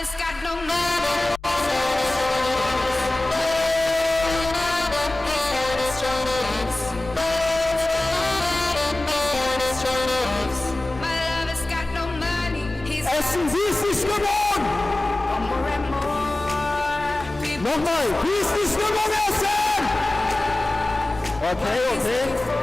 has got no money. Essen, wie ist die Stimmung? Nochmal, wie ist die Stimmung, Essen? Okay.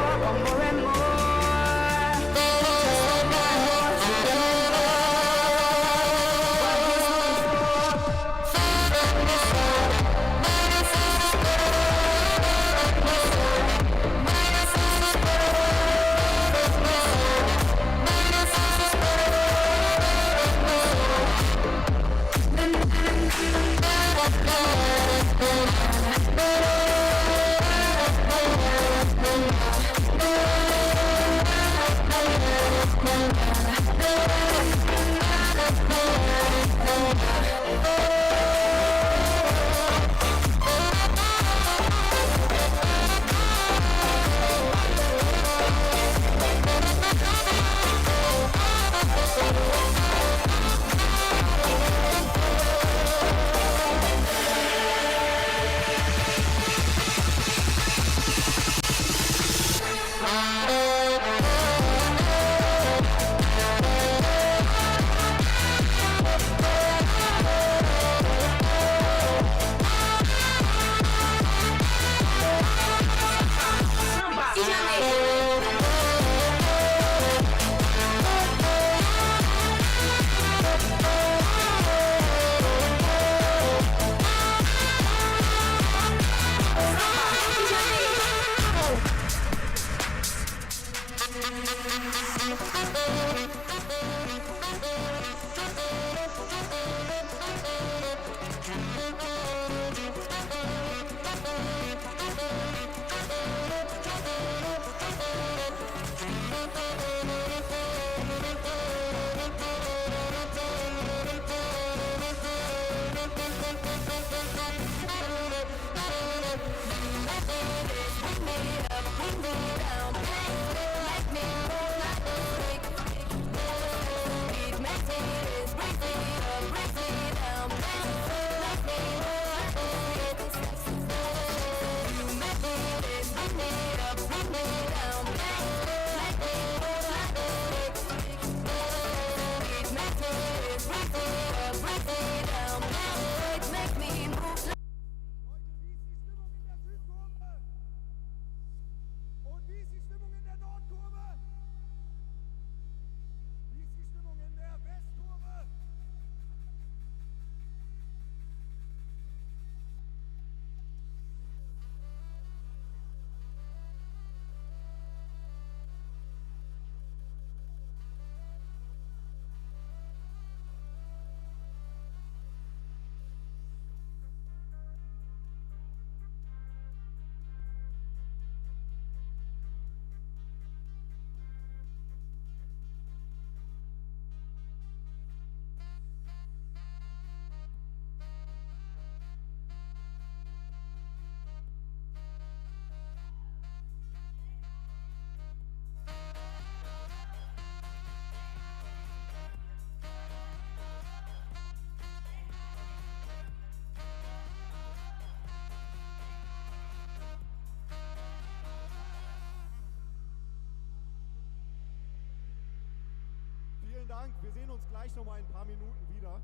Dank. Wir sehen uns gleich noch mal in ein paar Minuten wieder.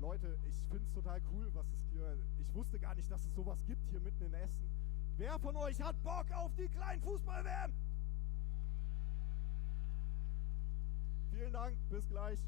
Leute, ich finde es total cool, was es hier... Ich wusste gar nicht, dass es sowas gibt hier mitten in Essen. Wer von euch hat Bock auf die kleinen Fußball-WM? Vielen Dank, bis gleich.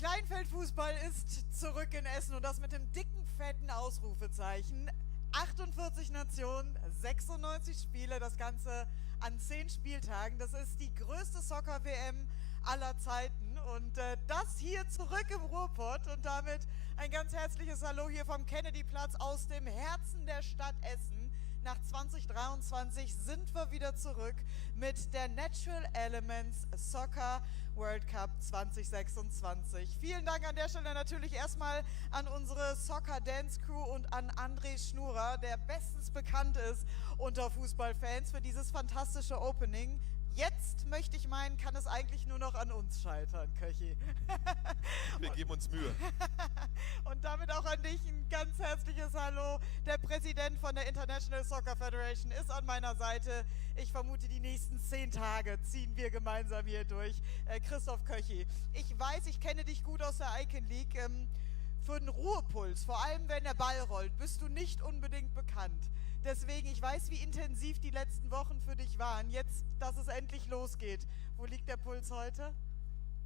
Kleinfeldfußball ist zurück in Essen und das mit dem dicken, fetten Ausrufezeichen. 48 Nationen, 96 Spiele, das Ganze an 10 Spieltagen. Das ist die größte Soccer-WM aller Zeiten. Und das hier zurück im Ruhrpott und damit ein ganz herzliches Hallo hier vom Kennedyplatz aus dem Herzen der Stadt Essen. Nach 2023 sind wir wieder zurück mit der Natural Elements Socca World Cup 2026. Vielen Dank an der Stelle natürlich erstmal an unsere Soccer Dance Crew und an André Schnurer, der bestens bekannt ist unter Fußballfans für dieses fantastische Opening. Jetzt möchte ich meinen, kann es eigentlich nur noch an uns scheitern, Köchi. Wir geben uns Mühe. Und damit auch an dich ein ganz herzliches Hallo. Der Präsident von der International Soccer Federation ist an meiner Seite. Ich vermute, die nächsten 10 Tage ziehen wir gemeinsam hier durch. Christoph Köchi, ich weiß, ich kenne dich gut aus der Icon League. Für den Ruhepuls, vor allem wenn der Ball rollt, bist du nicht unbedingt bekannt. Deswegen, ich weiß, wie intensiv die letzten Wochen für dich waren. Jetzt, dass es endlich losgeht. Wo liegt der Puls heute?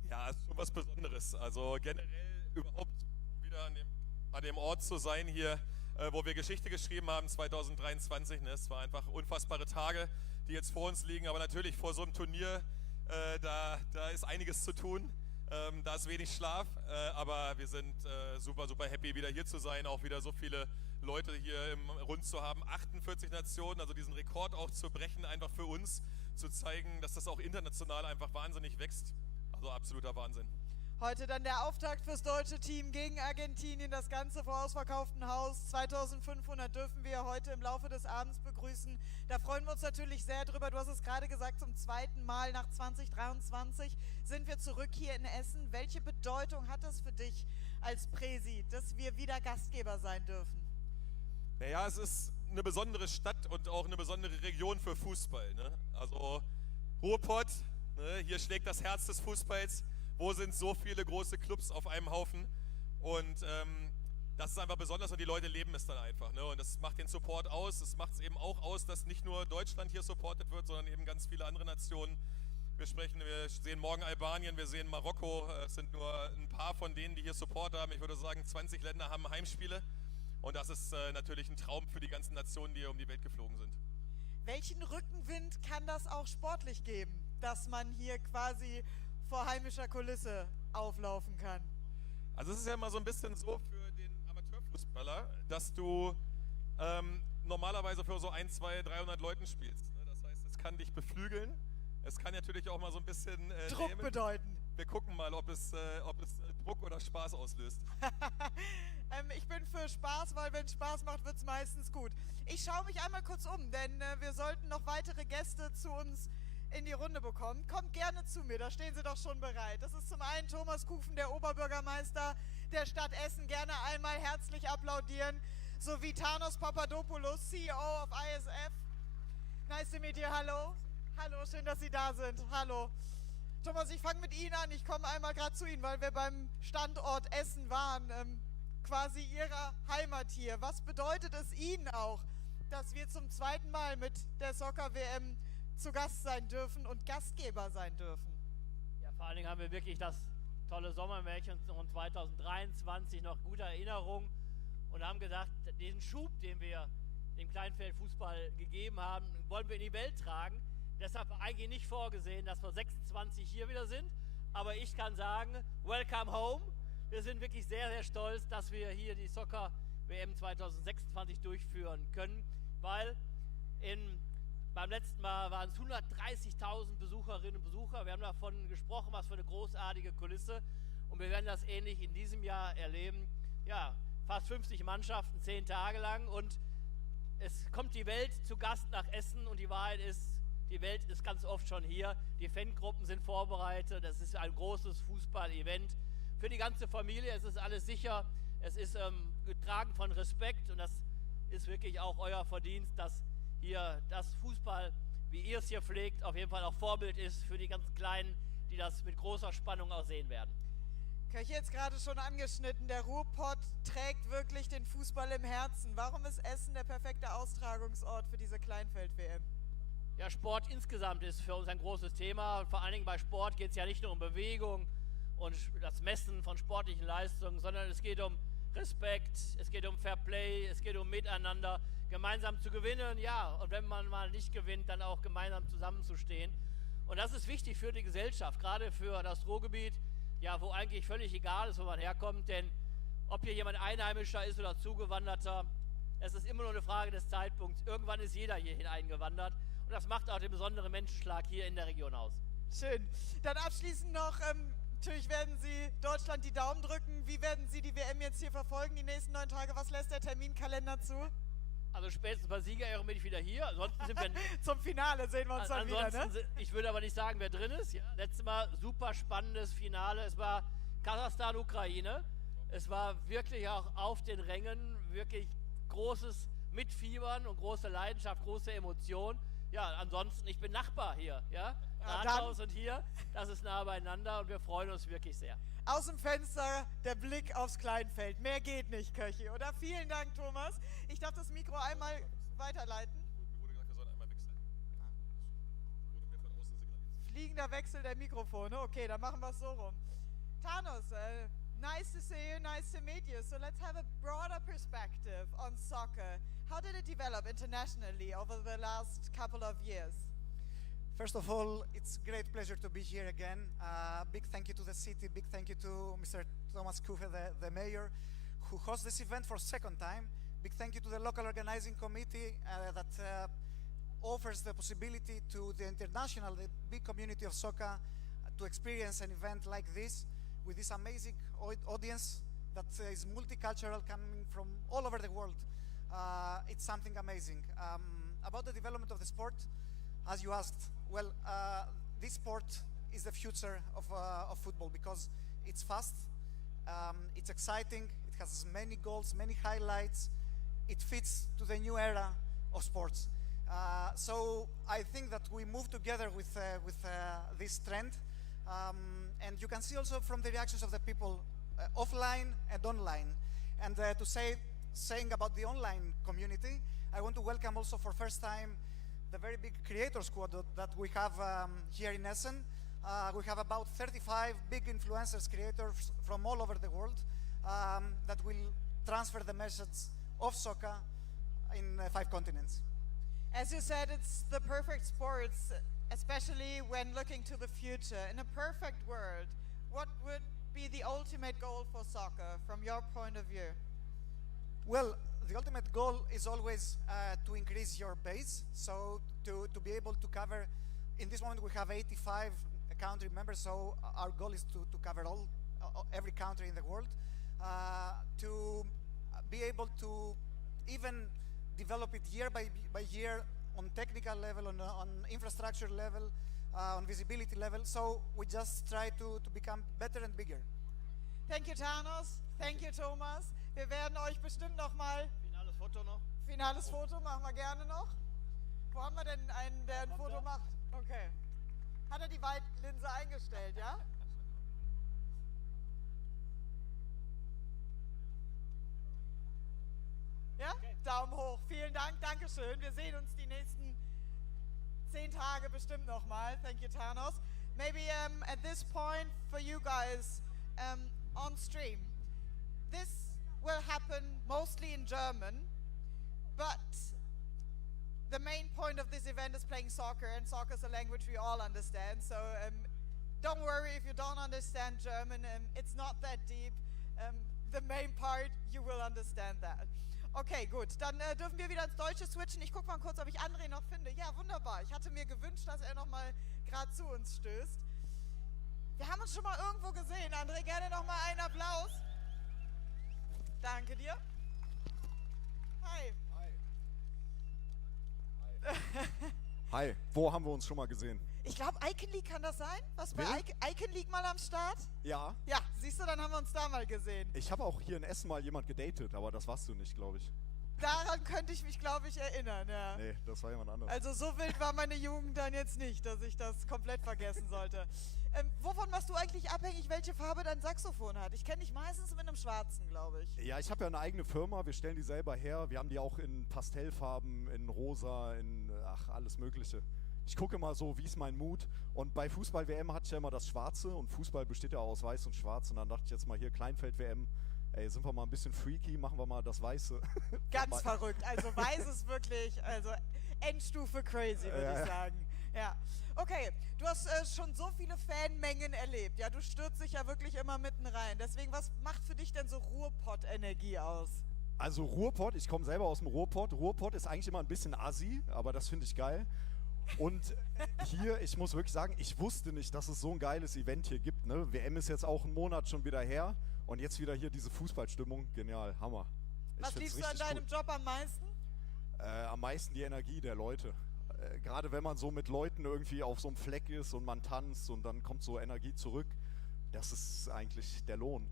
Ja, es ist schon was Besonderes. Also generell überhaupt wieder an dem Ort zu sein hier, wo wir Geschichte geschrieben haben 2023. Ne? Es waren einfach unfassbare Tage, die jetzt vor uns liegen. Aber natürlich vor so einem Turnier, da ist einiges zu tun. Da ist wenig Schlaf. Aber wir sind super, super happy, wieder hier zu sein. Auch wieder so viele Leute hier im Rund zu haben, 48 Nationen, also diesen Rekord auch zu brechen, einfach für uns zu zeigen, dass das auch international einfach wahnsinnig wächst. Also absoluter Wahnsinn. Heute dann der Auftakt fürs deutsche Team gegen Argentinien, das Ganze vor ausverkauftem Haus. 2500 dürfen wir heute im Laufe des Abends begrüßen. Da freuen wir uns natürlich sehr drüber. Du hast es gerade gesagt, zum zweiten Mal nach 2023 sind wir zurück hier in Essen. Welche Bedeutung hat das für dich als Präsi, dass wir wieder Gastgeber sein dürfen? Naja, es ist eine besondere Stadt und auch eine besondere Region für Fußball. Ne? Also Ruhrpott, ne? Hier schlägt das Herz des Fußballs. Wo sind so viele große Clubs auf einem Haufen? Und das ist einfach besonders und die Leute leben es dann einfach. Ne? Und das macht den Support aus. Es macht es eben auch aus, dass nicht nur Deutschland hier supportet wird, sondern eben ganz viele andere Nationen. Wir sehen morgen Albanien, wir sehen Marokko. Es sind nur ein paar von denen, die hier Support haben. Ich würde sagen, 20 Länder haben Heimspiele. Und das ist natürlich ein Traum für die ganzen Nationen, die hier um die Welt geflogen sind. Welchen Rückenwind kann das auch sportlich geben, dass man hier quasi vor heimischer Kulisse auflaufen kann? Also es ist ja immer so ein bisschen so für den Amateurfußballer, dass du normalerweise für so 1, 2, 300 Leuten spielst. Ne? Das heißt, es kann dich beflügeln. Es kann natürlich auch mal so ein bisschen Druck nehmen. bedeuten. Wir gucken mal, ob es Druck oder Spaß auslöst. Ich bin für Spaß, weil wenn Spaß macht, wird es meistens gut. Ich schaue mich einmal kurz um, denn wir sollten noch weitere Gäste zu uns in die Runde bekommen. Kommt gerne zu mir, da stehen sie doch schon bereit. Das ist zum einen Thomas Kufen, der Oberbürgermeister der Stadt Essen. Gerne einmal herzlich applaudieren. Sowie Thanos Papadopoulos, CEO of ISF. Nice to meet you, hallo. Hallo, schön, dass Sie da sind. Hallo. Thomas, ich fange mit Ihnen an. Ich komme einmal gerade zu Ihnen, weil wir beim Standort Essen waren, quasi Ihrer Heimat hier. Was bedeutet es Ihnen auch, dass wir zum zweiten Mal mit der Soccer-WM zu Gast sein dürfen und Gastgeber sein dürfen? Ja, vor allen Dingen haben wir wirklich das tolle Sommermärchen von 2023 noch gute Erinnerung und haben gesagt, diesen Schub, den wir dem Kleinfeldfußball gegeben haben, wollen wir in die Welt tragen. Deshalb eigentlich nicht vorgesehen, dass wir 26 hier wieder sind. Aber ich kann sagen, welcome home. Wir sind wirklich sehr, sehr stolz, dass wir hier die Soccer WM 2026 durchführen können, weil beim letzten Mal waren es 130.000 Besucherinnen und Besucher. Wir haben davon gesprochen, was für eine großartige Kulisse. Und wir werden das ähnlich in diesem Jahr erleben. Ja, fast 50 Mannschaften, 10 Tage lang. Und es kommt die Welt zu Gast nach Essen. Und die Wahrheit ist, die Welt ist ganz oft schon hier. Die Fangruppen sind vorbereitet. Es ist ein großes Fußball-Event. Für die ganze Familie, es ist alles sicher. Es ist getragen von Respekt. Und das ist wirklich auch euer Verdienst, dass hier das Fußball, wie ihr es hier pflegt, auf jeden Fall auch Vorbild ist für die ganz Kleinen, die das mit großer Spannung auch sehen werden. Köche jetzt gerade schon angeschnitten, der Ruhrpott trägt wirklich den Fußball im Herzen. Warum ist Essen der perfekte Austragungsort für diese Kleinfeld-WM? Ja, Sport insgesamt ist für uns ein großes Thema. Vor allen Dingen bei Sport geht es ja nicht nur um Bewegung und das Messen von sportlichen Leistungen, sondern es geht um Respekt, es geht um Fair Play, es geht um Miteinander, gemeinsam zu gewinnen, ja, und wenn man mal nicht gewinnt, dann auch gemeinsam zusammenzustehen. Und das ist wichtig für die Gesellschaft, gerade für das Ruhrgebiet, ja, wo eigentlich völlig egal ist, wo man herkommt, denn ob hier jemand Einheimischer ist oder Zugewanderter, es ist immer nur eine Frage des Zeitpunkts. Irgendwann ist jeder hierhin eingewandert und das macht auch den besonderen Menschenschlag hier in der Region aus. Schön. Dann abschließend noch, natürlich werden Sie Deutschland die Daumen drücken. Wie werden Sie die WM jetzt hier verfolgen, die nächsten 9 Tage? Was lässt der Terminkalender zu? Also spätestens bei Siegerehrung bin ich wieder hier. Ansonsten sind wir Zum Finale sehen wir uns dann wieder, ne? Ich würde aber nicht sagen, wer drin ist. Ja, letztes Mal super spannendes Finale. Es war Kasachstan, Ukraine. Es war wirklich auch auf den Rängen wirklich großes Mitfiebern und große Leidenschaft, große Emotion. Ja, ansonsten, ich bin Nachbar hier, ja. Rathaus und hier, das ist nah beieinander und wir freuen uns wirklich sehr. Aus dem Fenster der Blick aufs Kleinfeld. Mehr geht nicht, Köchi, oder? Vielen Dank, Thomas. Ich darf das Mikro einmal weiterleiten. Mir wurde gesagt, wir sollen einmal wechseln. Wurde mir von außen signalisiert. Fliegender Wechsel der Mikrofone. Okay, dann machen wir es so rum. Thanos, nice to see you, nice to meet you. So let's have a broader perspective on soccer. How did it develop internationally over the last couple of years? First of all, it's a great pleasure to be here again. Big thank you to the city, big thank you to Mr. Thomas Kufe, the mayor, who hosts this event for second time. Big thank you to the local organizing committee that offers the possibility to the international, the big community of soccer to experience an event like this with this amazing audience that is multicultural, coming from all over the world. It's something amazing. About the development of the sport, as you asked, well, this sport is the future of football because it's fast, it's exciting, it has many goals, many highlights, it fits to the new era of sports. So I think that we move together with this trend, and you can see also from the reactions of the people offline and online. And saying about the online community, I want to welcome also for first time the very big creator squad that we have here in Essen. We have about 35 big influencers, creators from all over the world that will transfer the message of soccer in 5 continents. As you said, it's the perfect sport, especially when looking to the future. In a perfect world, what would be the ultimate goal for soccer from your point of view? Well, the ultimate goal is always to increase your base, so to be able to cover, in this moment we have 85 country members, so our goal is to cover every country in the world, to be able to even develop it year by year on technical level, on infrastructure level, on visibility level, so we just try to become better and bigger. Thank you, Thanos. Thank you, Thomas. Wir werden euch bestimmt noch mal... Finales Foto noch? Finales Foto machen wir gerne noch. Wo haben wir denn einen, der ein Foto macht? Okay. Hat er die Weitlinse eingestellt, ja? Ja? Okay. Daumen hoch. Vielen Dank. Dankeschön. Wir sehen uns die nächsten 10 Tage bestimmt noch mal. Thank you, Thanos. Maybe at this point for you guys on stream. This will happen mostly in German, but the main point of this event is playing soccer, and soccer is a language we all understand, so don't worry if you don't understand German, it's not that deep. The main part, you will understand that. Okay, gut, dann dürfen wir wieder ins Deutsche switchen. Ich gucke mal kurz, ob ich André noch finde. Ja, wunderbar. Ich hatte mir gewünscht, dass er noch mal gerade zu uns stößt. Wir haben uns schon mal irgendwo gesehen. André, gerne noch mal einen Applaus. Danke dir. Hi. Hi, wo haben wir uns schon mal gesehen? Ich glaube, Icon League kann das sein? Was bei Wer? Icon League mal am Start? Ja. Ja, siehst du, dann haben wir uns da mal gesehen. Ich habe auch hier in Essen mal jemand gedatet, aber das warst du nicht, glaube ich. Daran könnte ich mich, glaube ich, erinnern, ja. Nee, das war jemand anderes. Also so wild war meine Jugend dann jetzt nicht, dass ich das komplett vergessen sollte. Wovon warst du eigentlich abhängig, welche Farbe dein Saxophon hat? Ich kenne dich meistens mit einem schwarzen, glaube ich. Ja, ich habe ja eine eigene Firma, wir stellen die selber her. Wir haben die auch in Pastellfarben, in rosa, in alles Mögliche. Ich gucke mal so, wie ist mein Mut. Und bei Fußball-WM hatte ich ja immer das Schwarze und Fußball besteht ja aus Weiß und Schwarz. Und dann dachte ich jetzt mal hier Kleinfeld-WM, ey, sind wir mal ein bisschen freaky, machen wir mal das Weiße. Ganz verrückt. Also Weiß ist wirklich, also Endstufe crazy, würde ich sagen. Ja, okay. Du hast schon so viele Fanmengen erlebt. Ja, du stürzt dich ja wirklich immer mitten rein. Deswegen, was macht für dich denn so Ruhrpott-Energie aus? Also Ruhrpott, ich komme selber aus dem Ruhrpott. Ruhrpott ist eigentlich immer ein bisschen assi, aber das finde ich geil. Und hier, ich muss wirklich sagen, ich wusste nicht, dass es so ein geiles Event hier gibt. Ne? WM ist jetzt auch einen Monat schon wieder her und jetzt wieder hier diese Fußballstimmung. Genial, Hammer. Was liebst du an deinem Job am meisten? Am meisten die Energie der Leute. Gerade wenn man so mit Leuten irgendwie auf so einem Fleck ist und man tanzt und dann kommt so Energie zurück, das ist eigentlich der Lohn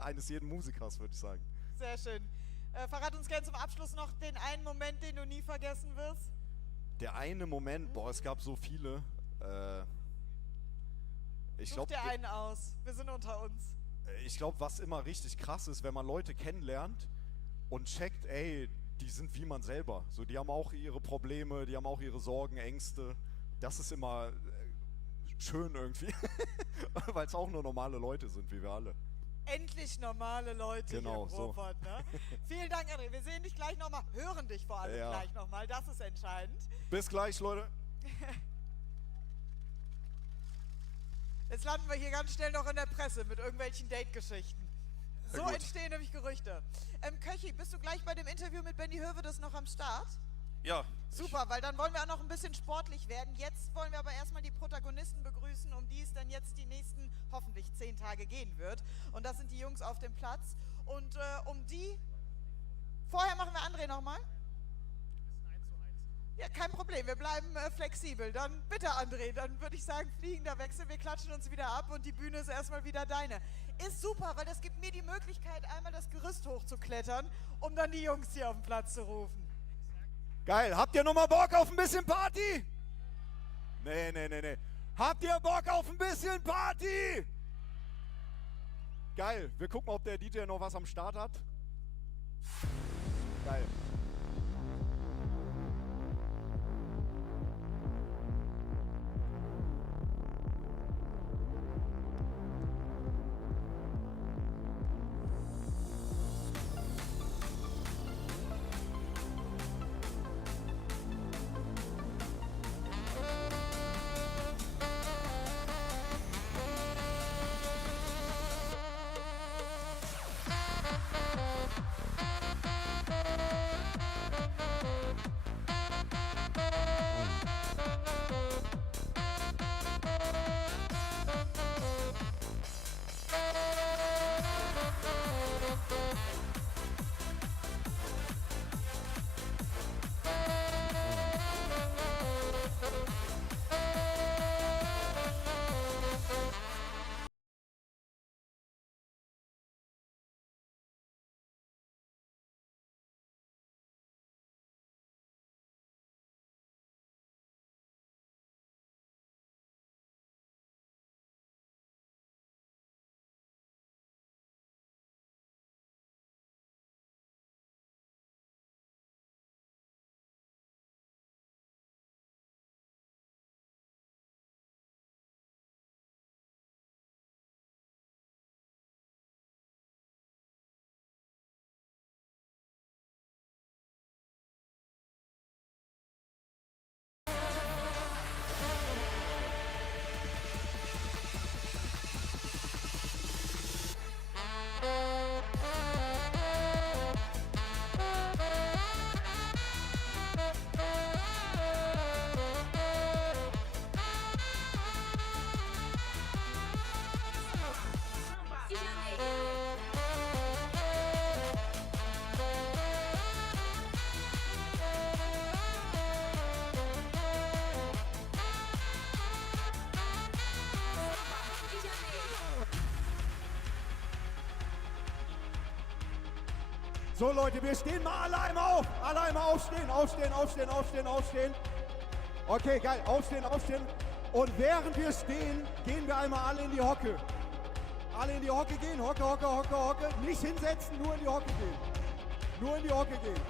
eines jeden Musikers, würde ich sagen. Sehr schön. Verrat uns gerne zum Abschluss noch den einen Moment, den du nie vergessen wirst. Der eine Moment, boah, es gab so viele. Such dir einen aus, wir sind unter uns. Ich glaube, was immer richtig krass ist, wenn man Leute kennenlernt und checkt, ey, die sind wie man selber. So, die haben auch ihre Probleme, die haben auch ihre Sorgen, Ängste. Das ist immer schön irgendwie, weil es auch nur normale Leute sind, wie wir alle. Endlich normale Leute Genau, hier im Ruhrpott, ne? Vielen Dank, André. Wir sehen dich gleich nochmal, hören dich vor allem gleich nochmal. Das ist entscheidend. Bis gleich, Leute. Jetzt landen wir hier ganz schnell noch in der Presse mit irgendwelchen Date-Geschichten. So entstehen nämlich Gerüchte. Köchi, bist du gleich bei dem Interview mit Benny Hövedes noch am Start? Ja. Super, weil dann wollen wir auch noch ein bisschen sportlich werden. Jetzt wollen wir aber erstmal die Protagonisten begrüßen, um die es dann jetzt die nächsten, hoffentlich 10 Tage gehen wird. Und das sind die Jungs auf dem Platz. Und vorher machen wir André nochmal. Ja, kein Problem, wir bleiben flexibel. Dann bitte, André, dann würde ich sagen, fliegender Wechsel, wir klatschen uns wieder ab und die Bühne ist erstmal wieder deine. Ist super, weil das gibt mir die Möglichkeit, einmal das Gerüst hochzuklettern, um dann die Jungs hier auf den Platz zu rufen. Geil, habt ihr nochmal Bock auf ein bisschen Party? Nee. Habt ihr Bock auf ein bisschen Party? Geil, wir gucken, ob der DJ noch was am Start hat. Geil. So Leute, wir stehen mal alle einmal auf. Alle einmal aufstehen. Okay, geil. Aufstehen. Und während wir stehen, gehen wir einmal alle in die Hocke. Alle in die Hocke gehen. Hocke. Nicht hinsetzen, nur in die Hocke gehen.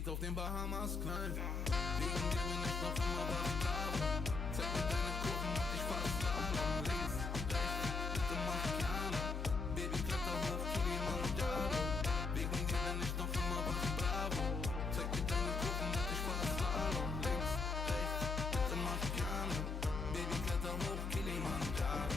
Beat auf den Bahamas klein. Wegen dir bin ich noch immer variabel. Zeig mir deine Kurven und ich fahr Slalom. Links, rechts, bitte mach gerne. Baby, kletter hoch, Kilimanjaro. Wegen dir bin ich noch immer Bravo. Zeig mir deine Kurven und ich fahr Slalom. Links, rechts, bitte mach gerne. Baby, kletter hoch, Kilimanjaro.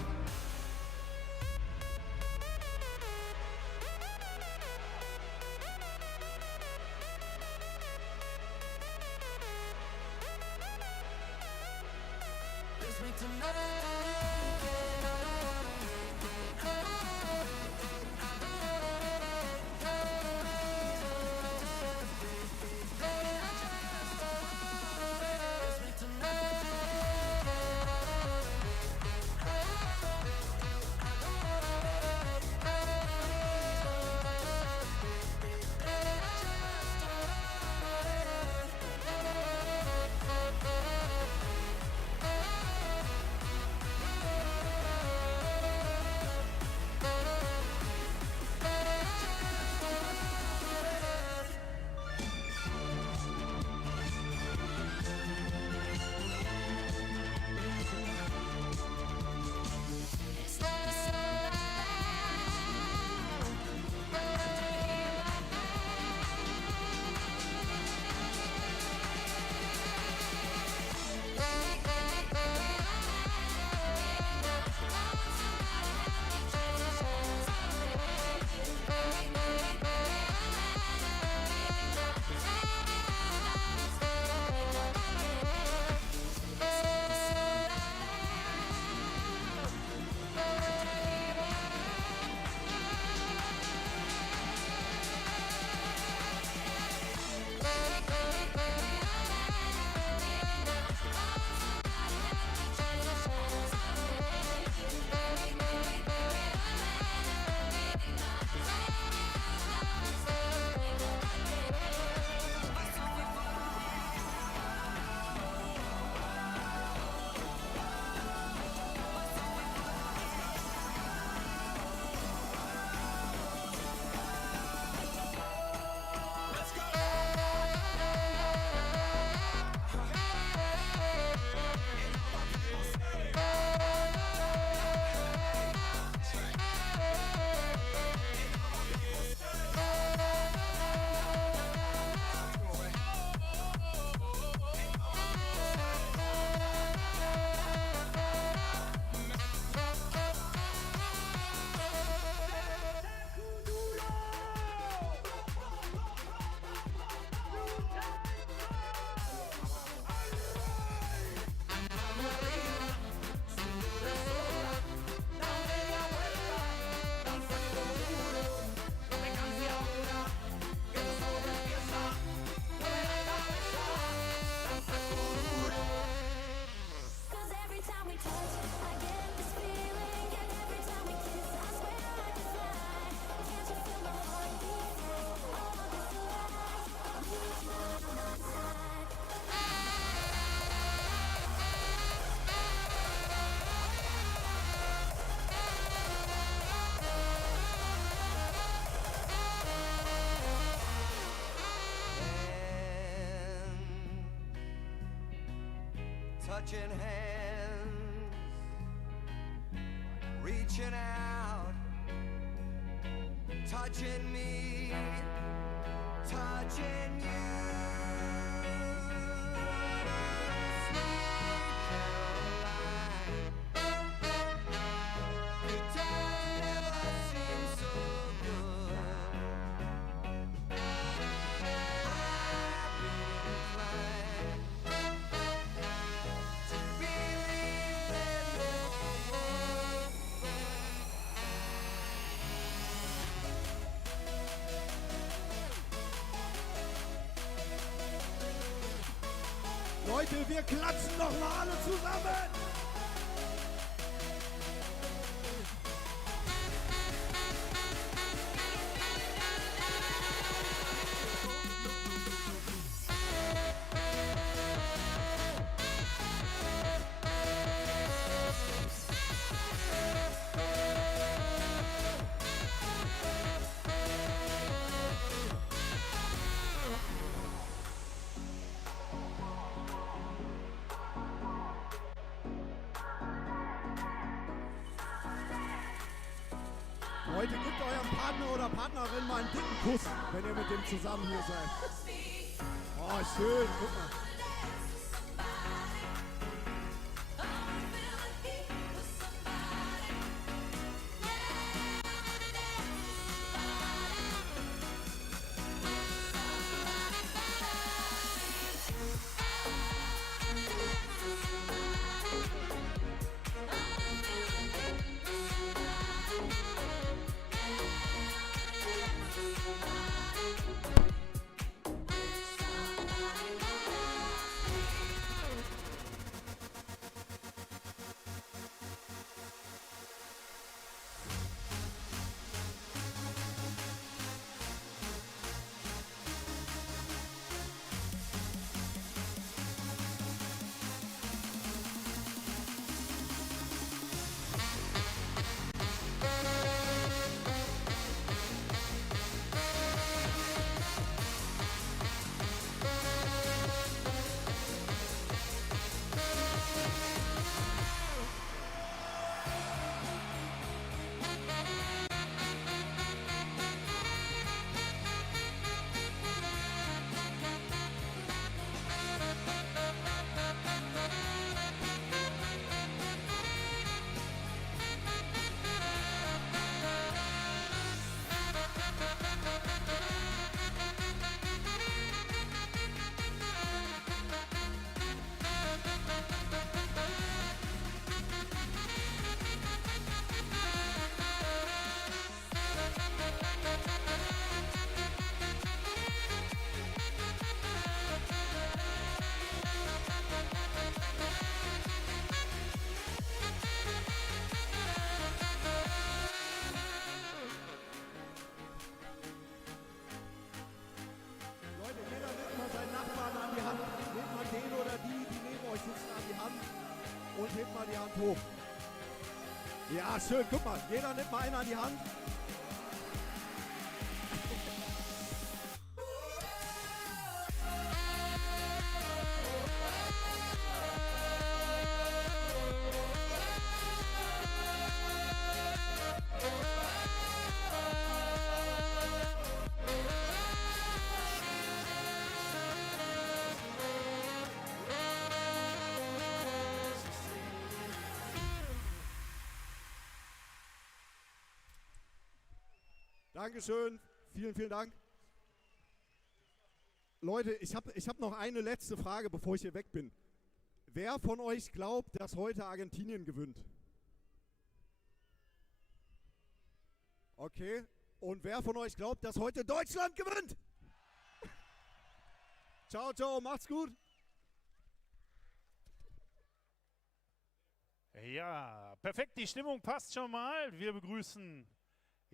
Touching hands, reaching out, touching me, touching you. Leute, wir klatschen noch mal alle zusammen. Leute, gebt eurem Partner oder Partnerin mal einen dicken Kuss, wenn ihr mit dem zusammen hier seid. Oh, schön, guck mal. Und hebt mal die Hand hoch. Ja, schön. Guck mal, jeder nimmt mal einen an die Hand. Dankeschön, vielen, vielen Dank. Leute, ich hab noch eine letzte Frage, bevor ich hier weg bin. Wer von euch glaubt, dass heute Argentinien gewinnt? Okay, und wer von euch glaubt, dass heute Deutschland gewinnt? Ciao, ciao, macht's gut. Ja, perfekt, die Stimmung passt schon mal. Wir begrüßen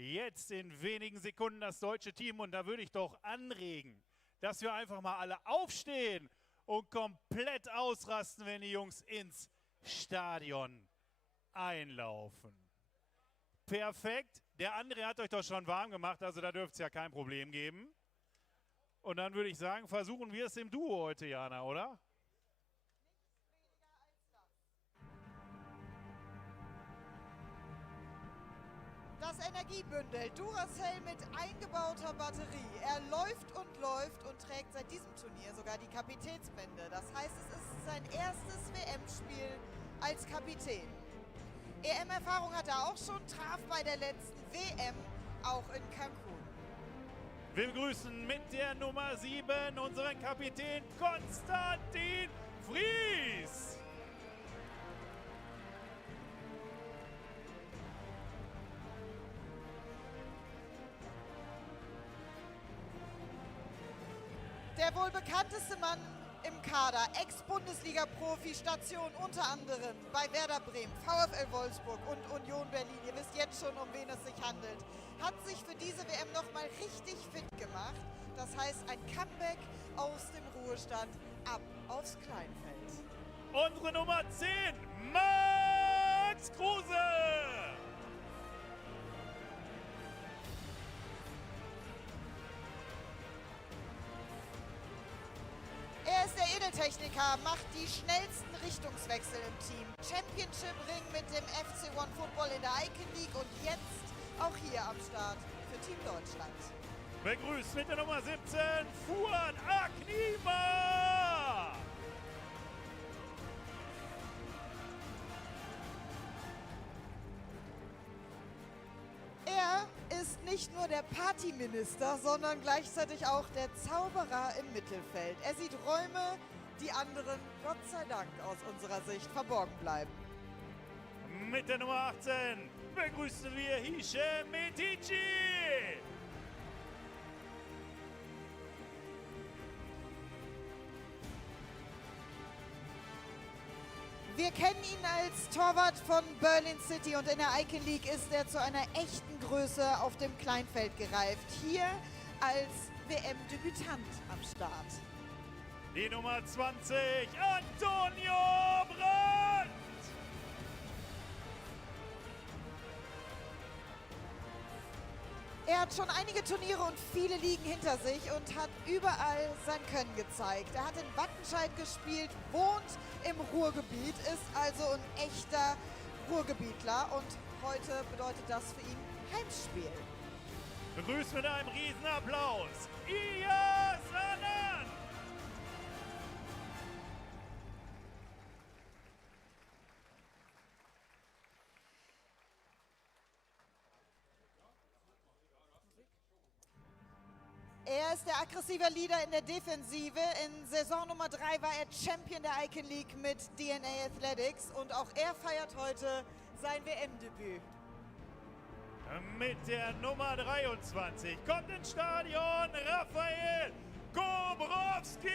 jetzt in wenigen Sekunden das deutsche Team und da würde ich doch anregen, dass wir einfach mal alle aufstehen und komplett ausrasten, wenn die Jungs ins Stadion einlaufen. Perfekt, der André hat euch doch schon warm gemacht, also da dürfte es ja kein Problem geben. Und dann würde ich sagen, versuchen wir es im Duo heute, Jana, oder? Das Energiebündel Duracell mit eingebauter Batterie. Er läuft und trägt seit diesem Turnier sogar die Kapitänsbinde. Das heißt, es ist sein erstes WM-Spiel als Kapitän. EM-Erfahrung hat er auch schon, traf bei der letzten WM auch in Cancun. Wir begrüßen mit der Nummer 7 unseren Kapitän Konstantin Fries. Der wohl bekannteste Mann im Kader, Ex-Bundesliga-Profi, Station unter anderem bei Werder Bremen, VfL Wolfsburg und Union Berlin. Ihr wisst jetzt schon, um wen es sich handelt. Hat sich für diese WM nochmal richtig fit gemacht. Das heißt, ein Comeback aus dem Ruhestand ab aufs Kleinfeld. Unsere Nummer 10, Max Kruse. Er ist der Edeltechniker, macht die schnellsten Richtungswechsel im Team. Championship-Ring mit dem FC One Football in der Icon League und jetzt auch hier am Start für Team Deutschland. Begrüßt mit der Nummer 17 Fuad Aknima. Er ist nicht nur der Partyminister, sondern gleichzeitig auch der Zauberer im Mittelfeld. Er sieht Räume, die anderen, Gott sei Dank, aus unserer Sicht verborgen bleiben. Mit der Nummer 18 begrüßen wir Hichem Metici. Wir kennen ihn als Torwart von Berlin City und in der Icon League ist er zu einer echten Größe auf dem Kleinfeld gereift. Hier als WM-Debütant am Start. Die Nummer 20, Antonio Brandt. Er hat schon einige Turniere und viele Ligen hinter sich und hat überall sein Können gezeigt. Er hat in Wattenscheid gespielt, wohnt im Ruhrgebiet, ist also ein echter Ruhrgebietler und heute bedeutet das für ihn Heimspiel. Begrüßt mit einem Riesenapplaus Iyas Anand. Er ist der aggressive Leader in der Defensive. In Saison Nummer 3 war er Champion der Icon League mit DNA Athletics und auch er feiert heute sein WM-Debüt. Mit der Nummer 23 kommt ins Stadion Rafael Kobrowski.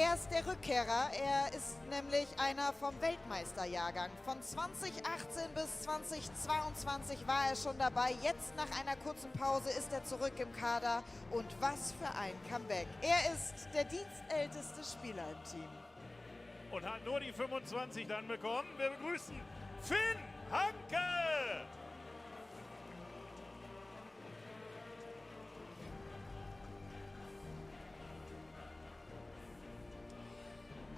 Er ist der Rückkehrer, er ist nämlich einer vom Weltmeisterjahrgang. Von 2018 bis 2022 war er schon dabei. Jetzt nach einer kurzen Pause ist er zurück im Kader. Und was für ein Comeback. Er ist der dienstälteste Spieler im Team. Und hat nur die 25 dann bekommen. Wir begrüßen Finn Hanke.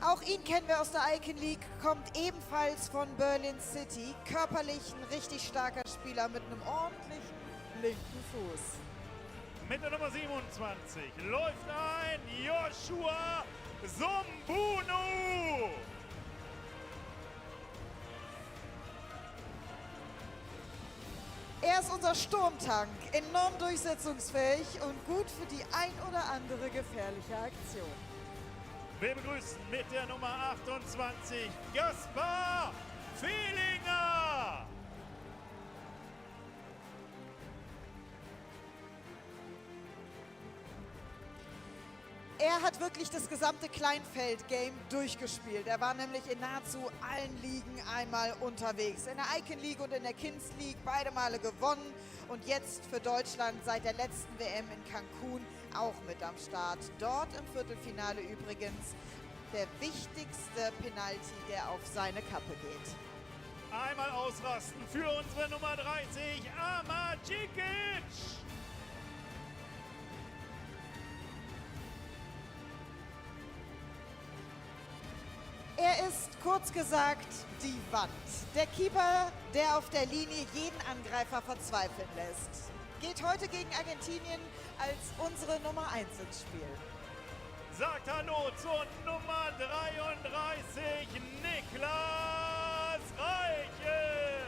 Auch ihn kennen wir aus der Icon League, kommt ebenfalls von Berlin City. Körperlich ein richtig starker Spieler mit einem ordentlichen linken Fuß. Mit der Nummer 27 läuft ein Joshua Sombunu. Er ist unser Sturmtank, enorm durchsetzungsfähig und gut für die ein oder andere gefährliche Aktion. Wir begrüßen mit der Nummer 28 Gaspar Fehlinger. Er hat wirklich das gesamte Kleinfeld-Game durchgespielt. Er war nämlich in nahezu allen Ligen einmal unterwegs. In der Icon League und in der Kings League beide Male gewonnen. Und jetzt für Deutschland seit der letzten WM in Cancun auch mit am Start. Dort im Viertelfinale übrigens der wichtigste Penalty, der auf seine Kappe geht. Einmal ausrasten für unsere Nummer 30, Amacikic. Er ist kurz gesagt die Wand. Der Keeper, der auf der Linie jeden Angreifer verzweifeln lässt. Geht heute gegen Argentinien als unsere Nummer 1 ins Spiel. Sagt Hallo zur Nummer 33, Niklas Reichel.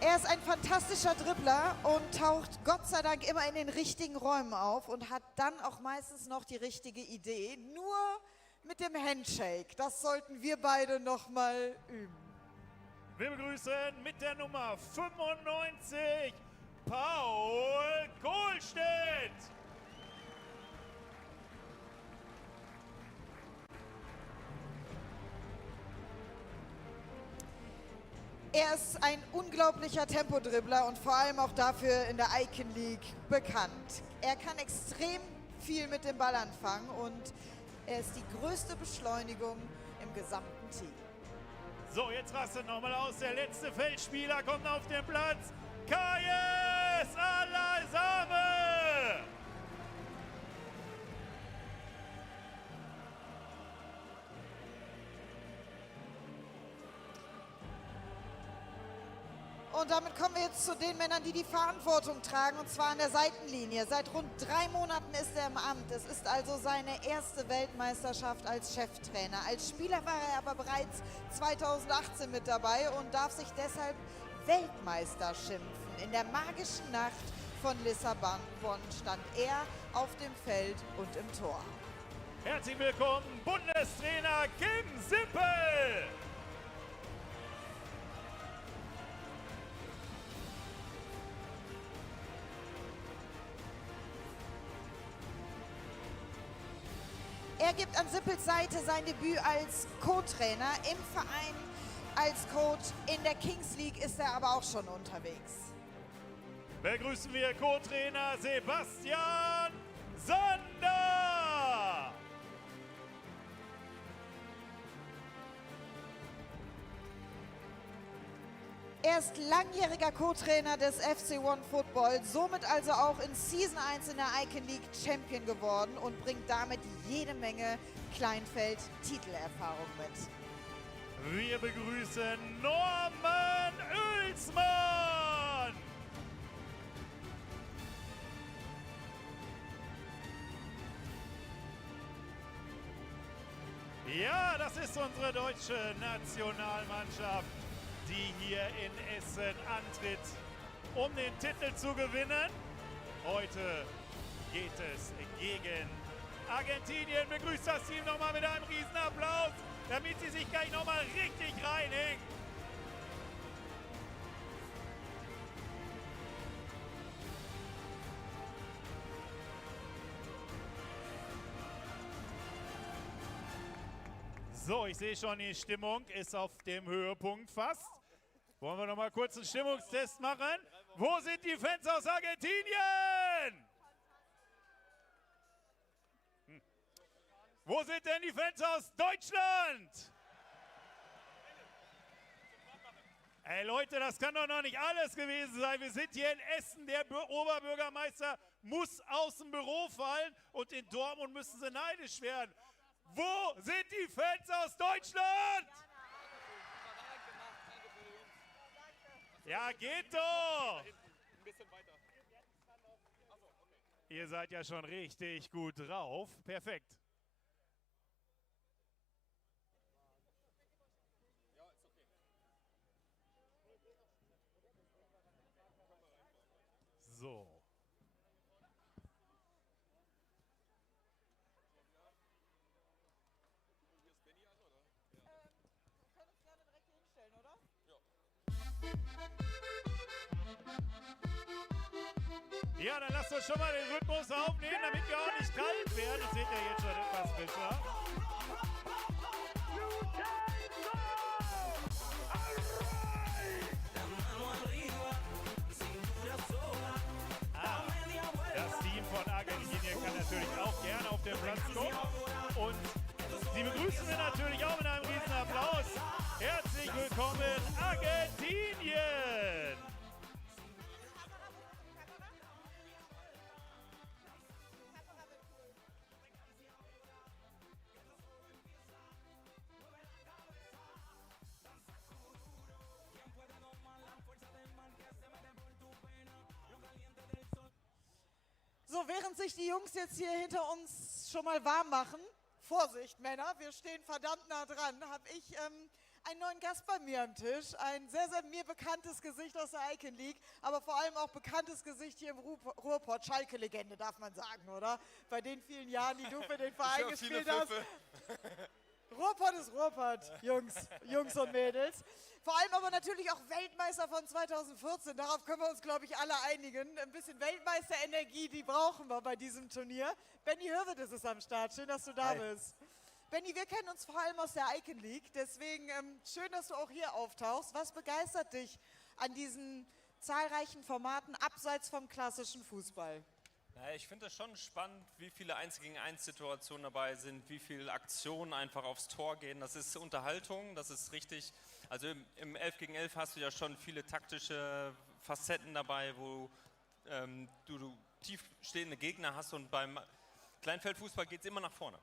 Er ist ein fantastischer Dribbler und taucht Gott sei Dank immer in den richtigen Räumen auf und hat dann auch meistens noch die richtige Idee. Nur mit dem Handshake, das sollten wir beide noch mal üben. Wir begrüßen mit der Nummer 95 Paul Kohlstedt. Er ist ein unglaublicher Tempodribbler und vor allem auch dafür in der Icon League bekannt. Er kann extrem viel mit dem Ball anfangen und er ist die größte Beschleunigung im gesamten Team. So, jetzt rastet nochmal aus. Der letzte Feldspieler kommt auf den Platz. Kajen es allesamt! Und damit kommen wir jetzt zu den Männern, die die Verantwortung tragen, und zwar an der Seitenlinie. Seit rund 3 Monaten ist er im Amt. Es ist also seine erste Weltmeisterschaft als Cheftrainer. Als Spieler war er aber bereits 2018 mit dabei und darf sich deshalb Weltmeister schimpfen. In der magischen Nacht von Lissabon stand er auf dem Feld und im Tor. Herzlich willkommen, Bundestrainer Kim Sippel! Er gibt an Sippels Seite sein Debüt als Co-Trainer im Verein. Als Coach in der Kings League ist er aber auch schon unterwegs. Begrüßen wir Co-Trainer Sebastian Sander! Er ist langjähriger Co-Trainer des FC One Football, somit also auch in Season 1 in der Icon League Champion geworden und bringt damit jede Menge Kleinfeld-Titelerfahrung mit. Wir begrüßen Norman Oelsmann! Ja, das ist unsere deutsche Nationalmannschaft, die hier in Essen antritt, um den Titel zu gewinnen. Heute geht es gegen Argentinien. Begrüßt das Team nochmal mit einem Riesenapplaus, damit sie sich gleich nochmal richtig reinhängen. So, ich sehe schon, die Stimmung ist auf dem Höhepunkt fast. Wollen wir noch mal kurz einen Stimmungstest machen? Wo sind die Fans aus Argentinien? Wo sind denn die Fans aus Deutschland? Ey Leute, das kann doch noch nicht alles gewesen sein. Wir sind hier in Essen. Der Oberbürgermeister muss aus dem Büro fallen und in Dortmund müssen sie neidisch werden. Wo sind die Fans aus Deutschland? Ja, geht doch! Ihr seid ja schon richtig gut drauf. Perfekt. So. Ja, dann lasst uns schon mal den Rhythmus aufnehmen, damit wir auch nicht kalt werden. Das seht ihr jetzt schon etwas frischer. Das Team von Argentinien kann natürlich auch gerne auf den Platz kommen. Und sie begrüßen wir natürlich auch mit einem riesen Applaus. Herzlich willkommen, Argentinien! So, während sich die Jungs jetzt hier hinter uns schon mal warm machen, Vorsicht Männer, wir stehen verdammt nah dran, habe ich einen neuen Gast bei mir am Tisch. Ein sehr, sehr mir bekanntes Gesicht aus der Icon League, aber vor allem auch bekanntes Gesicht hier im Ruhrpott. Schalke-Legende, darf man sagen, oder? Bei den vielen Jahren, die du für den Verein gespielt hast. Ruhrpott ist Ruhrpott, Jungs und Mädels. Vor allem aber natürlich auch Weltmeister von 2014. Darauf können wir uns, glaube ich, alle einigen. Ein bisschen Weltmeisterenergie, die brauchen wir bei diesem Turnier. Benny Hürwitz ist am Start. Schön, dass du da bist. Benny, wir kennen uns vor allem aus der Icon League. Deswegen schön, dass du auch hier auftauchst. Was begeistert dich an diesen zahlreichen Formaten abseits vom klassischen Fußball? Naja, ich finde es schon spannend, wie viele 1-gegen-1-Situationen dabei sind, wie viele Aktionen einfach aufs Tor gehen. Das ist Unterhaltung, das ist richtig. Also im 11 gegen 11 hast du ja schon viele taktische Facetten dabei, wo du tief stehende Gegner hast und beim Kleinfeldfußball geht es immer nach vorne.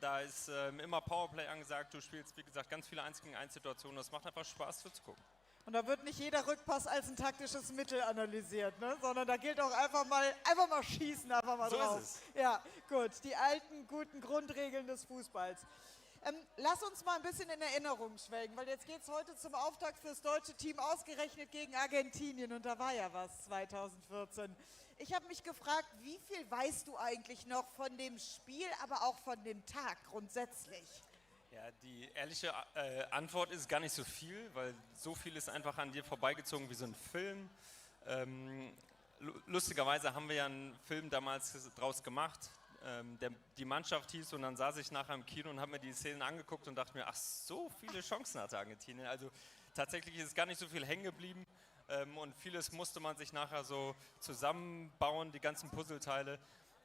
Da ist immer Powerplay angesagt, du spielst wie gesagt ganz viele 1 gegen 1 Situationen, das macht einfach Spaß zuzugucken. Und da wird nicht jeder Rückpass als ein taktisches Mittel analysiert, ne? Sondern da gilt auch einfach mal schießen, einfach mal So drauf. ist es. Ja, gut, die alten, guten Grundregeln des Fußballs. Lass uns mal ein bisschen in Erinnerung schwelgen, weil jetzt geht es heute zum Auftakt fürs deutsche Team ausgerechnet gegen Argentinien und da war ja was 2014. Ich habe mich gefragt, wie viel weißt du eigentlich noch von dem Spiel, aber auch von dem Tag grundsätzlich? Ja, die ehrliche Antwort ist gar nicht so viel, weil so viel ist einfach an dir vorbeigezogen wie so ein Film. Lustigerweise haben wir ja einen Film damals draus gemacht, die Mannschaft hieß, und dann saß ich nachher im Kino und habe mir die Szenen angeguckt und dachte mir, ach, so viele Chancen hatte Argentinien. Also tatsächlich ist gar nicht so viel hängen geblieben und vieles musste man sich nachher so zusammenbauen, die ganzen Puzzleteile.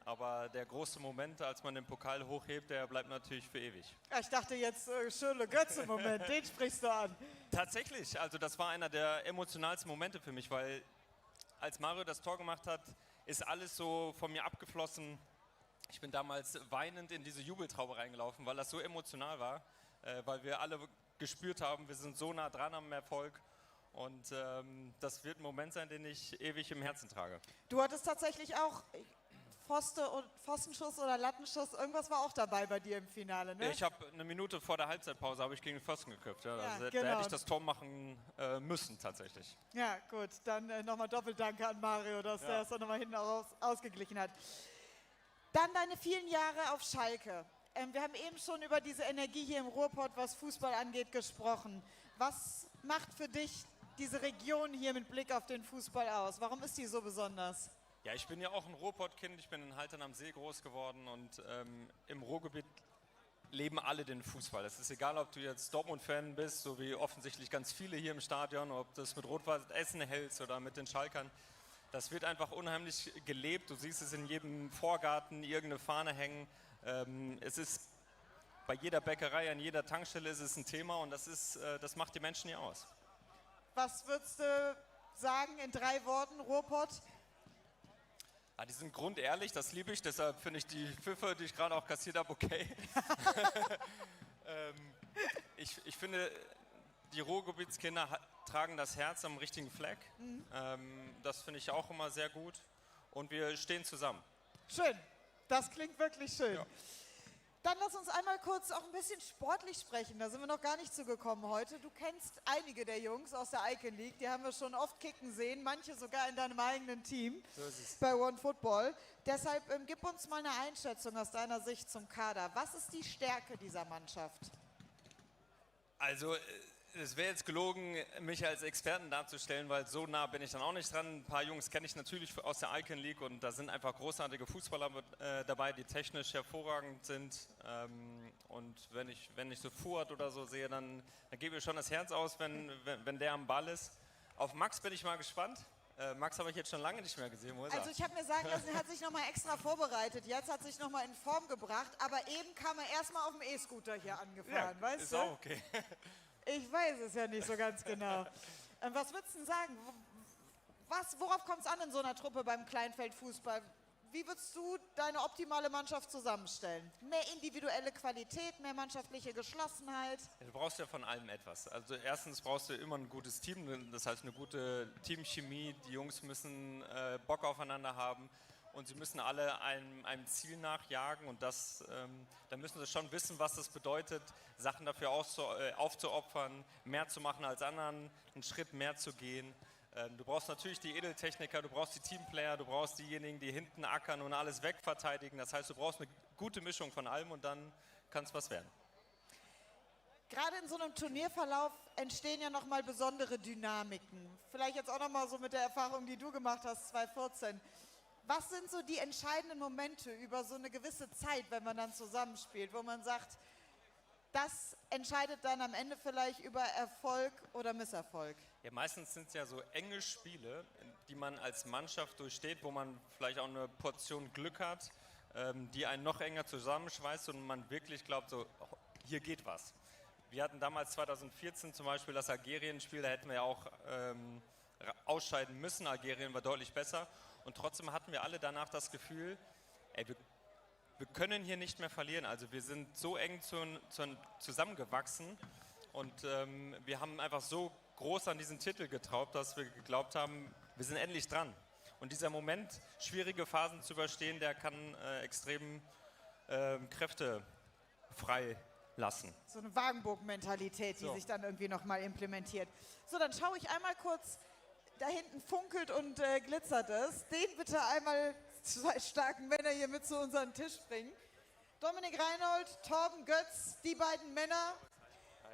Aber der große Moment, als man den Pokal hochhebt, der bleibt natürlich für ewig. Ja, ich dachte jetzt Schürrle-Götze-Moment, den sprichst du an. Tatsächlich, also das war einer der emotionalsten Momente für mich, weil als Mario das Tor gemacht hat, ist alles so von mir abgeflossen. Ich bin damals weinend in diese Jubeltraube reingelaufen, weil das so emotional war, weil wir alle gespürt haben, wir sind so nah dran am Erfolg. Und das wird ein Moment sein, den ich ewig im Herzen trage. Du hattest tatsächlich auch Pfostenschuss oder Lattenschuss, irgendwas war auch dabei bei dir im Finale, ne? Ich habe eine Minute vor der Halbzeitpause gegen den Pfosten geköpft. Ja, Ja, also, genau. Da hätte ich das Tor machen müssen tatsächlich. Ja, gut, dann nochmal Doppeldanke an Mario, dass der es dann nochmal hinten ausgeglichen hat. Dann deine vielen Jahre auf Schalke. Wir haben eben schon über diese Energie hier im Ruhrpott, was Fußball angeht, gesprochen. Was macht für dich diese Region hier mit Blick auf den Fußball aus? Warum ist die so besonders? Ja, ich bin ja auch ein Ruhrpott-Kind. Ich bin in Haltern am See groß geworden und im Ruhrgebiet leben alle den Fußball. Es ist egal, ob du jetzt Dortmund-Fan bist, so wie offensichtlich ganz viele hier im Stadion, ob du es mit Rot-Weiß Essen hältst oder mit den Schalkern. Das wird einfach unheimlich gelebt. Du siehst es in jedem Vorgarten, irgendeine Fahne hängen. Es ist bei jeder Bäckerei, an jeder Tankstelle ist es ein Thema und das macht die Menschen hier aus. Was würdest du sagen in 3 Worten, Ruhrpott? Ja, die sind grundehrlich, das liebe ich, deshalb finde ich die Pfiffe, die ich gerade auch kassiert habe, okay. Ich finde, die Ruhrgebietskinder tragen das Herz am richtigen Fleck. Das finde ich auch immer sehr gut. Und wir stehen zusammen. Schön, das klingt wirklich schön. Ja. Dann lass uns einmal kurz auch ein bisschen sportlich sprechen. Da sind wir noch gar nicht zugekommen heute. Du kennst einige der Jungs aus der Icon League. Die haben wir schon oft kicken sehen. Manche sogar in deinem eigenen Team So ist es. bei One Football. Deshalb gib uns mal eine Einschätzung aus deiner Sicht zum Kader. Was ist die Stärke dieser Mannschaft? Also, es wäre jetzt gelogen, mich als Experten darzustellen, weil so nah bin ich dann auch nicht dran. Ein paar Jungs kenne ich natürlich aus der Icon League und da sind einfach großartige Fußballer dabei, die technisch hervorragend sind. Und wenn ich so Fuhrt oder so sehe, dann gebe ich schon das Herz aus, wenn der am Ball ist. Auf Max bin ich mal gespannt. Max habe ich jetzt schon lange nicht mehr gesehen. Wo ist Also ich habe mir sagen lassen, er hat sich nochmal extra vorbereitet. Jetzt hat sich nochmal in Form gebracht. Aber eben kam er erstmal auf dem E-Scooter hier angefahren, weißt ist du? auch okay. Ich weiß es ja nicht so ganz genau. Was würdest du denn sagen? Worauf kommt es an in so einer Truppe beim Kleinfeldfußball? Wie würdest du deine optimale Mannschaft zusammenstellen? Mehr individuelle Qualität, mehr mannschaftliche Geschlossenheit? Du brauchst ja von allem etwas. Also erstens brauchst du immer ein gutes Team, das heißt eine gute Teamchemie. Die Jungs müssen Bock aufeinander haben und sie müssen alle einem Ziel nachjagen und da müssen sie schon wissen, was das bedeutet, Sachen dafür aufzuopfern, mehr zu machen als anderen, einen Schritt mehr zu gehen. Du brauchst natürlich die Edeltechniker, du brauchst die Teamplayer, du brauchst diejenigen, die hinten ackern und alles wegverteidigen. Das heißt, du brauchst eine gute Mischung von allem und dann kann es was werden. Gerade in so einem Turnierverlauf entstehen ja nochmal besondere Dynamiken. Vielleicht jetzt auch nochmal so mit der Erfahrung, die du gemacht hast, 2014. Was sind so die entscheidenden Momente über so eine gewisse Zeit, wenn man dann zusammenspielt, wo man sagt, das entscheidet dann am Ende vielleicht über Erfolg oder Misserfolg? Ja, meistens sind es ja so enge Spiele, die man als Mannschaft durchsteht, wo man vielleicht auch eine Portion Glück hat, die einen noch enger zusammenschweißt und man wirklich glaubt, so, hier geht was. Wir hatten damals 2014 zum Beispiel das Algerien-Spiel, da hätten wir ja auch ausscheiden müssen. Algerien war deutlich besser. Und trotzdem hatten wir alle danach das Gefühl, ey, wir können hier nicht mehr verlieren. Also wir sind so eng zusammengewachsen und wir haben einfach so groß an diesen Titel getraut, dass wir geglaubt haben, wir sind endlich dran. Und dieser Moment, schwierige Phasen zu überstehen, der kann extrem Kräfte frei lassen. So eine Wagenburg-Mentalität, die sich dann irgendwie nochmal implementiert. So, dann schaue ich einmal kurz, da hinten funkelt und glitzert es. Den bitte einmal 2 starken Männer hier mit zu unserem Tisch bringen. Dominik Reinhold, Torben Götz, die beiden Männer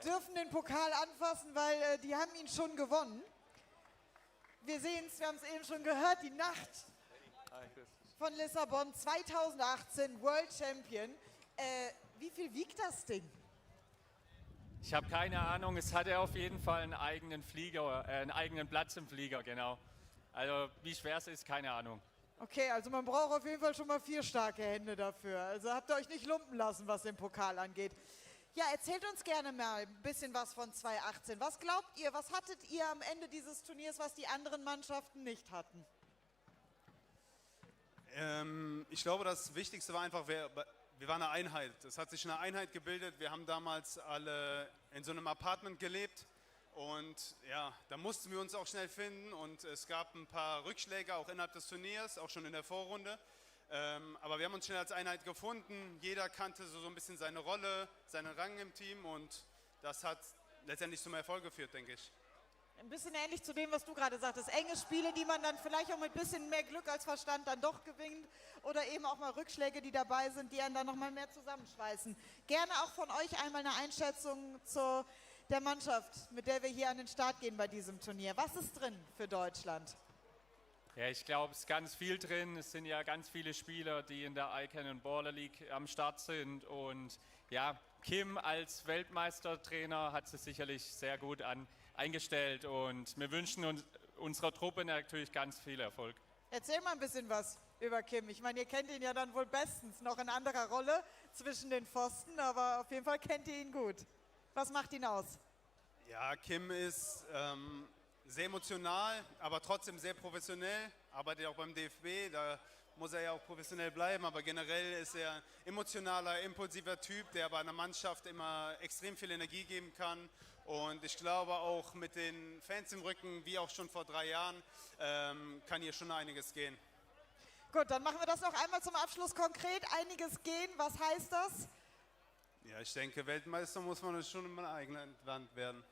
dürfen den Pokal anfassen, weil die haben ihn schon gewonnen. Wir sehen es, wir haben es eben schon gehört, die Nacht von Lissabon 2018, World Champion. Wie viel wiegt das Ding? Ich habe keine Ahnung, es hatte auf jeden Fall einen eigenen Flieger, einen eigenen Platz im Flieger, genau. Also wie schwer es ist, keine Ahnung. Okay, also man braucht auf jeden Fall schon mal 4 starke Hände dafür. Also habt ihr euch nicht lumpen lassen, was den Pokal angeht. Ja, erzählt uns gerne mal ein bisschen was von 2018. Was glaubt ihr, was hattet ihr am Ende dieses Turniers, was die anderen Mannschaften nicht hatten? Ich glaube, das Wichtigste war einfach, wir waren eine Einheit. Es hat sich eine Einheit gebildet. Wir haben damals alle in so einem Apartment gelebt und ja, da mussten wir uns auch schnell finden und es gab ein paar Rückschläge auch innerhalb des Turniers, auch schon in der Vorrunde. Aber wir haben uns schnell als Einheit gefunden. Jeder kannte so ein bisschen seine Rolle, seinen Rang im Team und das hat letztendlich zum Erfolg geführt, denke ich. Ein bisschen ähnlich zu dem, was du gerade sagtest. Enge Spiele, die man dann vielleicht auch mit ein bisschen mehr Glück als Verstand dann doch gewinnt. Oder eben auch mal Rückschläge, die dabei sind, die einen dann noch mal mehr zusammenschweißen. Gerne auch von euch einmal eine Einschätzung zu der Mannschaft, mit der wir hier an den Start gehen bei diesem Turnier. Was ist drin für Deutschland? Ja, ich glaube, es ist ganz viel drin. Es sind ja ganz viele Spieler, die in der Icon und Baller League am Start sind. Und ja, Kim als Weltmeistertrainer hat sich sicherlich sehr gut eingestellt. Und wir wünschen unserer Truppe natürlich ganz viel Erfolg. Erzähl mal ein bisschen was über Kim. Ich meine, ihr kennt ihn ja dann wohl bestens, noch in anderer Rolle zwischen den Pfosten, aber auf jeden Fall kennt ihr ihn gut. Was macht ihn aus? Ja, Kim ist sehr emotional, aber trotzdem sehr professionell, arbeitet auch beim DFB, da muss er ja auch professionell bleiben, aber generell ist er ein emotionaler, impulsiver Typ, der bei einer Mannschaft immer extrem viel Energie geben kann und ich glaube auch mit den Fans im Rücken, wie auch schon vor 3 Jahren, kann hier schon einiges gehen. Gut, dann machen wir das noch einmal zum Abschluss konkret. Einiges gehen, was heißt das? Ja, ich denke, Weltmeister muss man schon in meiner eigenen Land werden.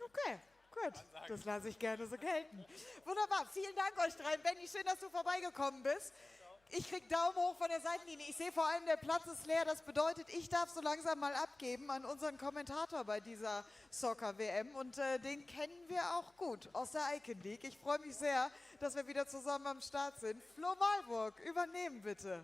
Okay. Gut, das lasse ich gerne so gelten. Wunderbar, vielen Dank euch dreien. Benni, schön, dass du vorbeigekommen bist. Ich krieg Daumen hoch von der Seitenlinie. Ich sehe vor allem, der Platz ist leer. Das bedeutet, ich darf so langsam mal abgeben an unseren Kommentator bei dieser Soccer-WM. Und den kennen wir auch gut aus der Icon League. Ich freue mich sehr, dass wir wieder zusammen am Start sind. Flo Malburg, übernehmen bitte.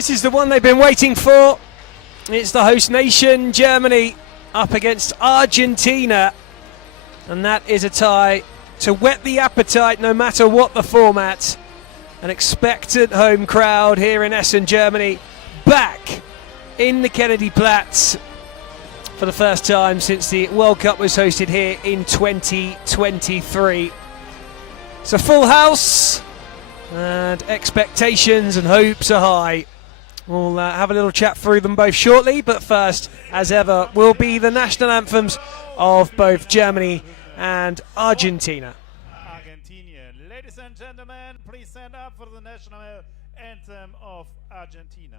This is the one they've been waiting for. It's the host nation, Germany, up against Argentina. And that is a tie to whet the appetite no matter what the format. An expectant home crowd here in Essen, Germany, back in the Kennedy Platz for the first time since the World Cup was hosted here in 2023. It's a full house and expectations and hopes are high. We'll have a little chat through them both shortly, but first, as ever, will be the national anthems of both Germany and Argentina. Argentinian. Ladies and gentlemen, please stand up for the national anthem of Argentina.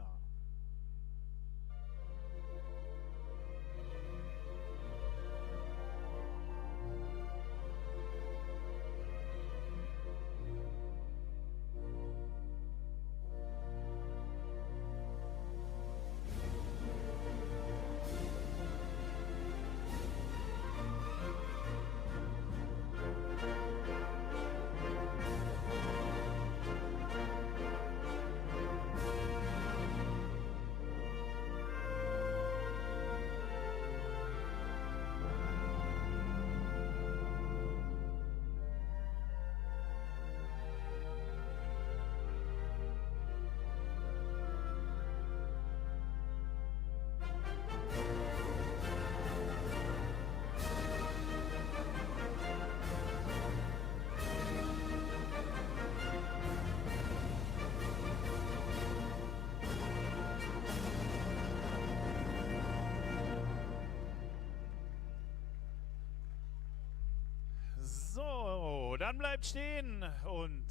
Dann bleibt stehen und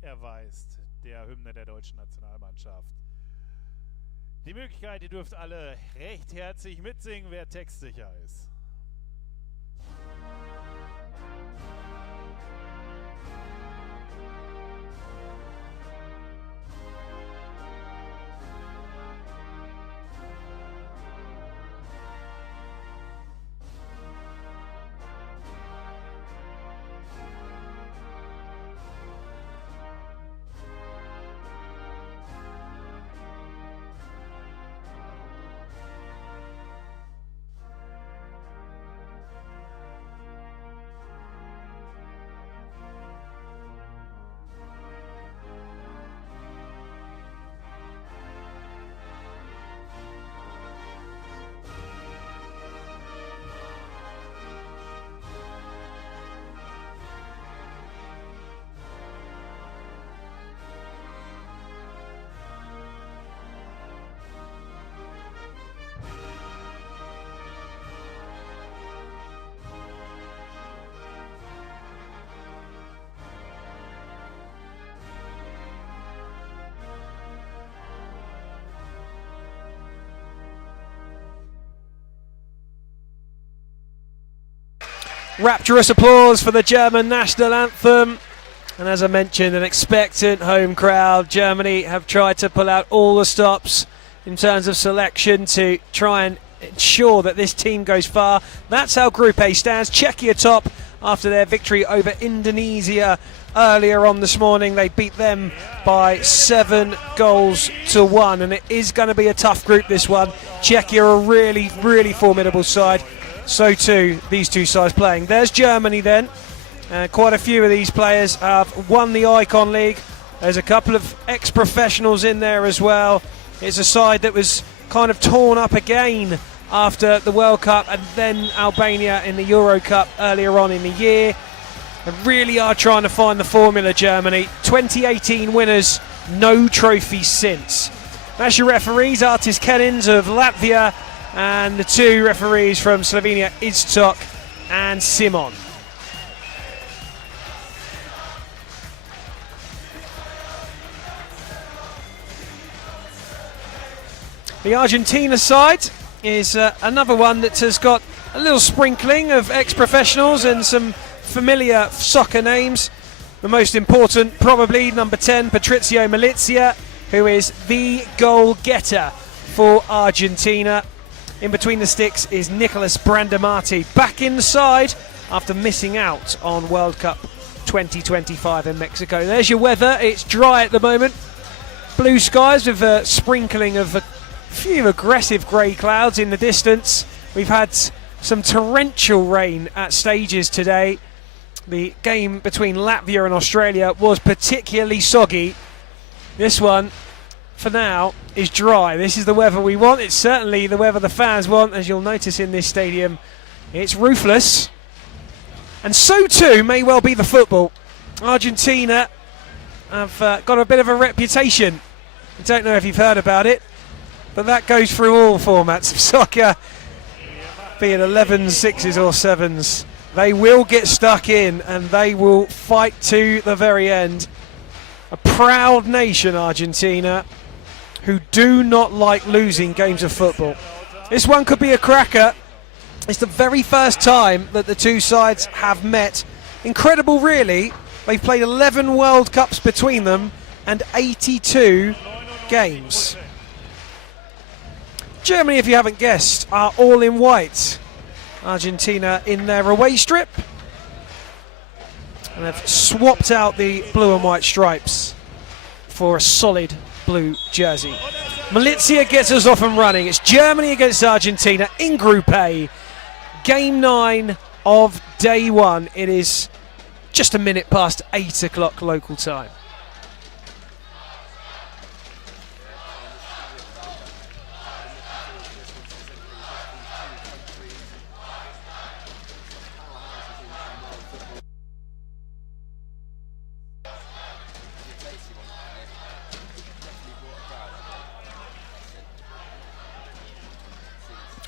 erweist der Hymne der deutschen Nationalmannschaft. Die Möglichkeit, ihr dürft alle recht herzlich mitsingen, wer textsicher ist. Rapturous applause for the German national anthem. And as I mentioned, an expectant home crowd. Germany have tried to pull out all the stops in terms of selection to try and ensure that this team goes far. That's how Group A stands. Czechia top after their victory over Indonesia earlier on this morning. They beat them by 7-1, and it is going to be a tough group, this one. Czechia are a really, really formidable side. So too, these two sides playing. There's Germany then. Quite a few of these players have won the Icon League. There's a couple of ex-professionals in there as well. It's a side that was kind of torn up again after the World Cup and then Albania in the Euro Cup earlier on in the year. They really are trying to find the formula, Germany. 2018 winners, no trophies since. That's your referees, Artis Kenins of Latvia, and the two referees from Slovenia, Iztok and Simon. The Argentina side is another one that has got a little sprinkling of ex-professionals and some familiar soccer names. The most important, probably number 10, Patricio Malizia, who is the goal getter for Argentina. In between the sticks is Nicolas Brandamati, back in the side after missing out on World Cup 2025 in Mexico. There's your weather. It's dry at the moment. blue skies with a sprinkling of a few aggressive grey clouds in the distance. We've had some torrential rain at stages today. The game between Latvia and Australia was particularly soggy. This one, for now, is dry. This is the weather we want. It's certainly the weather the fans want. As you'll notice in this stadium, it's ruthless. And so too may well be the football. Argentina have got a bit of a reputation. I don't know if you've heard about it, but that goes through all formats of soccer, be it 11s, 6s or 7s. They will get stuck in and they will fight to the very end. A proud nation, Argentina, who do not like losing games of football. This one could be a cracker. It's the very first time that the two sides have met. Incredible, really. They've played 11 World Cups between them and 82 games. Germany, if you haven't guessed, are all in white. Argentina in their away strip. And they've swapped out the blue and white stripes for a solid blue jersey. Malizia gets us off and running. It's Germany against Argentina in Group A. Game 9 of day 1. It is just a minute past 8 o'clock local time.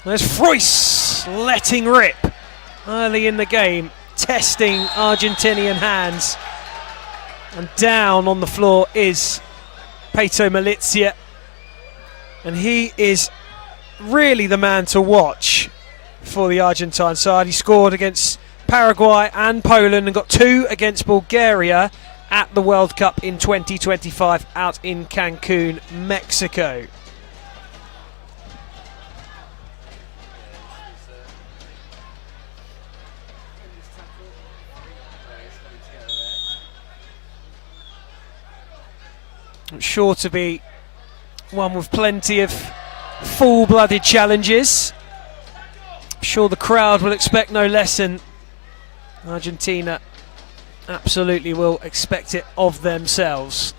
There's Frois letting rip early in the game, testing Argentinian hands. And down on the floor is Peto Malizia. And he is really the man to watch for the Argentine side. He scored against Paraguay and Poland and got 2 against Bulgaria at the World Cup in 2025 out in Cancun, Mexico. Sure to be one with plenty of full-blooded challenges. I'm sure the crowd will expect no less, and Argentina absolutely will expect it of themselves.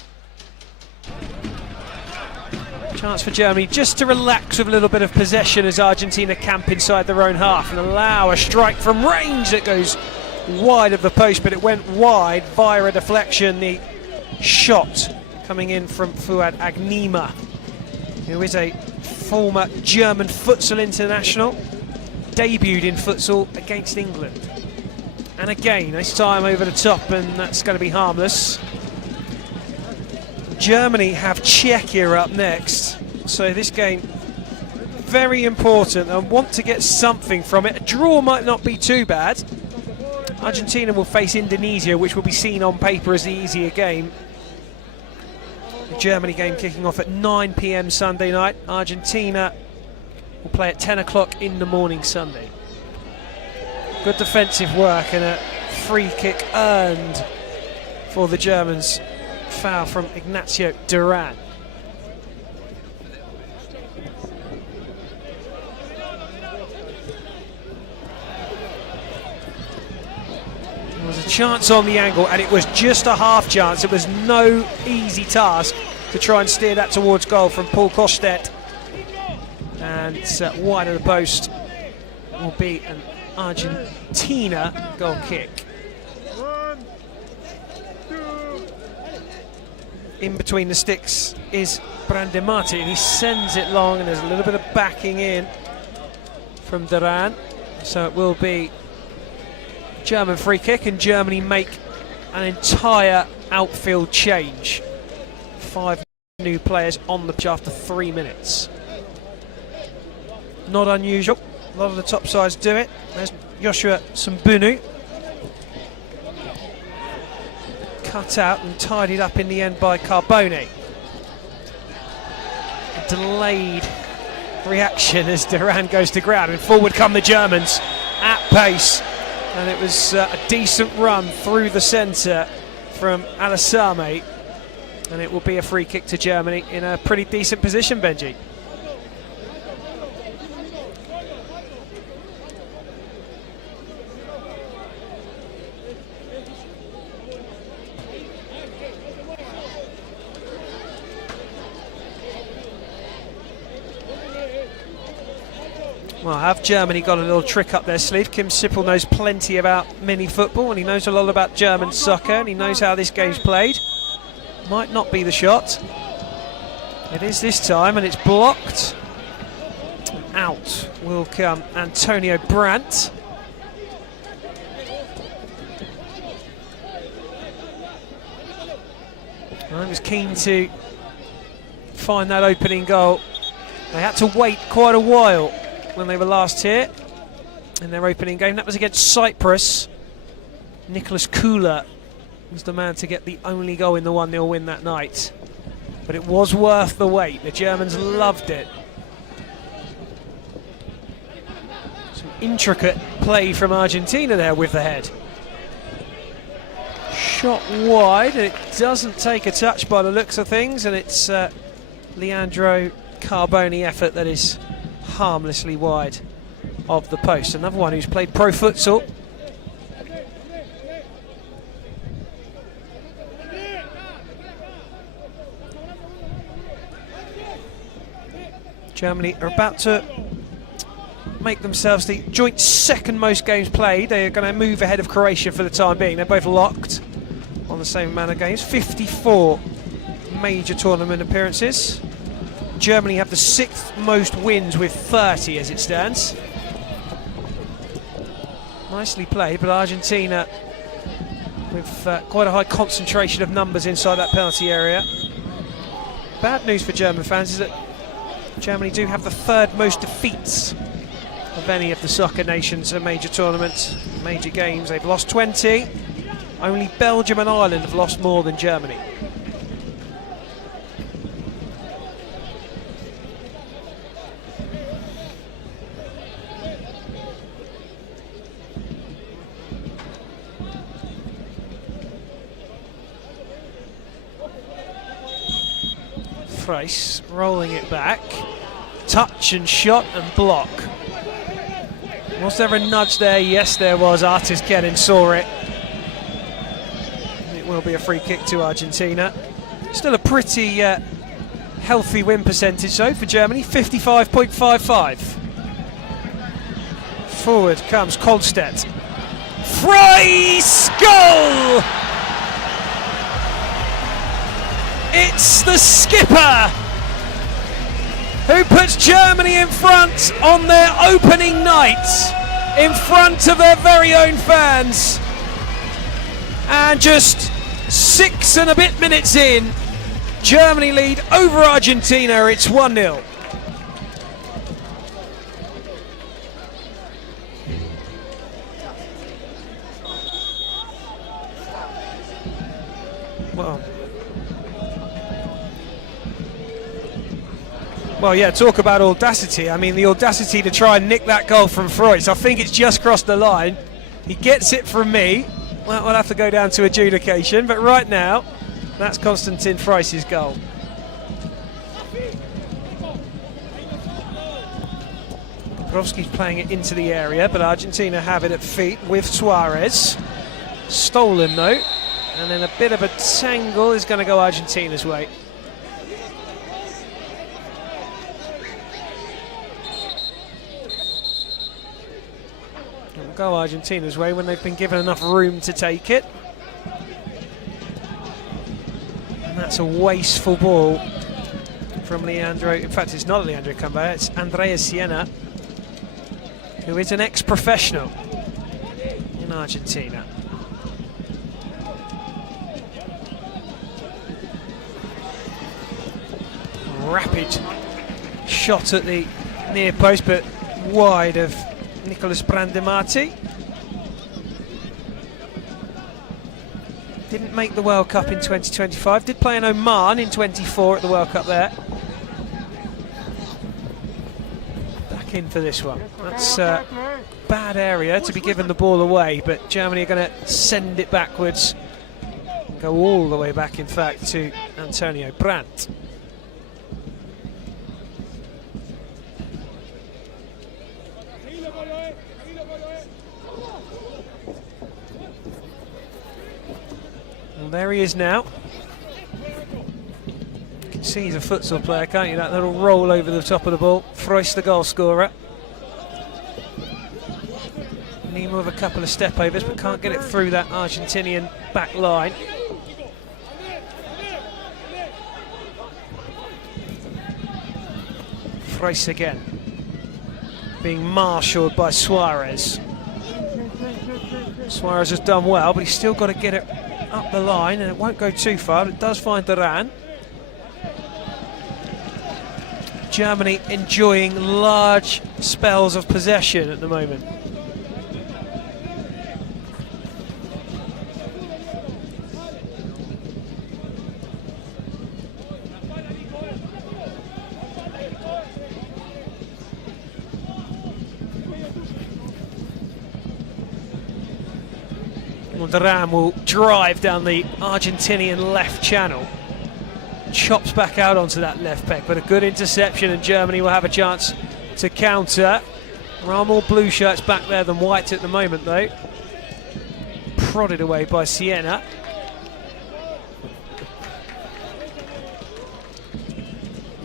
Chance for Germany just to relax with a little bit of possession as Argentina camp inside their own half and allow a strike from range that goes wide of the post, but it went wide via a deflection. The shot coming in from Fuad Agnima, who is a former German futsal international, debuted in futsal against England. And again, this time over the top, and that's going to be harmless. Germany have Czechia up next, so this game very important and want to get something from it. A draw might not be too bad. Argentina will face Indonesia, which will be seen on paper as the easier game. The Germany game kicking off at 9 PM Sunday night. Argentina will play at 10 o'clock in the morning Sunday. Good defensive work and a free kick earned for the Germans. Foul from Ignacio Duran. There was a chance on the angle, and it was just a half chance. It was no easy task to try and steer that towards goal from Paul Kostet. And wide of the post will be an Argentina goal kick. In between the sticks is Brandemati, and he sends it long, and there's a little bit of backing in from Duran. So it will be German free kick, and Germany make an entire outfield change. 5 new players on the pitch after 3 minutes. Not unusual. A lot of the top sides do it. There's Joshua Sumbunu. Cut out and tidied up in the end by Carbone. A delayed reaction as Duran goes to ground, and forward come the Germans at pace. And it was a decent run through the centre from Alasame. And it will be a free kick to Germany in a pretty decent position, Benji. Well, have Germany got a little trick up their sleeve? Kim Sippel knows plenty about mini football, and he knows a lot about German soccer, and he knows how this game's played. Might not be the shot. It is this time, and it's blocked. Out will come Antonio Brandt. I was keen to find that opening goal. They had to wait quite a while when they were last here in their opening game. That was against Cyprus. Nicholas Kula was the man to get the only goal in the 1-0 win that night. But it was worth the wait. The Germans loved it. Some intricate play from Argentina there with the head. Shot wide, and it doesn't take a touch by the looks of things, and it's Leandro Carboni effort that is harmlessly wide of the post. Another one who's played pro futsal. Germany are about to make themselves the joint second most games played. They are going to move ahead of Croatia for the time being. They're both locked on the same amount of games. 54 major tournament appearances. Germany have the 6th most wins with 30 as it stands. Nicely played, but Argentina with quite a high concentration of numbers inside that penalty area. Bad news for German fans is that Germany do have the 3rd most defeats of any of the soccer nations in major tournaments, major games. They've lost 20. Only Belgium and Ireland have lost more than Germany. Freis rolling it back. Touch and shot and block. Was there a nudge there? Yes, there was. Artis Kenin saw it. It will be a free kick to Argentina. Still a pretty healthy win percentage, though, for Germany, 55.55. Forward comes Kolstedt. Freis! Goal! It's the skipper who puts Germany in front on their opening night, in front of their very own fans. And just 6 and a bit minutes in, Germany lead over Argentina. It's 1-0. Well, yeah, talk about audacity. I mean, the audacity to try and nick that goal from Freus. I think it's just crossed the line. He gets it from me. Well, we'll have to go down to adjudication, but right now, that's Konstantin Freus's goal. Bobrovsky's playing it into the area, but Argentina have it at feet with Suarez. Stolen, though, and then a bit of a tangle is going to go Argentina's way. Go Argentina's way when they've been given enough room to take it. And that's a wasteful ball from Leandro. In fact, it's not Leandro Cambaya, it's Andrea Siena, who is an ex-professional in Argentina. Rapid shot at the near post, but wide of Nicolas Brandemati. Didn't make the World Cup in 2025. Did play in Oman in 24 at the World Cup there. Back in for this one. That's a bad area to be given the ball away, but Germany are going to send it backwards go all the way back, in fact, to Antonio Brandt. Well, there he is now. You can see he's a futsal player, can't you? That little roll over the top of the ball. Freust, the goal scorer. Nemo with a couple of step overs, but can't get it through that Argentinian back line. Freust again, being marshalled by Suarez. Suarez has done well, but he's still got to get it up the line, and it won't go too far, but it does find Duran. Germany enjoying large spells of possession at the moment. Duran will drive down the Argentinian left channel. Chops back out onto that left peg, but a good interception, and Germany will have a chance to counter. There are more blue shirts back there than white at the moment, though. Prodded away by Siena.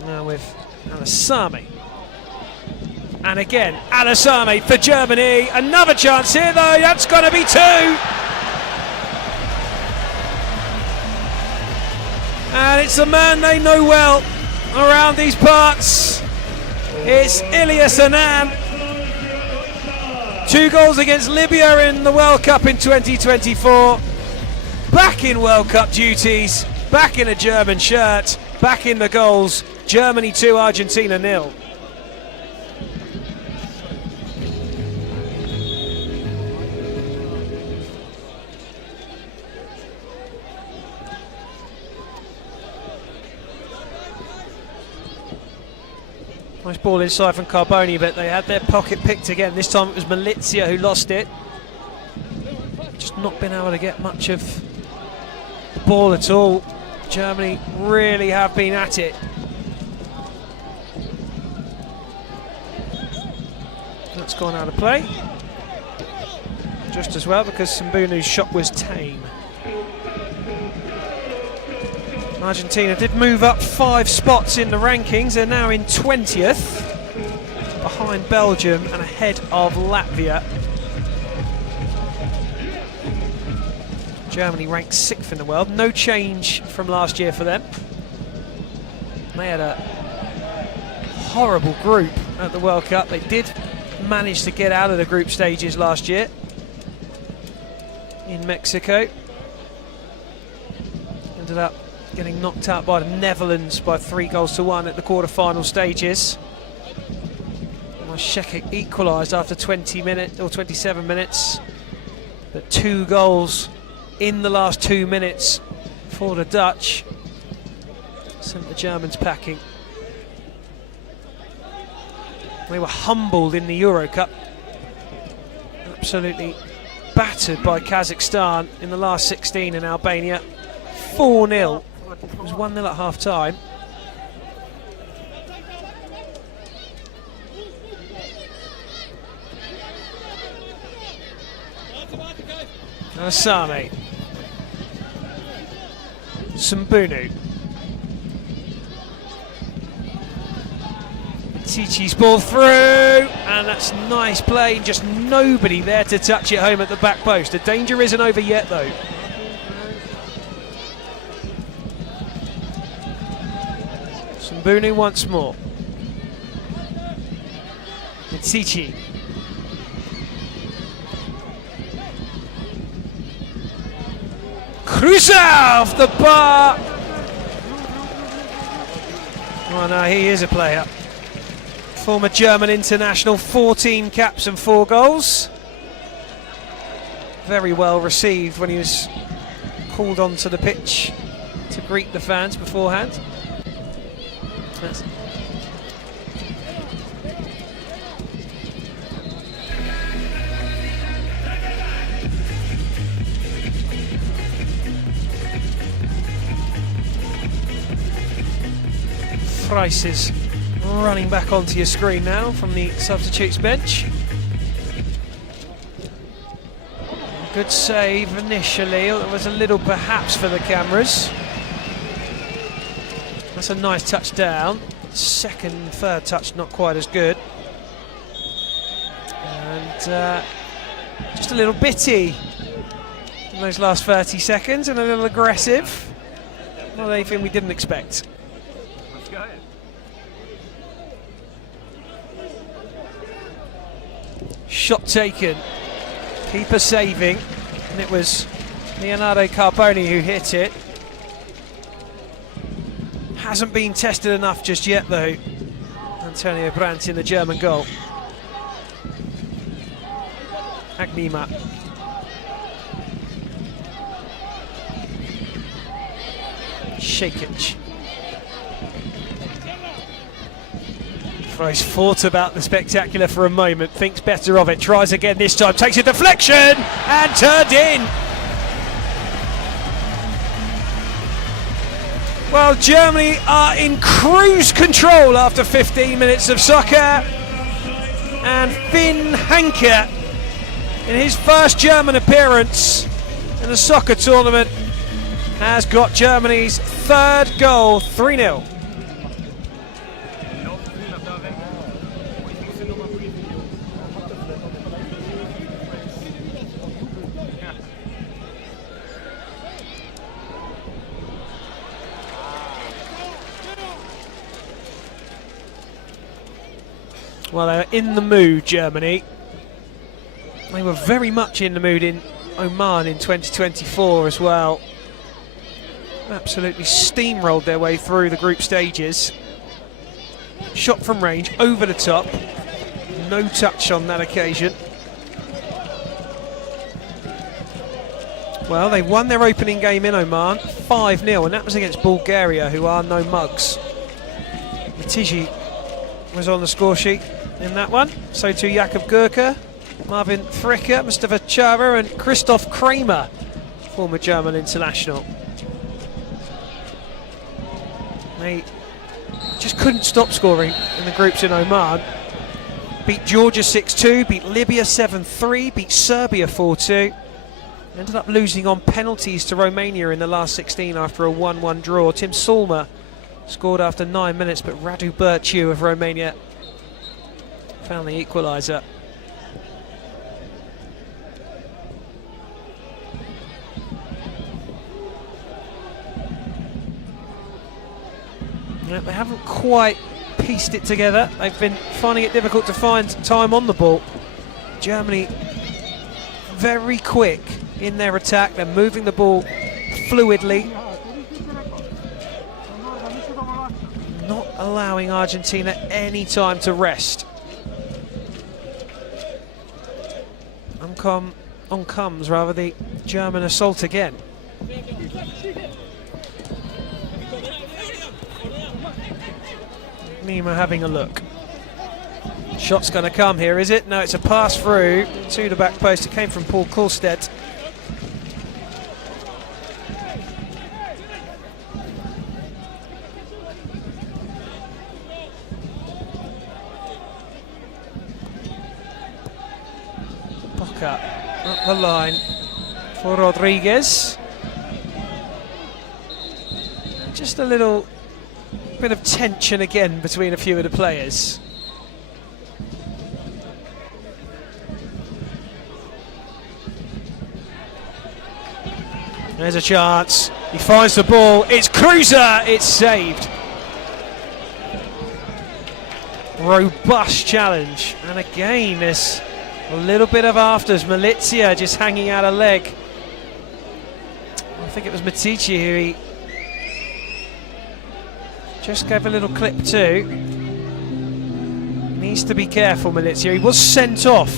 Now with Alasami. And again, Alasami for Germany. Another chance here, though. That's going to be two. And it's a man they know well around these parts. It's Ilyas Anan. 2 goals against Libya in the World Cup in 2024. Back in World Cup duties, back in a German shirt, back in the goals. Germany 2, Argentina 0. Nice ball inside from Carboni, but they had their pocket picked again. This time it was Malizia who lost it. Just not been able to get much of the ball at all. Germany really have been at it. That's gone out of play. Just as well, because Sambunu's shot was tame. Argentina did move up 5 spots in the rankings. They're now in 20th, behind Belgium and ahead of Latvia. Germany ranked 6th in the world. No change from last year for them. They had a horrible group at the World Cup. They did manage to get out of the group stages last year in Mexico. Ended up getting knocked out by the Netherlands by 3-1 at the quarter-final stages. Shek equalised after 20 minutes or 27 minutes, but 2 goals in the last 2 minutes for the Dutch sent the Germans packing. They were humbled in the Euro Cup, absolutely battered by Kazakhstan in the last 16 in Albania. 4-0. It was 1-0 at half-time. Asame. Sambunu. Tichi's ball through, and that's nice play. Just nobody there to touch it home at the back post. The danger isn't over yet, though. Sambunu once more. Tichi. Cruiser off the bar. Oh no, he is a player. Former German international, 14 caps and 4 goals. Very well received when he was called onto the pitch to greet the fans beforehand. That's Price is running back onto your screen now from the substitutes bench. Good save initially. It was a little perhaps for the cameras. That's a nice touch down. Second, third touch not quite as good. And just a little bitty in those last 30 seconds and a little aggressive. Not anything we didn't expect. Let's go. Shot taken. Keeper saving. And it was Leonardo Carboni who hit it. Hasn't been tested enough just yet though. Antonio Brandt in the German goal. Agnima. Shakic. He's thought about the spectacular for a moment, thinks better of it, tries again this time, takes a deflection and turned in. Well, Germany are in cruise control after 15 minutes of soccer. And Finn Hanke, in his first German appearance in the soccer tournament, has got Germany's third goal, 3-0. Well, they're in the mood, Germany. They were very much in the mood in Oman in 2024 as well. Absolutely steamrolled their way through the group stages. Shot from range, over the top. No touch on that occasion. Well, they won their opening game in Oman, 5-0, and that was against Bulgaria, who are no mugs. Matiji was on the score sheet in that one. So too Jakub Gurka, Marvin Fricker, Mustafa Chara and Christoph Kramer, former German international. They just couldn't stop scoring in the groups in Oman. Beat Georgia 6-2, beat Libya 7-3, beat Serbia 4-2. Ended up losing on penalties to Romania in the last 16 after a 1-1 draw. Tim Sulmer scored after 9 minutes, but Radu Burciu of Romania found the equaliser. They haven't quite pieced it together. They've been finding it difficult to find time on the ball. Germany very quick in their attack. They're moving the ball fluidly, not allowing Argentina any time to rest. On comes rather the German assault again. Nima having a look. Shot's going to come here, is it? No, it's a pass through to the back post. It came from Paul Kolstedt. Boca up the line for Rodriguez. Just a little bit of tension again between a few of the players. There's a chance. He finds the ball. It's Cruiser. It's saved. Robust challenge. And again, there's a little bit of afters. Malizia just hanging out a leg. I think it was Matici who he just gave a little clip to. Needs to be careful, Malizia. He was sent off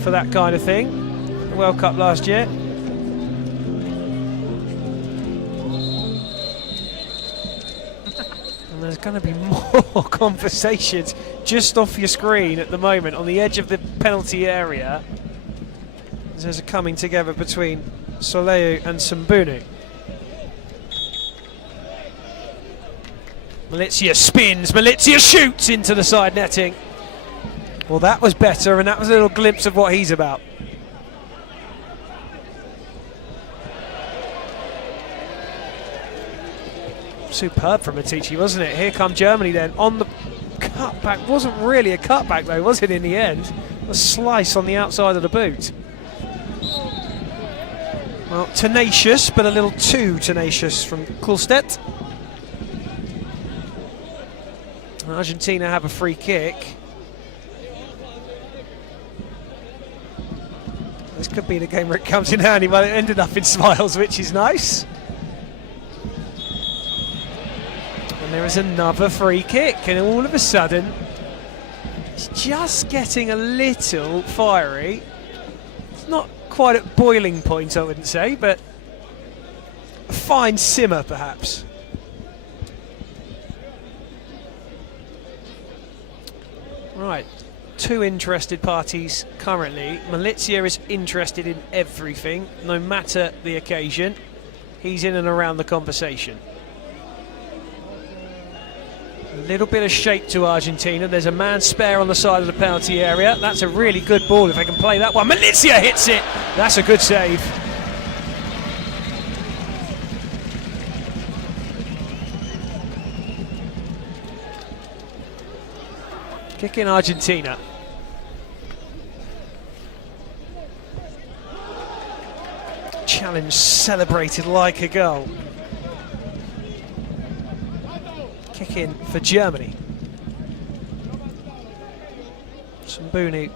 for that kind of thing in the World Cup last year. And there's going to be more conversations just off your screen at the moment on the edge of the penalty area. There's a coming together between Soleu and Sambunu. Malizia spins, Malizia shoots into the side netting. Well, that was better, and that was a little glimpse of what he's about. Superb from Matici, wasn't it? Here come Germany then on the cutback. Wasn't really a cutback though, was it in the end? A slice on the outside of the boot. Well, tenacious, but a little too tenacious from Kulstedt. Argentina have a free kick. This could be the game where it comes in handy, but it ended up in smiles, which is nice. And there is another free kick, and all of a sudden, it's just getting a little fiery. It's not quite at boiling point, I wouldn't say, but a fine simmer, perhaps. Right, 2 interested parties currently. Malizia is interested in everything, no matter the occasion. He's in and around the conversation. A little bit of shape to Argentina. There's a man spare on the side of the penalty area. That's a really good ball if they can play that one. Malizia hits it. That's a good save. Kick in Argentina. Challenge celebrated like a goal. Kick in for Germany. Sambuni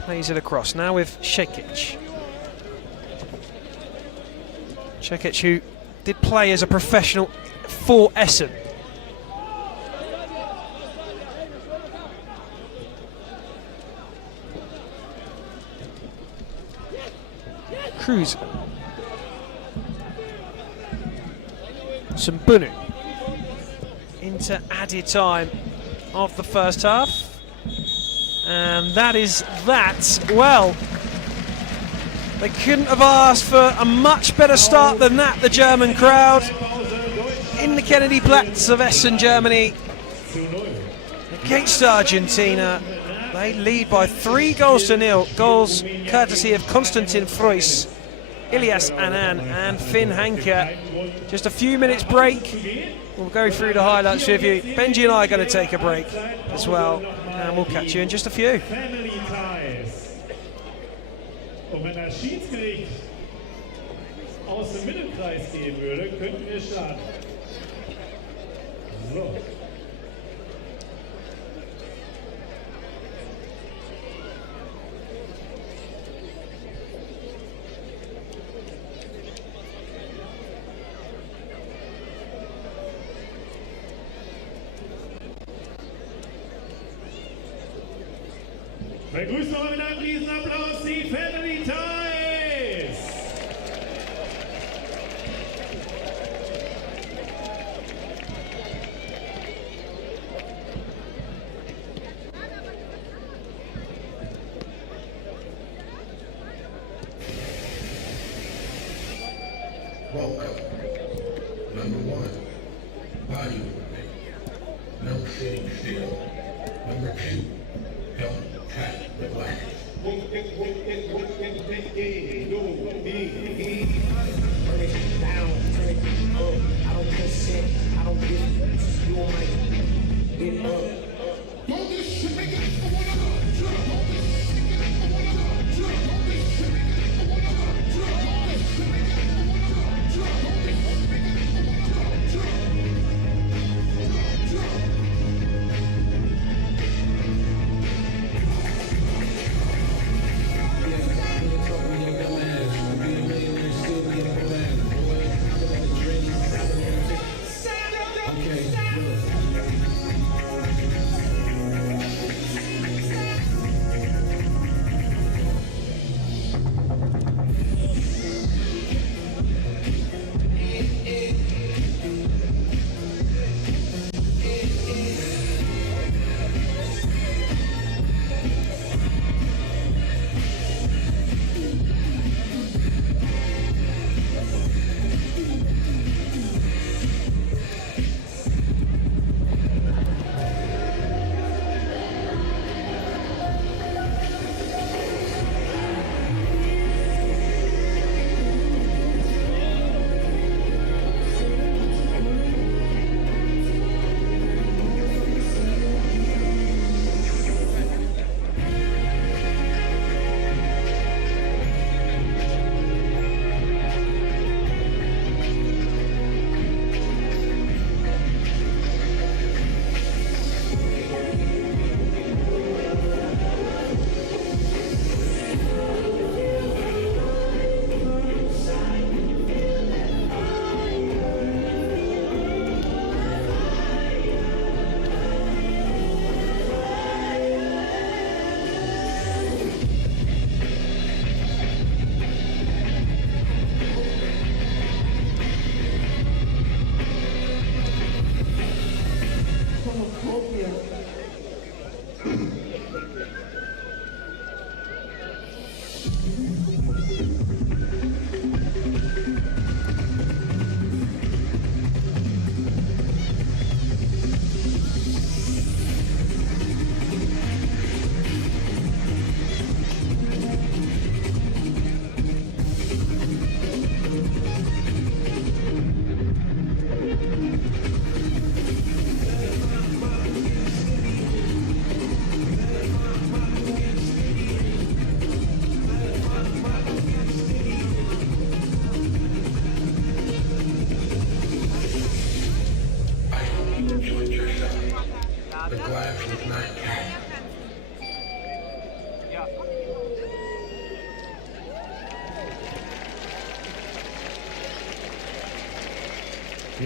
plays it across. Now with Šekić. Šekić, who did play as a professional for Essen. Cruz. Sambuni. Into added time of the first half. And that is that. Well, they couldn't have asked for a much better start than that, the German crowd. In the Kennedy-Platz of Essen, Germany. Against Argentina. They lead by 3-0. Goals courtesy of Konstantin Freus, Ilias Anan and Finn Hanke. Just a few minutes break. We'll go through the highlights with you. Benji and I are going to take a break as well, and we'll catch you in just a few. Und wenn das Schiedsgericht aus dem Mittelkreis gehen würde, könnten wir starten. So. Begrüßen wir mit einem Riesenapplaus die Family Ties! Welcome. Number 1, body movement. No sitting still. Number 2, don't touch the glass.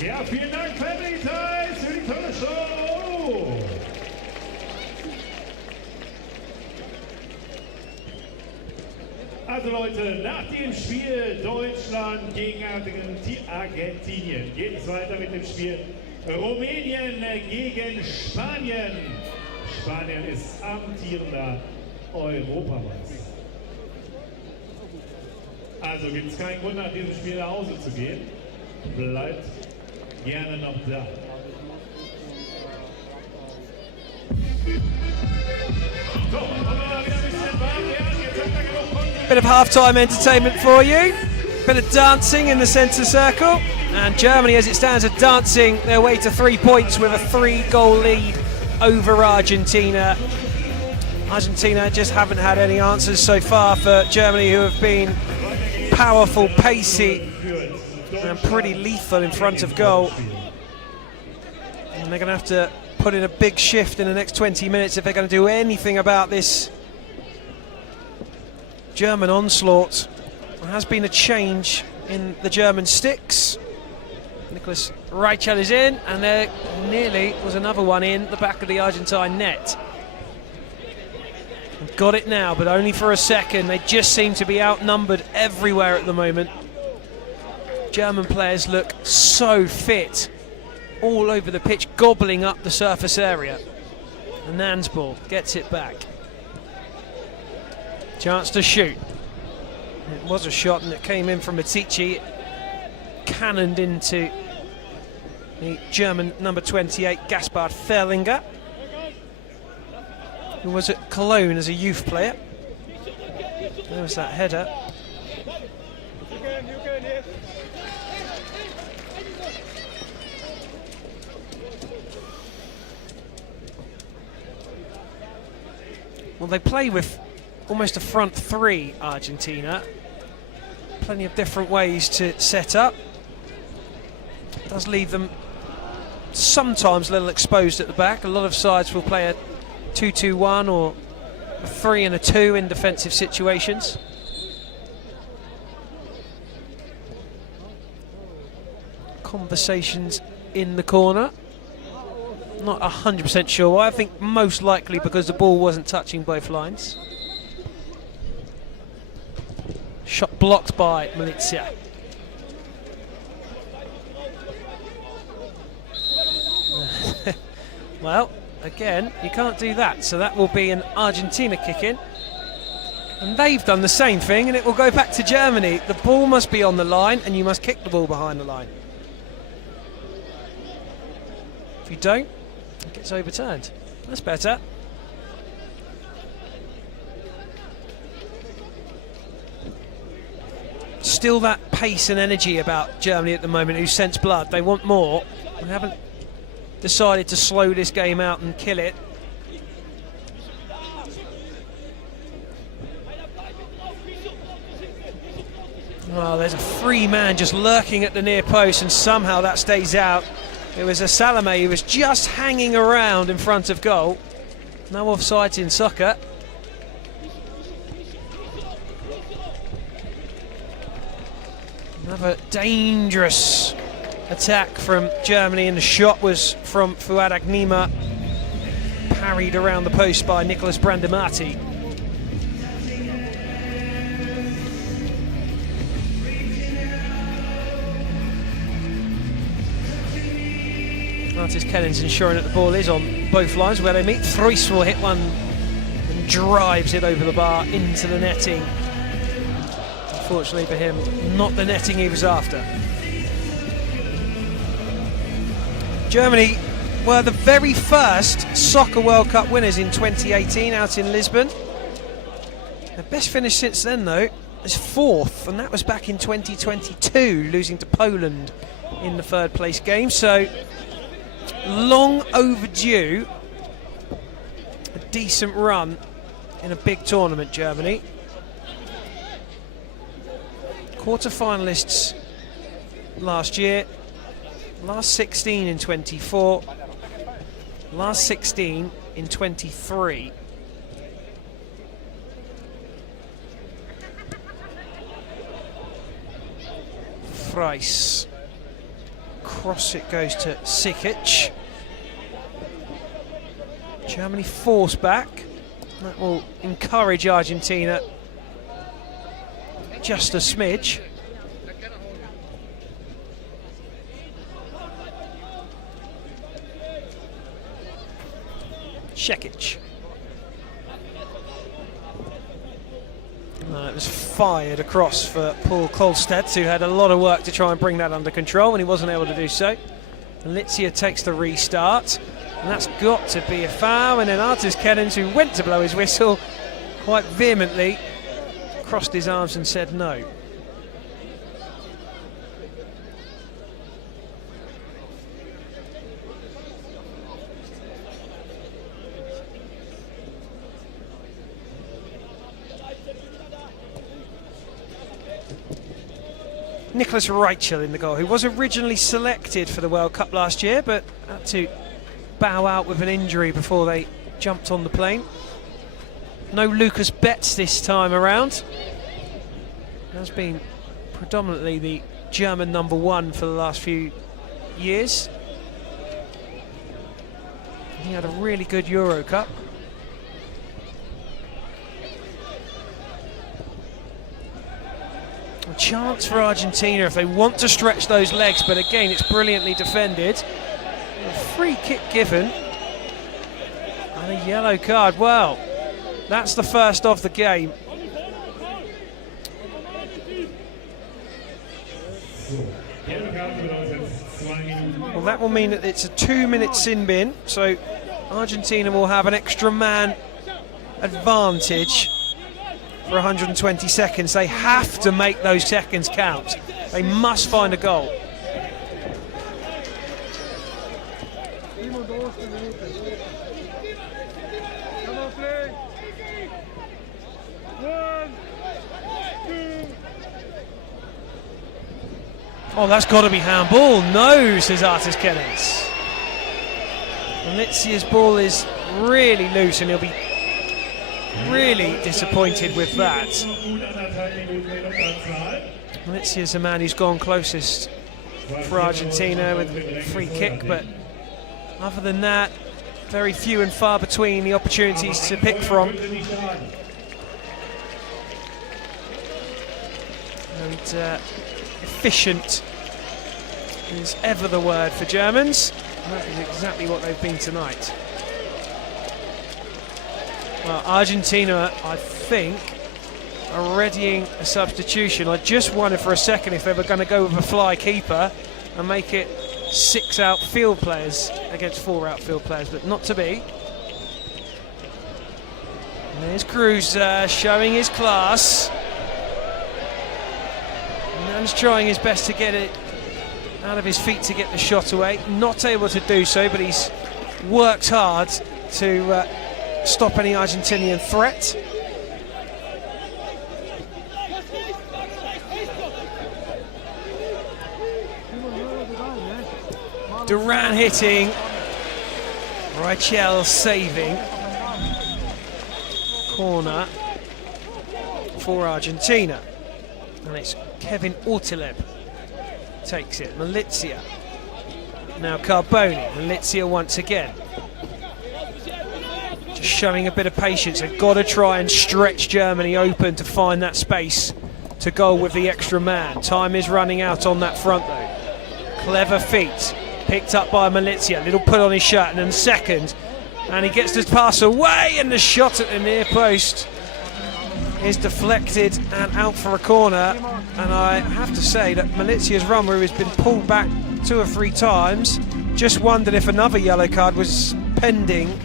Ja, vielen Dank, Family Ties, für die tolle Show. Also Leute, nach dem Spiel Deutschland gegen Argentinien geht es weiter mit dem Spiel Rumänien gegen Spanien. Spanien ist amtierender Europameister. Also gibt es keinen Grund, nach diesem Spiel nach Hause zu gehen. Bleibt gerne noch da. So, wollen wir mal wieder ein bisschen warm werden? Jetzt habt ihr genug Punkte. Bit of half-time entertainment for you. Bit of dancing in the centre circle. And Germany, as it stands, are dancing their way to 3 points with a 3-goal lead over Argentina. Argentina just haven't had any answers so far for Germany, who have been powerful, pacey, and pretty lethal in front of goal. And they're going to have to put in a big shift in the next 20 minutes if they're going to do anything about this German onslaught. There has been a change in the German sticks. Nicholas Reichel is in, and there nearly was another one in the back of the Argentine net. They've got it now, but only for a second. They just seem to be outnumbered everywhere at the moment. German players look so fit all over the pitch, gobbling up the surface area. And Nansball gets it back. Chance to shoot. It was a shot, and it came in from Matici. Cannoned into the German number 28, Gaspard Ferlinger, who was at Cologne as a youth player. There was that header. Well, they play with almost a front three, Argentina. Plenty of different ways to set up. Does leave them sometimes a little exposed at the back. A lot of sides will play a 2-2-1 or a 3 and a 2 in defensive situations. Conversations in the corner. Not 100% sure why. I think most likely because the ball wasn't touching both lines. Shot blocked by Malizia. Well, again, you can't do that, so that will be an Argentina kick-in. And they've done the same thing, and it will go back to Germany. The ball must be on the line, and you must kick the ball behind the line. If you don't, it gets overturned. That's better. Still that pace and energy about Germany at the moment, who sense blood. They want more. They haven't decided to slow this game out and kill it. Well, there's a free man just lurking at the near post, and somehow that stays out. It was a Salome who was just hanging around in front of goal. No offsides in soccer. Another dangerous attack from Germany, and the shot was from Fuad Agnima, parried around the post by Nicholas Brandamati. Artis Kellens ensuring that the ball is on both lines where they meet. Thruis will hit one and drives it over the bar into the netting. Unfortunately for him, not the netting he was after. Germany were the very first Soccer World Cup winners in 2018 out in Lisbon. Their best finish since then, though, is fourth, and that was back in 2022, losing to Poland in the third place game. So, long overdue, a decent run in a big tournament, Germany. Quarter-finalists last year, last 16 in 24, last 16 in 23. Freis. Cross it goes to Sikic. Germany force back. That will encourage Argentina just a smidge. Sekic. It was fired across for Paul Kolstad, who had a lot of work to try and bring that under control, and he wasn't able to do so. Lizia takes the restart, and that's got to be a foul. And then Artis Kennens, who went to blow his whistle quite vehemently, crossed his arms and said no. Nicholas Reichel in the goal, who was originally selected for the World Cup last year, but had to bow out with an injury before they jumped on the plane. No Lucas Betts this time around. Has been predominantly the German #1 for the last few years. He had a really good Euro Cup. A chance for Argentina if they want to stretch those legs, but again it's brilliantly defended. A free kick given and a yellow card. Well, that's the first of the game. Well, that will mean that it's a 2-minute sin bin, so Argentina will have an extra man advantage for 120 seconds. They have to make those seconds count. They must find a goal. Oh, that's got to be handball. No, says Artis Kennens. Lizia's ball is really loose, and he'll be really disappointed with that. Lizia's the man who's gone closest for Argentina with a free kick, but other than that, very few and far between the opportunities to pick from. And efficient is ever the word for Germans. That is exactly what they've been tonight. Well, Argentina, I think, are readying a substitution. I just wondered for a second if they were going to go with a fly keeper and make it 6 outfield players against 4 outfield players, but not to be. And there's Cruz showing his class. Man's trying his best to get it out of his feet to get the shot away. Not able to do so, but he's worked hard to stop any Argentinian threat. Duran hitting, Reichel saving. Corner for Argentina. And it's Kevin Ortileb takes it. Malizia. Now Carboni. Malizia once again. Just showing a bit of patience. They've got to try and stretch Germany open to find that space to goal with the extra man. Time is running out on that front though. Clever feet. Picked up by Malizia. Little put on his shirt and then second. And he gets this pass away, and the shot at the near post is deflected and out for a corner. And I have to say that Malizia's run, where he's been pulled back 2 or 3 times, just wondered if another yellow card was pending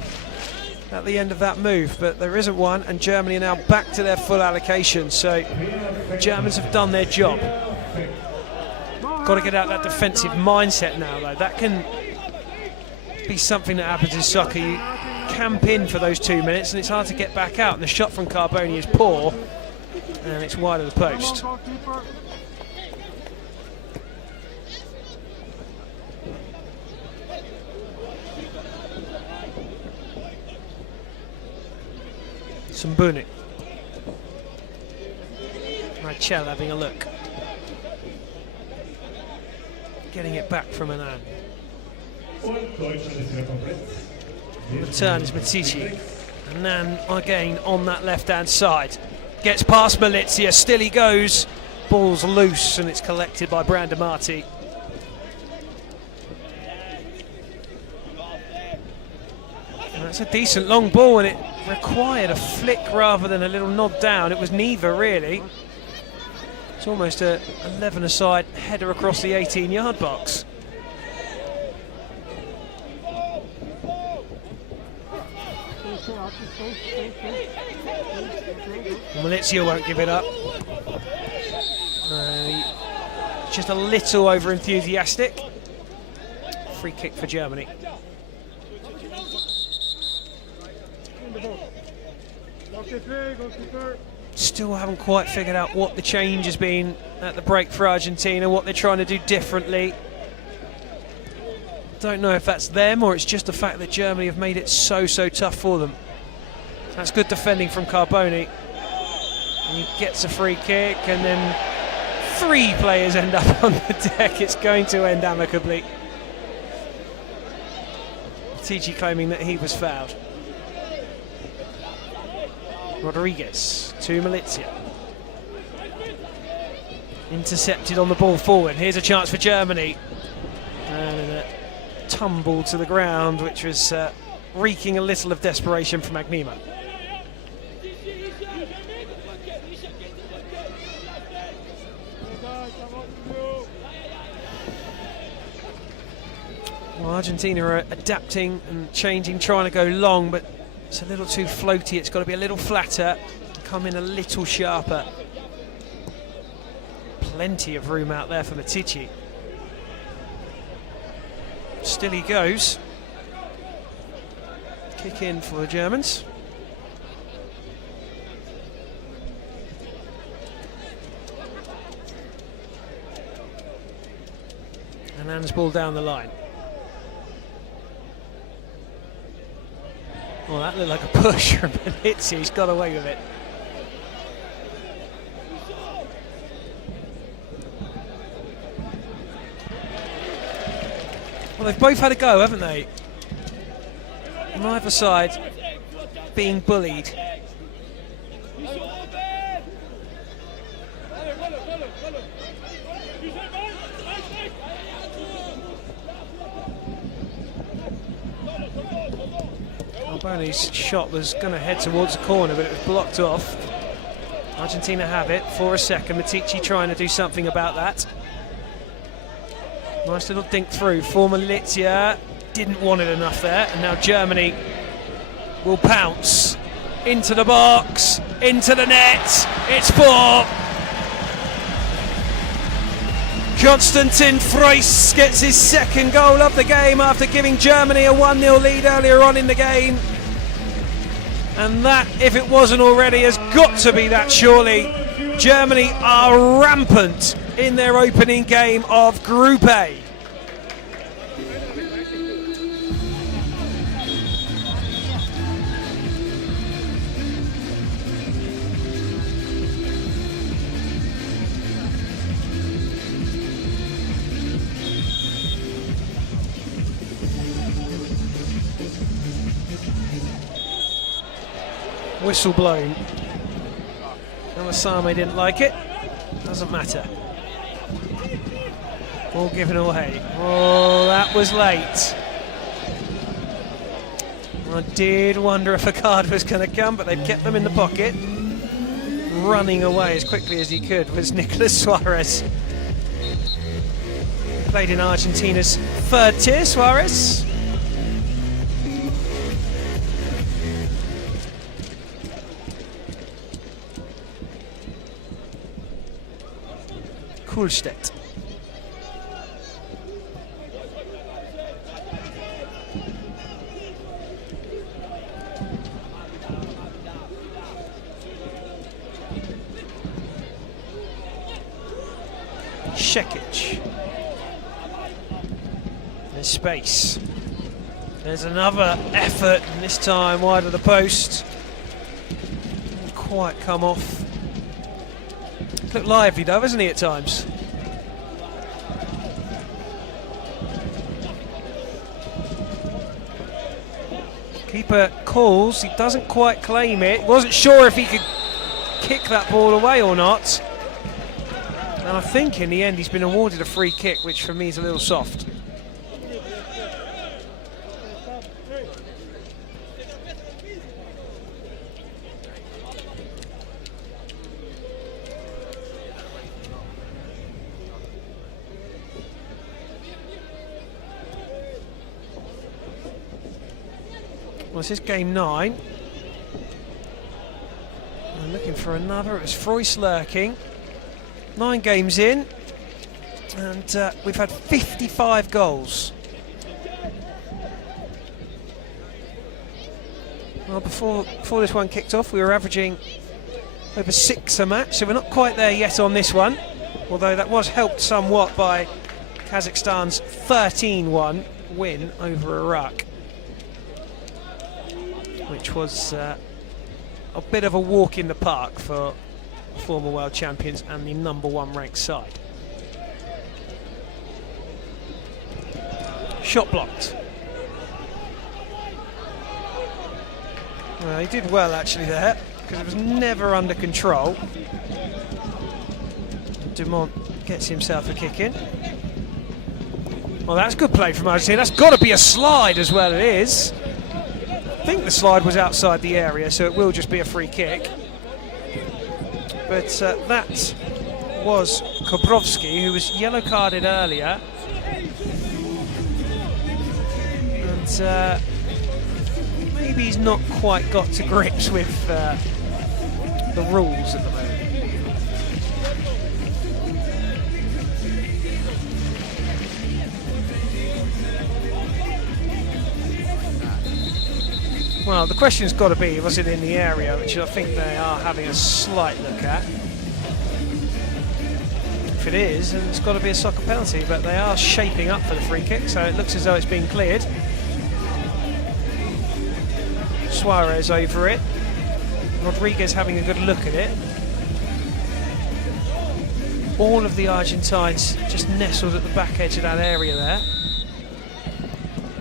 at the end of that move, but there isn't one, and Germany are now back to their full allocation. So the Germans have done their job. Got to get out that defensive mindset now, though. That can be something that happens in soccer. You camp in for those 2 minutes and it's hard to get back out, and the shot from Carboni is poor and it's wide of the post. Sambuni. Rachel having a look. Getting it back from Anand. Return is Matici. Anand again on that left-hand side. Gets past Malizia, still he goes. Ball's loose and it's collected by Brandamarty. And that's a decent long ball and it required a flick rather than a little nod down. It was neither really. It's almost a 11-a-side header across the 18-yard box. Malizia won't give it up. Just a little over enthusiastic. Free kick for Germany. Still haven't quite figured out what the change has been at the break for Argentina, what they're trying to do differently. Don't know if that's them or it's just the fact that Germany have made it so tough for them. That's good defending from Carboni. And he gets a free kick and then 3 players end up on the deck. It's going to end amicably. TG claiming that he was fouled. Rodriguez to Malizia. Intercepted on the ball forward. Here's a chance for Germany. And a tumble to the ground, which was reeking a little of desperation from Agnima. Well, Argentina are adapting and changing, trying to go long, but it's a little too floaty. It's got to be a little flatter, come in a little sharper. Plenty of room out there for Matici. Still he goes. Kick in for the Germans. And Anand's ball down the line. Well, that looked like a push from Malizia. He's got away with it. Well, they've both had a go, haven't they? On either side, being bullied. Alboni's shot was going to head towards the corner, but it was blocked off. Argentina have it for a second. Matici trying to do something about that. Nice little dink through for Malizia. Didn't want it enough there, and now Germany will pounce into the box, into the net. It's 4. Konstantin Freus gets his second goal of the game after giving Germany a 1-0 lead earlier on in the game. And that, if it wasn't already, has got to be that surely. Germany are rampant in their opening game of Group A. Whistle blown. Amasame didn't like it. Doesn't matter. Ball given away. Oh, that was late. I did wonder if a card was going to come, but they've kept them in the pocket. Running away as quickly as he could was Nicolas Suarez. Played in Argentina's 3rd tier, Suarez. Kulstedt. Shekic. There's space. There's another effort, and this time wide of the post. quite come off. Looked lively though, isn't he, at times? Keeper calls, he doesn't quite claim it. Wasn't sure if he could kick that ball away or not. And I think in the end he's been awarded a free kick, which for me is a little soft. Well, this is game 9. I'm looking for another. It was Freus lurking. 9 games in, and we've had 55 goals. Well, before this one kicked off, we were averaging over 6 a match, so we're not quite there yet on this one, although that was helped somewhat by Kazakhstan's 13-1 win over Iraq, which was a bit of a walk in the park for former world champions and the #1 ranked side. Shot blocked. Well, he did well actually there, because it was never under control. Dumont gets himself a kick in. Well, that's good play from Argentina. That's got to be a slide as well, it is. I think the slide was outside the area, so it will just be a free kick. But that was Kobrovsky, who was yellow carded earlier. And maybe he's not quite got to grips with the rules at the moment. Well, the question's got to be, was it in the area, which I think they are having a slight look at. If it is, then it's got to be a soccer penalty, but they are shaping up for the free kick, so it looks as though it's been cleared. Suarez over it. Rodriguez having a good look at it. All of the Argentines just nestled at the back edge of that area there.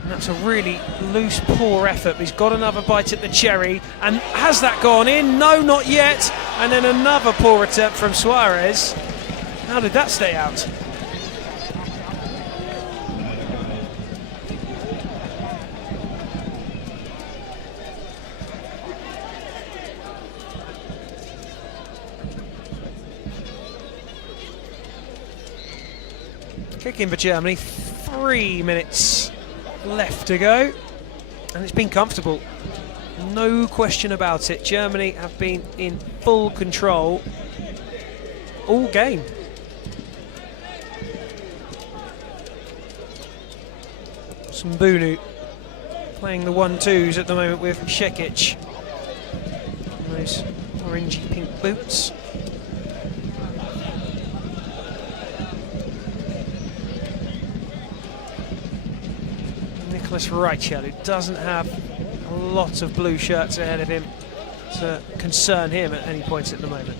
That's a really loose, poor effort. He's got another bite at the cherry. And has that gone in? No, not yet. And then another poor attempt from Suarez. How did that stay out? Kick in for Germany. 3 minutes left to go, and it's been comfortable, no question about it. Germany have been in full control all game. Sambunu playing the 1-2s at the moment with Shekic. Those orangey pink boots. Reichel, who doesn't have a lot of blue shirts ahead of him to concern him at any point at the moment.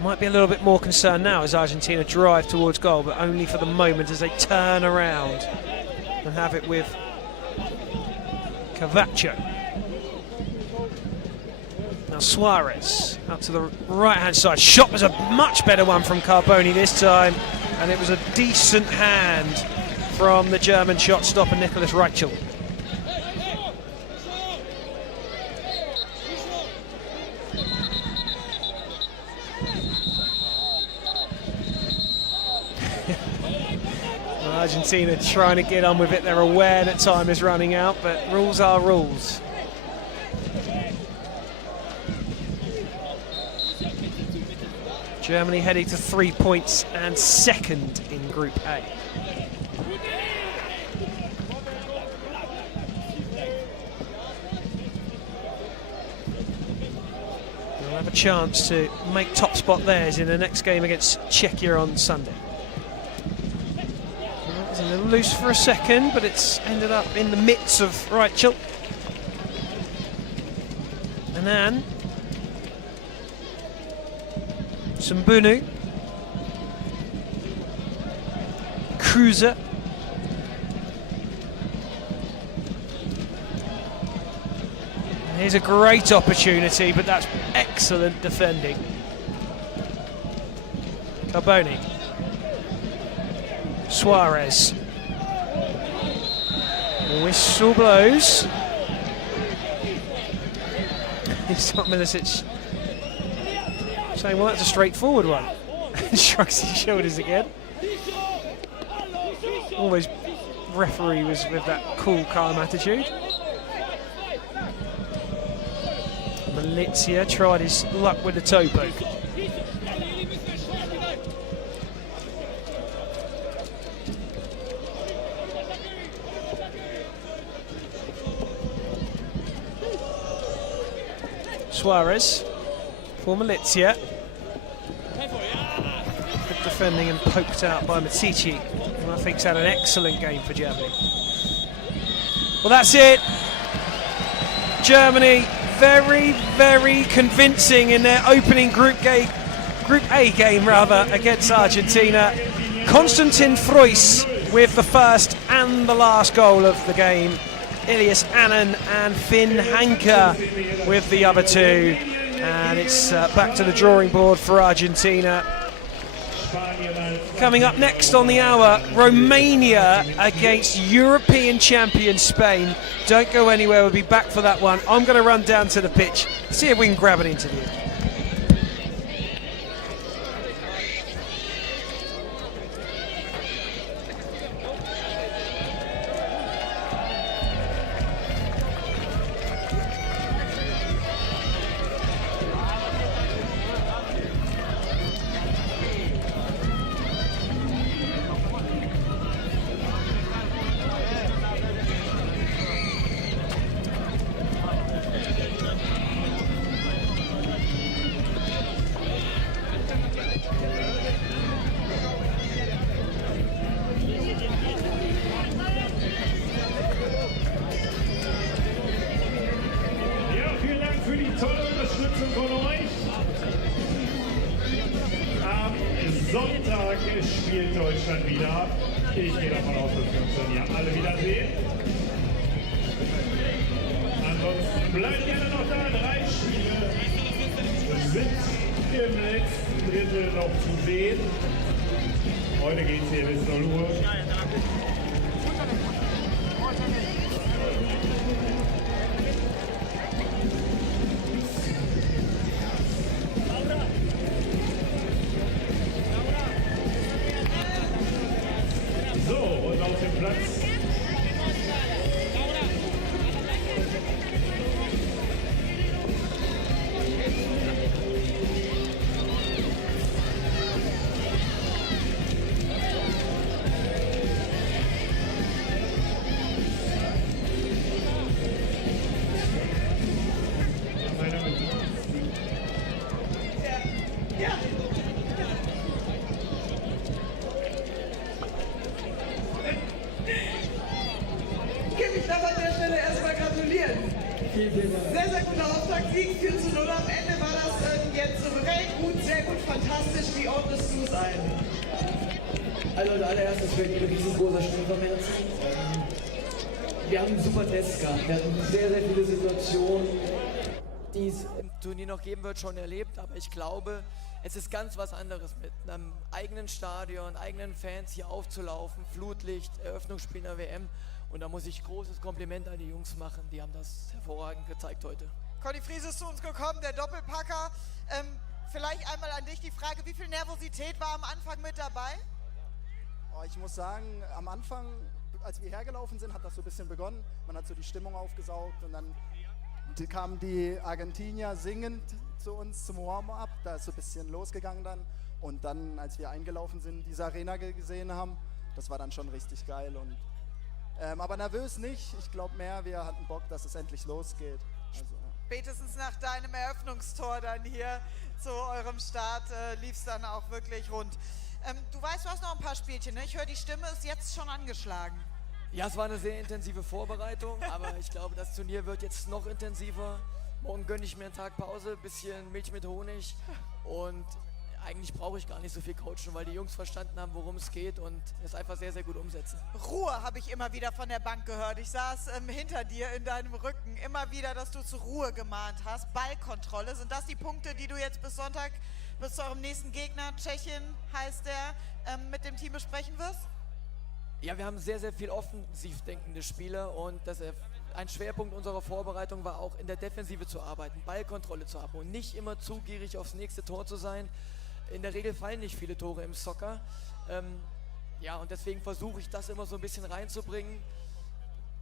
Might be a little bit more concerned now as Argentina drive towards goal, but only for the moment as they turn around and have it with Cavacho. Now Suarez out to the right-hand side. Shot was a much better one from Carboni this time, and it was a decent hand from the German shot stopper Nicholas Reichel. Argentina trying to get on with it. They're aware that time is running out, but rules are rules. Germany heading to 3 points and second in Group A. They'll have a chance to make top spot theirs in the next game against Czechia on Sunday. It was a little loose for a second, but it's ended up in the mitts of Reichel. Annan. Sumbunu. Cruiser. Here's a great opportunity, but that's excellent defending. Carboni. Suarez. Whistle blows. It's not Milicic saying, well, that's a straightforward one. Shrugs his shoulders again. Always referee was with that cool, calm attitude. Malizia tried his luck with the toe poke. Suarez for Malizia. Good defending and poked out by Matici, who I think's had an excellent game for Germany. Well, that's it. Germany very, very convincing in their opening Group A game against Argentina. Konstantin Freuss with the first and the last goal of the game. Ilias Annan and Finn Hanke with the other two. And it's back to the drawing board for Argentina. Coming up next on the hour, Romania against European champion Spain. Don't go anywhere, we'll be back for that one. I'm going to run down to the pitch, see if we can grab an interview. Sonntag spielt Deutschland wieder. Ich gehe davon aus, dass wir uns dann hier alle wiedersehen. Ansonsten bleibt gerne noch da. 3 Spiele sind im letzten Drittel noch zu sehen. Heute geht es hier bis 0 Uhr. So, und auf dem Platz Ich darf an der Stelle erstmal gratulieren. Sehr, sehr guter Auftaktsieg, 4:0 am Ende war das jetzt souverän, gut, sehr gut, fantastisch. Wie ordnest du es ein? Also als allererstes fällt mir ein riesengroßer Stein vom Herzen. Wir haben einen super Test gehabt. Wir hatten sehr, sehr viele Situationen, die es im Turnier noch geben wird, schon erlebt. Aber ich glaube, es ist ganz was anderes, mit einem eigenen Stadion, eigenen Fans hier aufzulaufen. Flutlicht, Eröffnungsspiel in der WM. Und da muss ich großes Kompliment an die Jungs machen. Die haben das hervorragend gezeigt heute. Conny Friese ist zu uns gekommen, der Doppelpacker. Vielleicht einmal an dich die Frage, wie viel Nervosität war am Anfang mit dabei? Oh, ich muss sagen, am Anfang, als wir hergelaufen sind, hat das so ein bisschen begonnen. Man hat so die Stimmung aufgesaugt und dann kamen die Argentinier singend zu uns zum Warm-up. Da ist so ein bisschen losgegangen dann. Und dann, als wir eingelaufen sind, diese Arena gesehen haben, das war dann schon richtig geil. Und aber nervös nicht. Ich glaube mehr, wir hatten Bock, dass es endlich losgeht. Also, ja. Spätestens nach deinem Eröffnungstor dann hier zu eurem Start lief es dann auch wirklich rund. Du weißt, du hast noch ein paar Spielchen, ne? Ich höre, die Stimme ist jetzt schon angeschlagen. Ja, es war eine sehr intensive Vorbereitung, aber ich glaube, das Turnier wird jetzt noch intensiver. morgen gönne ich mir einen Tag Pause, bisschen Milch mit Honig und eigentlich brauche ich gar nicht so viel coachen, weil die Jungs verstanden haben, worum es geht und es einfach sehr, sehr gut umsetzen. Ruhe habe ich immer wieder von der Bank gehört. Ich saß hinter dir in deinem Rücken. Immer wieder, dass du zur Ruhe gemahnt hast. Ballkontrolle. Sind das die Punkte, die du jetzt bis Sonntag, bis zu eurem nächsten Gegner, Tschechien heißt der, mit dem Team besprechen wirst? Ja, wir haben sehr, sehr viel offensiv denkende Spieler und ein Schwerpunkt unserer Vorbereitung war auch in der Defensive zu arbeiten, Ballkontrolle zu haben und nicht immer zu gierig aufs nächste Tor zu sein. In der Regel fallen nicht viele Tore im Soccer. Ja, und deswegen versuche ich das immer so ein bisschen reinzubringen.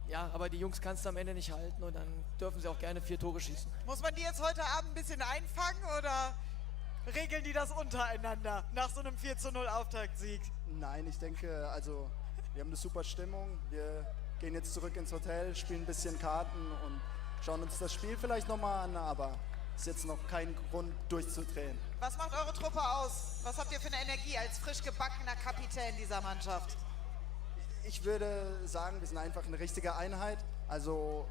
Ja, aber die Jungs kannst du am Ende nicht halten und dann dürfen sie auch gerne 4 Tore schießen. Muss man die jetzt heute Abend ein bisschen einfangen oder regeln die das untereinander nach so einem 4:0 Auftaktsieg? Nein, ich denke, also wir haben eine super Stimmung. Wir gehen jetzt zurück ins Hotel, spielen ein bisschen Karten und schauen uns das Spiel vielleicht nochmal an, aber ist jetzt noch kein Grund durchzudrehen. Was macht eure Truppe aus? Was habt ihr für eine Energie als frisch gebackener Kapitän dieser Mannschaft? Ich würde sagen, wir sind einfach eine richtige Einheit. Also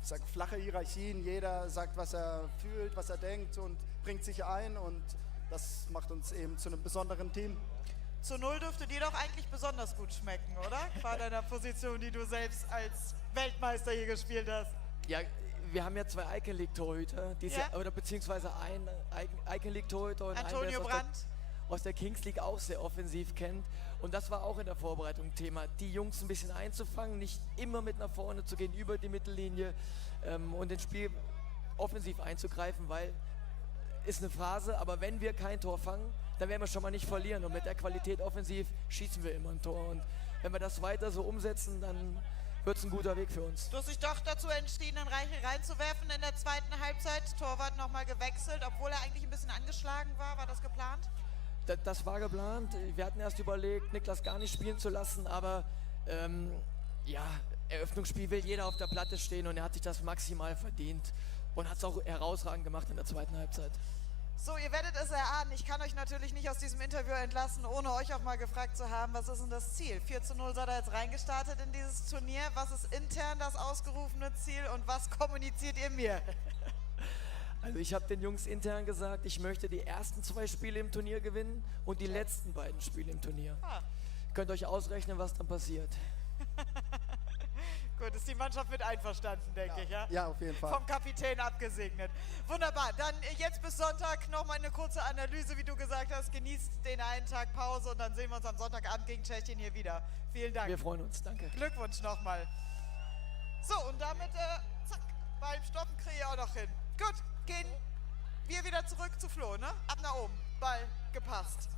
ich sag, flache Hierarchien, jeder sagt, was er fühlt, was er denkt und bringt sich ein und das macht uns eben zu einem besonderen Team. Zu 0 dürfte dir doch eigentlich besonders gut schmecken, oder? Bei deiner Position, die du selbst als Weltmeister hier gespielt hast. Ja, wir haben ja 2 Icon League Torhüter, oder beziehungsweise ein Icon League Torhüter und Antonio einen, der aus der Kings League auch sehr offensiv kennt. Und das war auch in der Vorbereitung Thema, die Jungs ein bisschen einzufangen, nicht immer mit nach vorne zu gehen, über die Mittellinie und ins Spiel offensiv einzugreifen, weil ist eine Phrase, aber wenn wir kein Tor fangen, dann werden wir schon mal nicht verlieren. Und mit der Qualität offensiv schießen wir immer ein Tor. Und wenn wir das weiter so umsetzen, dann wird es ein guter Weg für uns. Du hast dich doch dazu entschieden, einen Reichel reinzuwerfen in der zweiten Halbzeit. Torwart nochmal gewechselt, obwohl er eigentlich ein bisschen angeschlagen war. War das geplant? Das war geplant. Wir hatten erst überlegt, Niklas gar nicht spielen zu lassen, aber ja, Eröffnungsspiel will jeder auf der Platte stehen und er hat sich das maximal verdient und hat es auch herausragend gemacht in der zweiten Halbzeit. So, ihr werdet es erahnen. Ich kann euch natürlich nicht aus diesem Interview entlassen, ohne euch auch mal gefragt zu haben, was ist denn das Ziel? 4:0 seid ihr jetzt reingestartet in dieses Turnier. Was ist intern das ausgerufene Ziel und was kommuniziert ihr mir? Also ich habe den Jungs intern gesagt, ich möchte die ersten 2 Spiele im Turnier gewinnen und die letzten beiden Spiele im Turnier. Könnt euch ausrechnen, was dann passiert. Gut, ist die Mannschaft mit einverstanden, denke ich, ja? Ja, auf jeden Fall. Vom Kapitän abgesegnet. Wunderbar, dann jetzt bis Sonntag nochmal eine kurze Analyse, wie du gesagt hast. Genießt den einen Tag Pause und dann sehen wir uns am Sonntagabend gegen Tschechien hier wieder. Vielen Dank. Wir freuen uns, danke. Glückwunsch nochmal. So, und damit, zack, beim Stoppen kriege ich auch noch hin. Gut, gehen wir wieder zurück zu Flo, ne? Ab nach oben, Ball gepasst.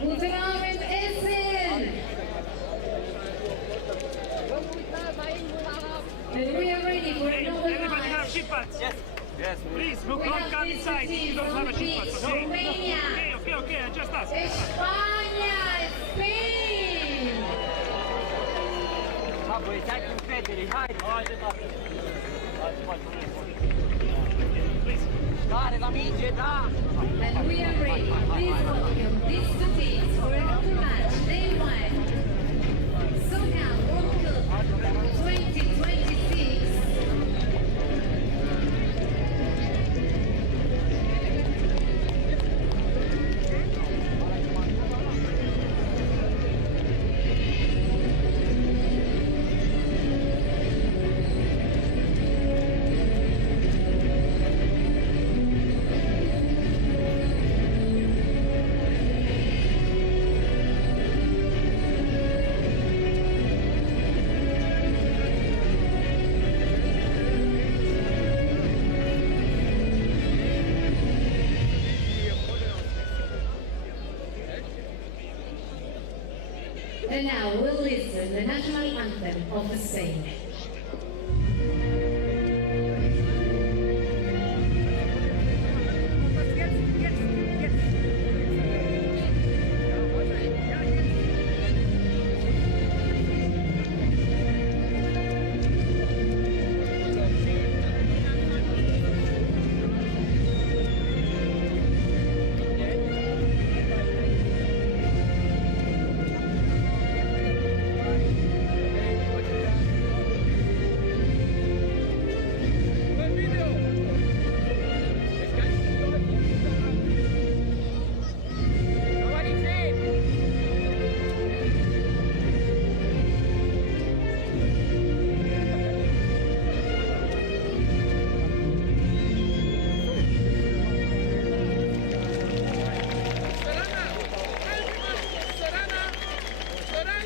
Guten Abend, Essen! And we are ready for another Everybody have match. sheet pads? Yes. Yes, please. Look, We don't have come inside if you don't have a sheet pads, okay? Romania. Okay, just us. España, Spain! Papa, ich zeig dem Fett, ich weiß. And we are ready. Please welcome these two teams for another match. Day 1. Socca World Cup 2026. And now we'll listen the national anthem of Spain.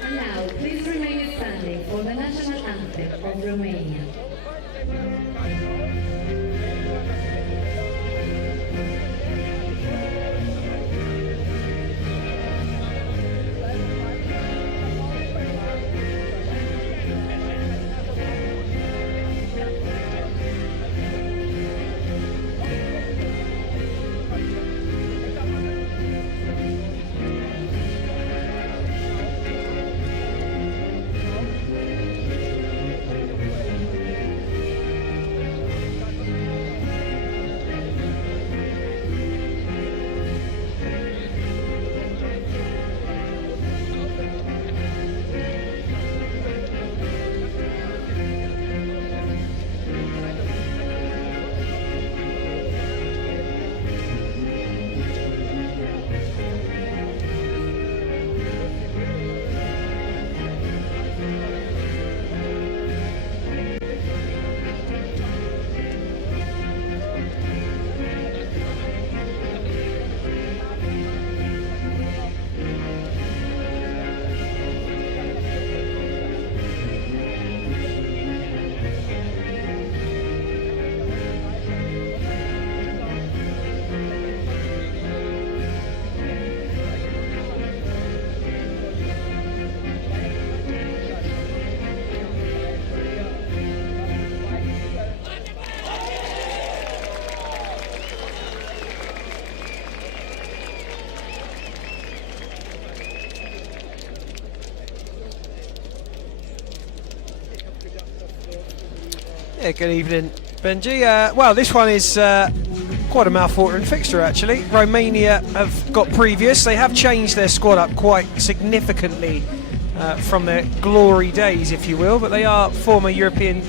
And now, please remain standing for the national anthem of Romania. Yeah, good evening, Benji. Well, this one is quite a mouth-watering fixture, actually. Romania have got previous. They have changed their squad up quite significantly from their glory days, if you will, but they are former European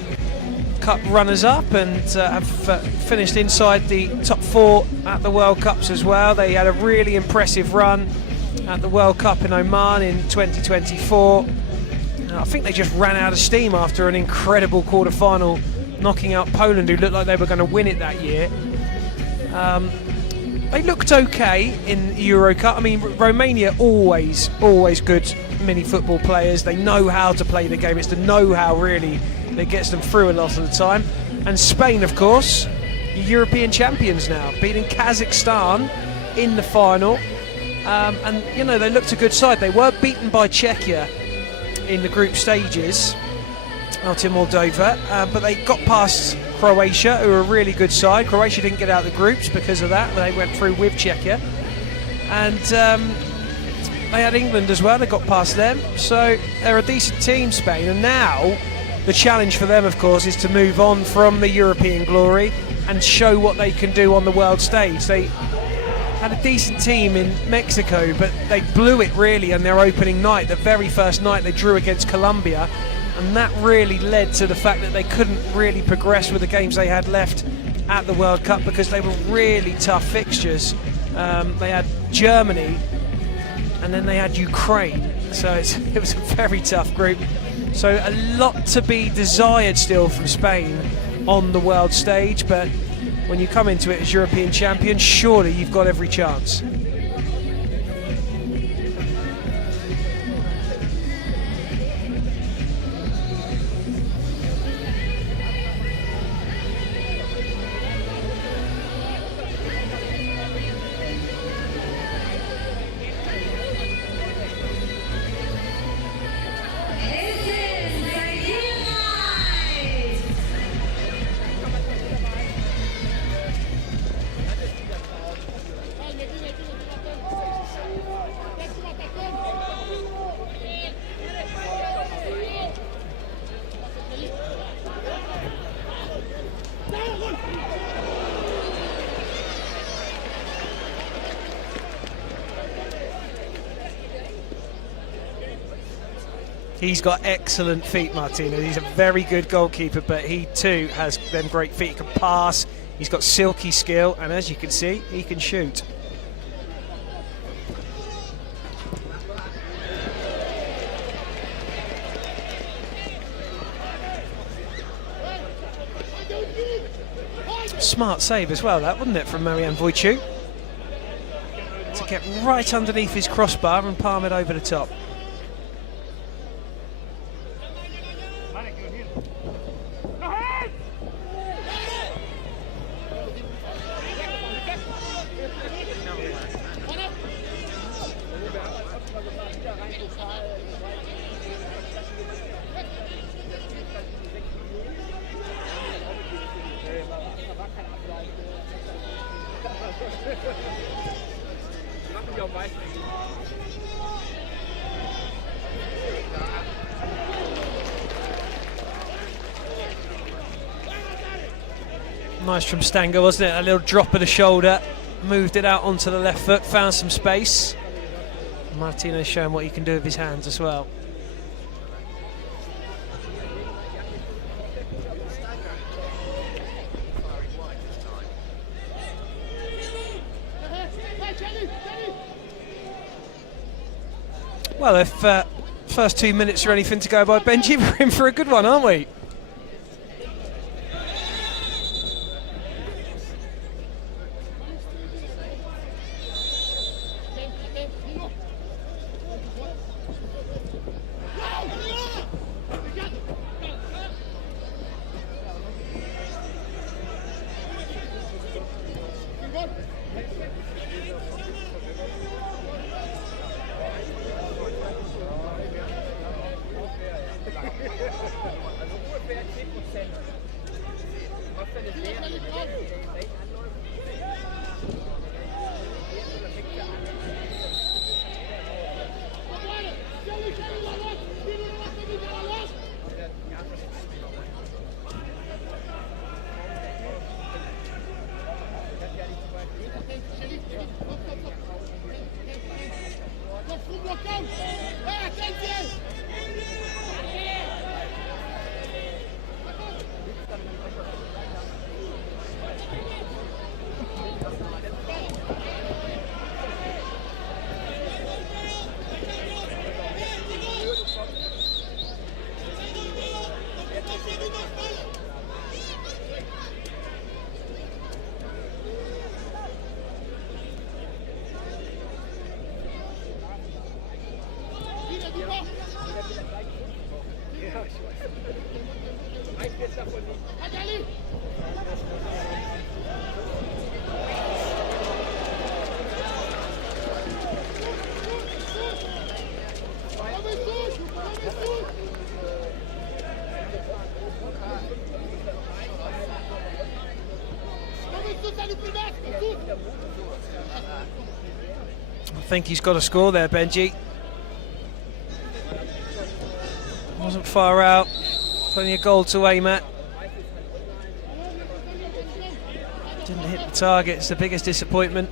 Cup runners-up and have finished inside the top 4 at the World Cups as well. They had a really impressive run at the World Cup in Oman in 2024. I think they just ran out of steam after an incredible quarter-final, knocking out Poland, who looked like they were going to win it that year. They looked okay in Euro Cup. I mean, Romania always good mini football players. They know how to play the game. It's the know-how really that gets them through a lot of the time. And Spain, of course, European champions now, beating Kazakhstan in the final. And you know, they looked a good side. They were beaten by Czechia in the group stages out in Moldova, but they got past Croatia, who are a really good side. Croatia didn't get out of the groups because of that. They went through with Czechia. And they had England as well. They got past them. So they're a decent team, Spain. And now the challenge for them, of course, is to move on from the European glory and show what they can do on the world stage. They had a decent team in Mexico, but they blew it really on their opening night. The very first night they drew against Colombia, and that really led to the fact that they couldn't really progress with the games they had left at the World Cup because they were really tough fixtures. They had Germany and then they had Ukraine, so it was a very tough group. So a lot to be desired still from Spain on the world stage, but when you come into it as European champion, surely you've got every chance. He's got excellent feet, Martino. He's a very good goalkeeper, but he too has them great feet. He can pass, he's got silky skill, and as you can see, he can shoot. Smart save as well, that, wouldn't it, from Marian Wojciech? To get right underneath his crossbar and palm it over the top. Nice from Stanger, wasn't it? A little drop of the shoulder, moved it out onto the left foot, found some space. Martino's showing what he can do with his hands as well. Well, if first 2 minutes are anything to go by, Benji, we're in for a good one, aren't we? I think he's got a score there, Benji. Wasn't far out. Plenty of goal to aim at. Didn't hit the target, it's the biggest disappointment.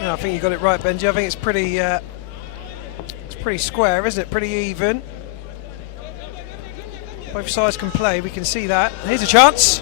I think you got it right, Benji. I think it's pretty square, isn't it? Pretty even. Both sides can play, we can see that. Here's a chance.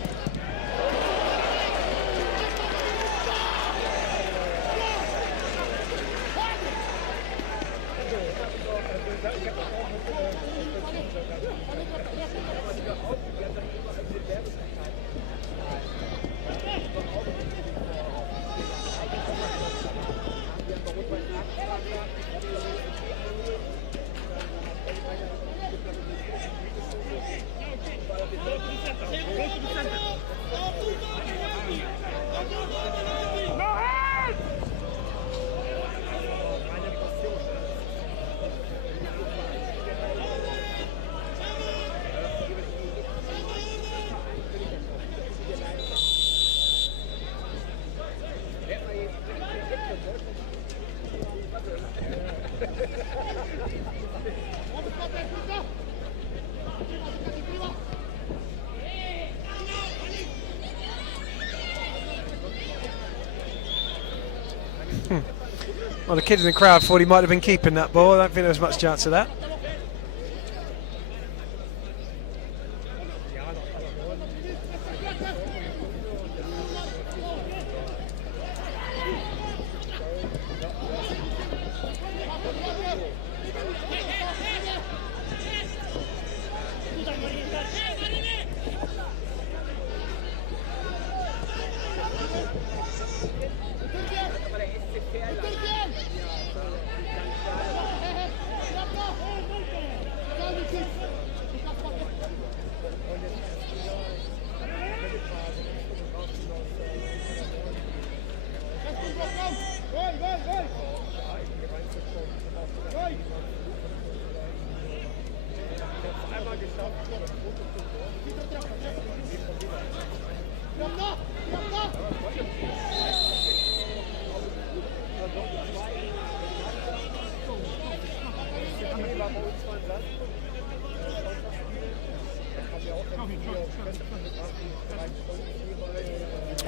Well, the kid in the crowd thought he might have been keeping that ball. I don't think there was much chance of that.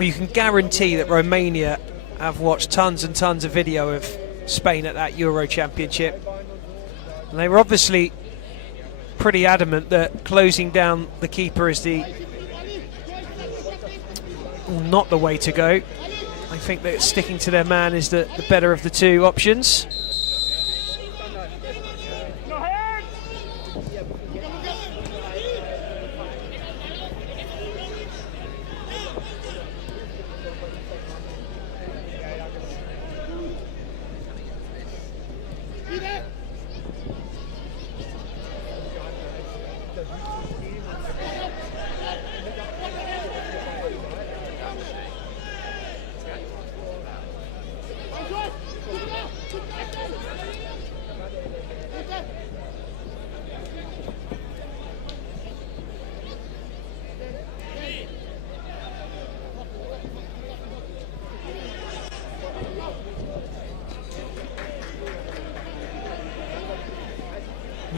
You can guarantee that Romania have watched tons and tons of video of Spain at that Euro Championship. And they were obviously pretty adamant that closing down the keeper is not the way to go. I think that sticking to their man is the better of the two options.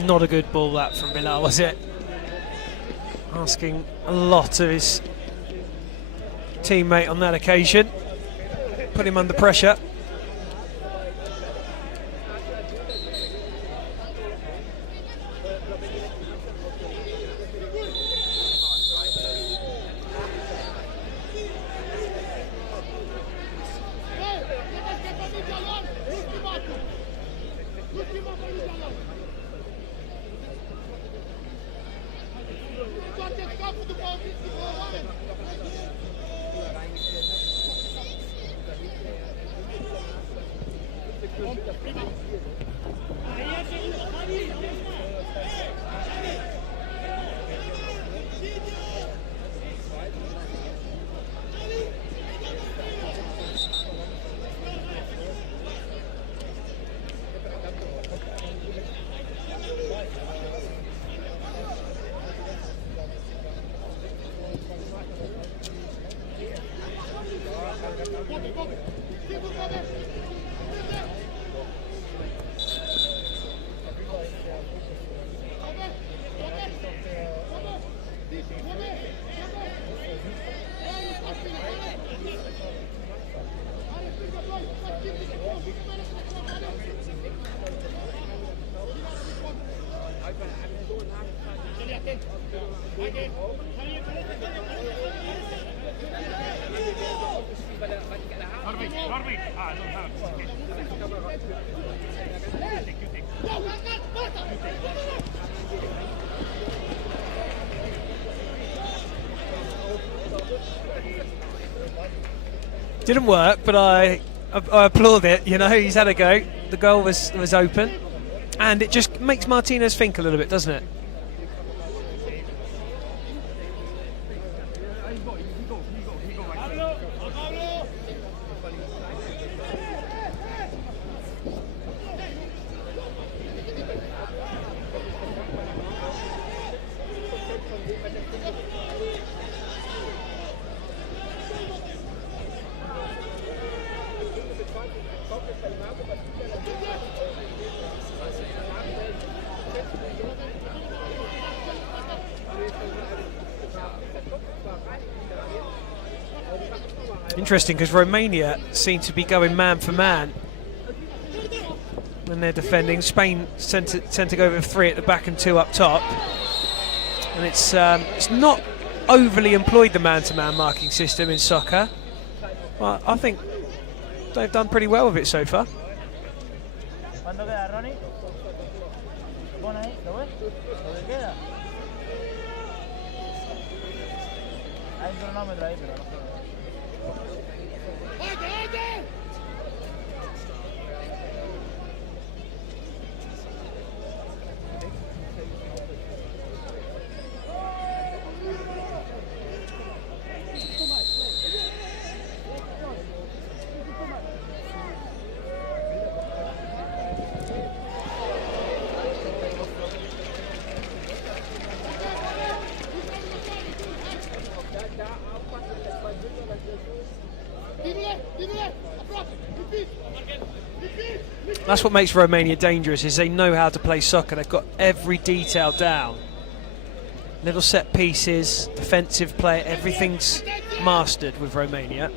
Not a good ball that from Villar, was it? Asking a lot of his teammate on that occasion. Put him under pressure. Didn't work, but I applaud it. You know, he's had a go. The goal was open, and it just makes Martinez think a little bit, doesn't it? Interesting, because Romania seem to be going man for man when they're defending. Spain tend to go with 3 at the back and 2 up top, and it's not overly employed, the man-to-man marking system in soccer. Well, I think they've done pretty well with it so far. That's what makes Romania dangerous, is they know how to play soccer. They've got every detail down. Little set pieces, defensive play, everything's mastered with Romania.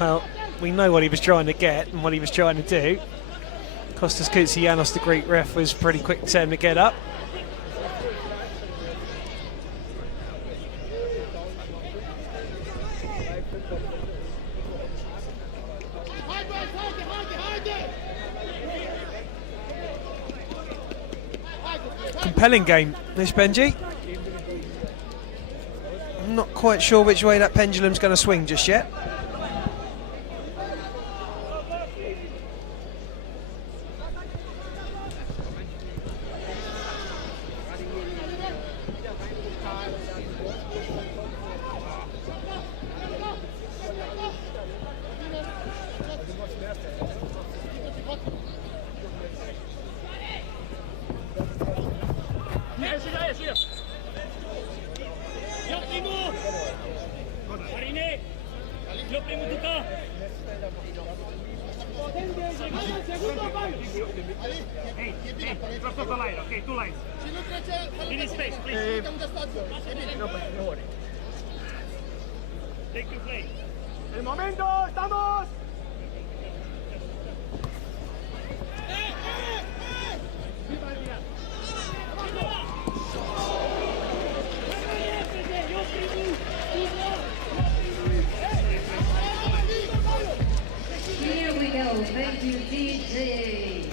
Well, we know what he was trying to get and what he was trying to do. Kostas Koutsianos, the Greek ref, was pretty quick to tell him to get up. Compelling game, this, Benji. I'm not quite sure which way that pendulum's going to swing just yet.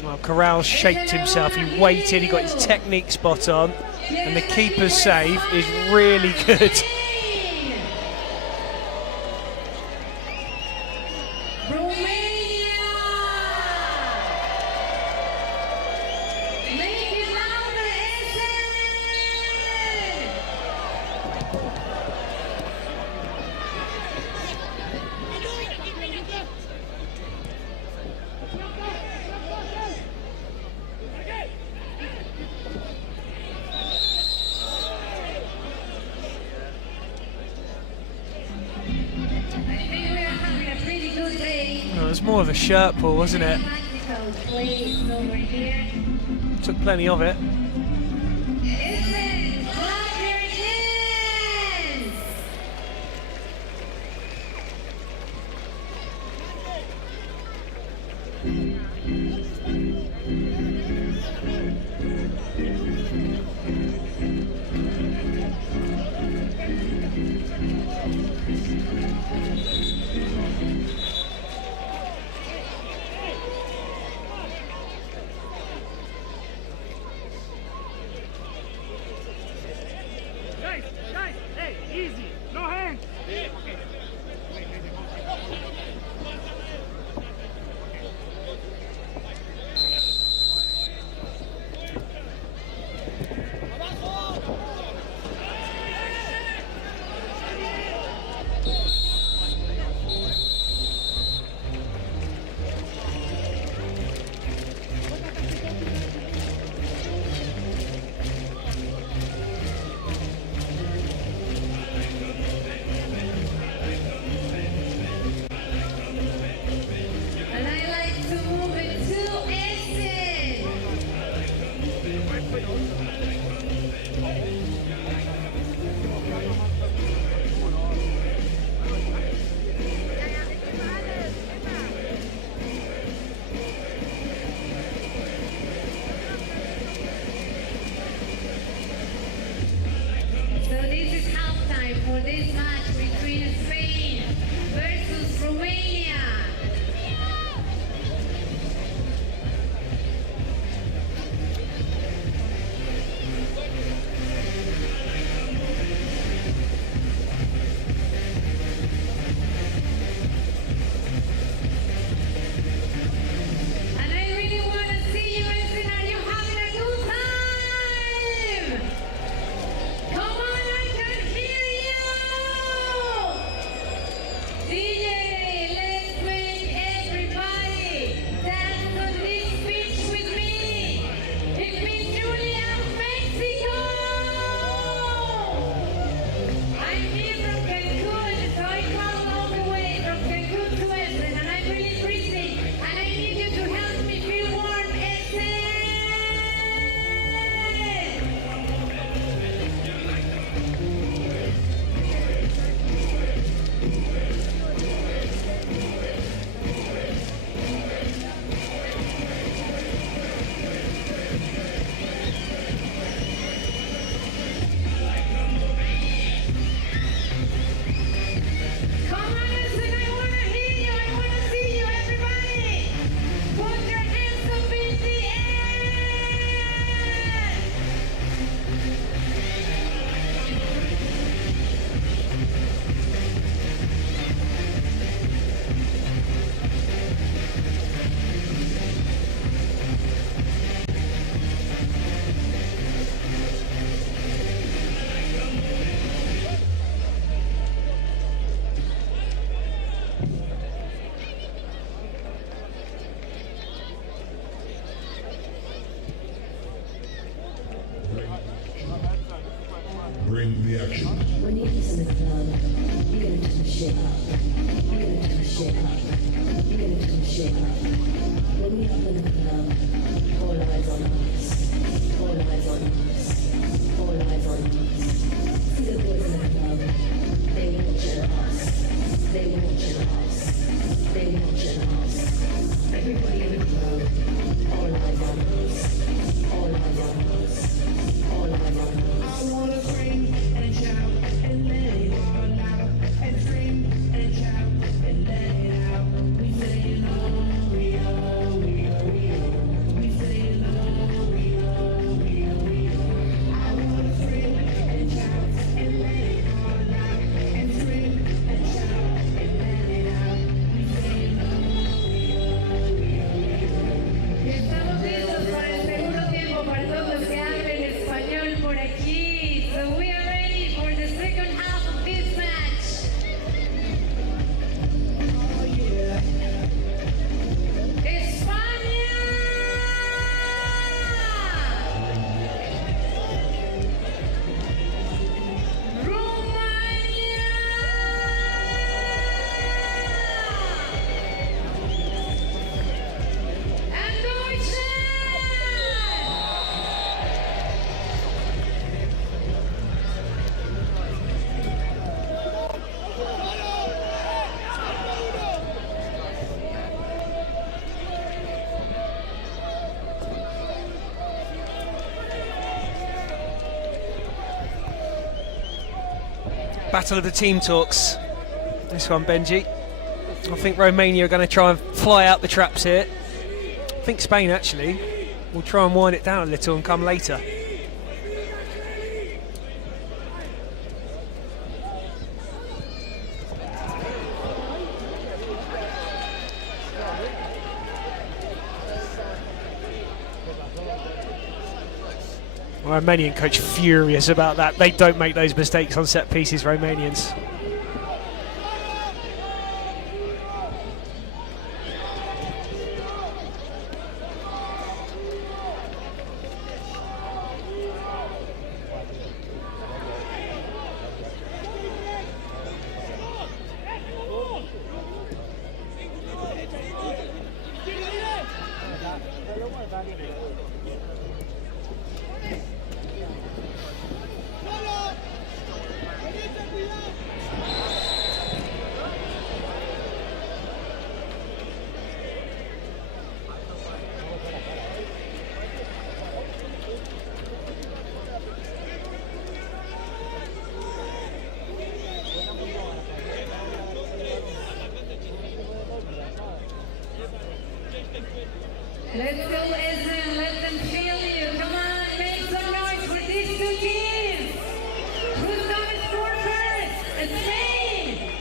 Well, Corral shaped himself, he waited, he got his technique spot on, and the keeper's save is really good. More of a shirt pull, wasn't it? Took plenty of it. Easy. No hands. Okay. And I like to move it to Essen. So this is halftime for this match between Spain versus Romania. And I really want to see you, Essen. Are you having a good time? Come on, I can hear you! DJ, let's make everybody dance on this beach with me. It means Julia, Mexico! I'm here from Cancun, so I come all the way from Cancun to Essen, and I'm really freezing, and I need you to help me feel warm, Essen! Come on, Essen, I want to hear you, I want to see you, everybody! Put your hands up in the air! Bring the action. When you're in the club, you're gonna turn shit up. You're gonna turn shit up. You're gonna turn shit up. When we're up in the club, all eyes on us. All eyes on us. All eyes on us. See the boys in the club, they watching us. They watching us. They watching us. Everybody in the club, all eyes on us. All eyes on us. All eyes on us. I wanna scream and shout and let it all out. And scream and shout and let it out. We say oh, we oh, we oh, we oh. We say oh, we oh, we oh, we oh. I wanna scream and shout and let it all out. And scream and shout and let it out. We say oh, we oh, we oh, we oh. Y estamos listos para el segundo tiempo, para todos los que hablen español por aquí. So we are ready for the second half of this match. Oh yeah. España! Romania! And Deutschland! Battle of the team talks. This one, Benji. I think Romania are going to try and fly out the traps here. I think Spain actually will try and wind it down a little and come later. Romanian coach furious about that. They don't make those mistakes on set pieces, Romanians. Let's go, Essen. Let them feel you. Come on, make some noise for these two teams. Who's going to score first? Spain,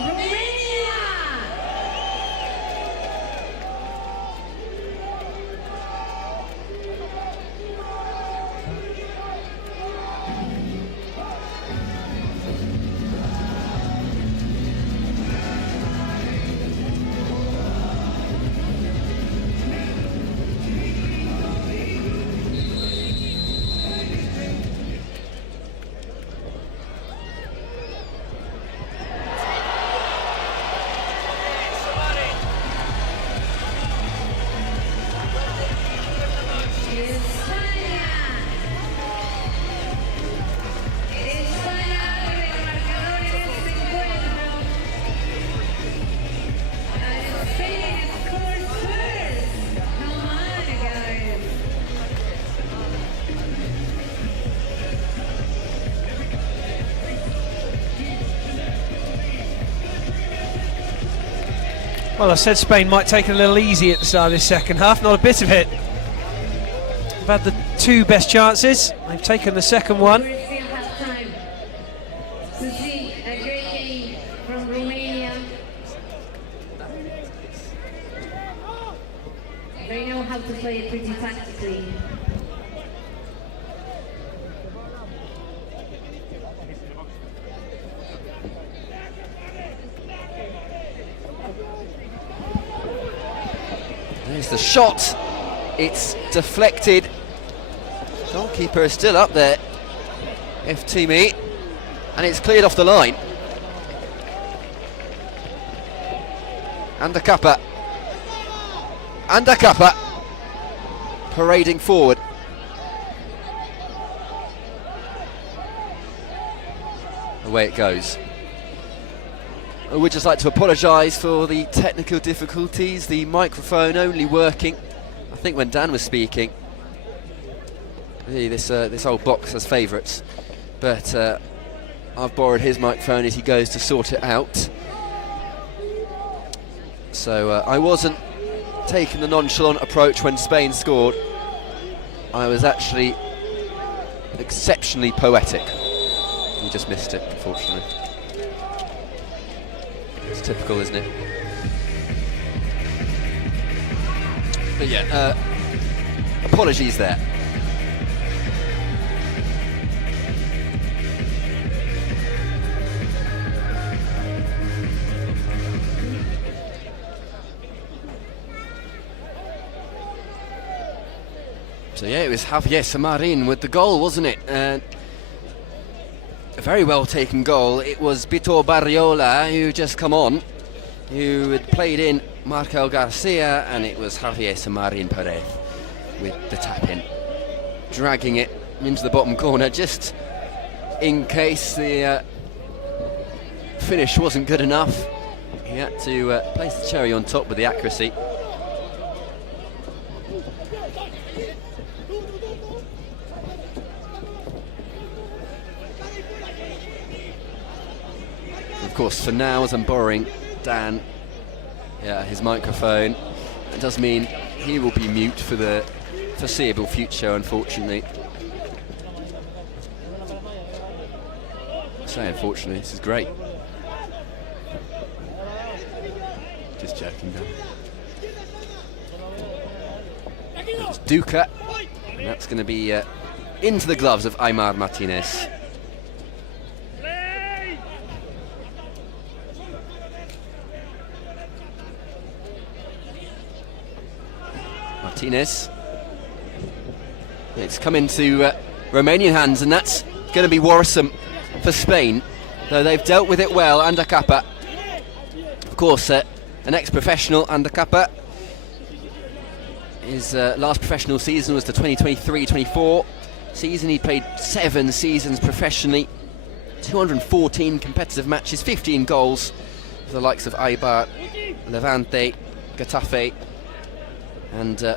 Romania. Well, I said Spain might take it a little easy at the start of this second half. Not a bit of it. They've had the two best chances. They've taken the second one. We're still have time to see a great game from Romania. They know how to play it pretty tactically. There's the shot. It's deflected. Goalkeeper is still up there. F-Teamy. And it's cleared off the line. Andakapa. Andakapa. Parading forward. Away it goes. I would just like to apologise for the technical difficulties, the microphone only working, I think when Dan was speaking. This old box has favourites, but I've borrowed his microphone as he goes to sort it out. So I wasn't taking the nonchalant approach when Spain scored. I was actually exceptionally poetic. You just missed it, unfortunately. It's typical, isn't it? But yeah, apologies there. So yeah, it was Javier Samarin with the goal, wasn't it? A very well taken goal. It was Vitor Barriola who just come on, who had played in Markel Garcia, and it was Javier Samarin Perez with the tap in, dragging it into the bottom corner just in case the finish wasn't good enough. He had to place the cherry on top with the accuracy. Of course, for now, as I'm borrowing Dan, his microphone, it does mean he will be mute for the foreseeable future, unfortunately. I say unfortunately, this is great. Just joking, Dan. It's Duca, and that's going to be into the gloves of Aymar Martinez. Martinez. It's come into Romanian hands, and that's going to be worrisome for Spain, though they've dealt with it well. Andacapa, of course, an ex-professional. Andacapa, his last professional season was the 2023-24 season. He played 7 seasons professionally, 214 competitive matches, 15 goals for the likes of Eibar, Levante, Getafe, and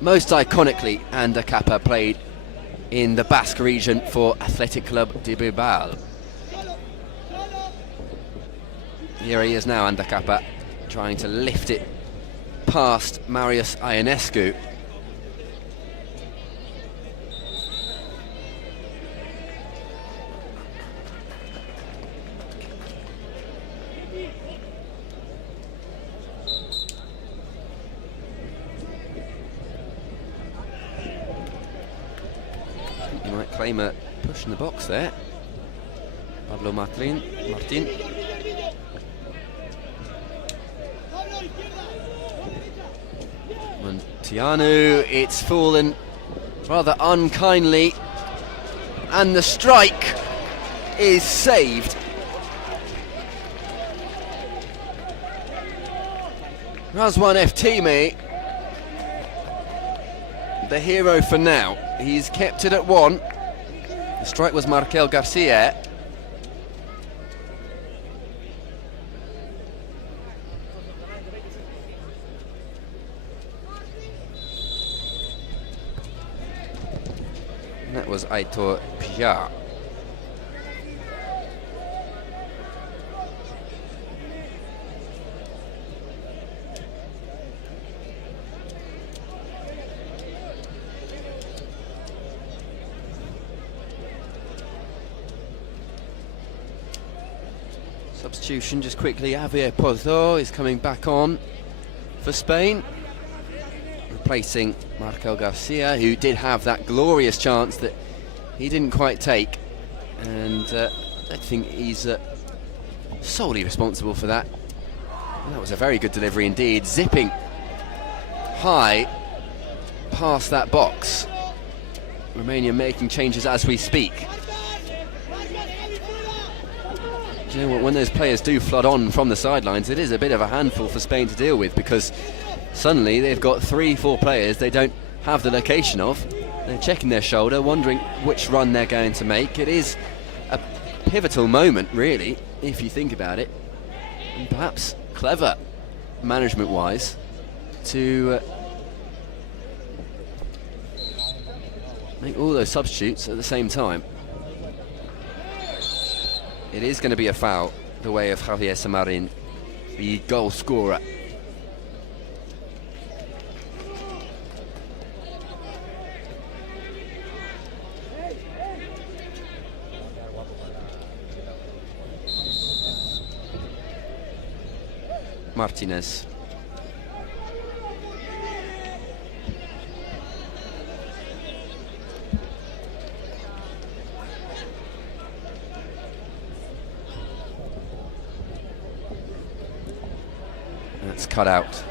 most iconically, Andacapa played in the Basque region for Athletic Club de Bilbao. Here he is now, Andacapa, trying to lift it past Marius Ionescu. He might claim a push in the box there. Pablo Martin. Montiano, it's fallen rather unkindly, and the strike is saved. Razwan Eftimi, the hero for now. He's kept it at 1. The strike was Markel Garcia. And that was Aitor Pijar. Substitution just quickly. Javier Pozo is coming back on for Spain, replacing Markel Garcia, who did have that glorious chance that he didn't quite take, and I think he's solely responsible for that. And that was a very good delivery indeed, zipping high past that box. Romania making changes as we speak. Do you know what, when those players do flood on from the sidelines, it is a bit of a handful for Spain to deal with, because suddenly they've got 3-4 players they don't have the location of. They're checking their shoulder, wondering which run they're going to make. It is a pivotal moment, really, if you think about it, and perhaps clever management-wise to make all those substitutes at the same time. It is going to be a foul the way of Javier Samarin, the goal scorer. Martinez. That's cut out,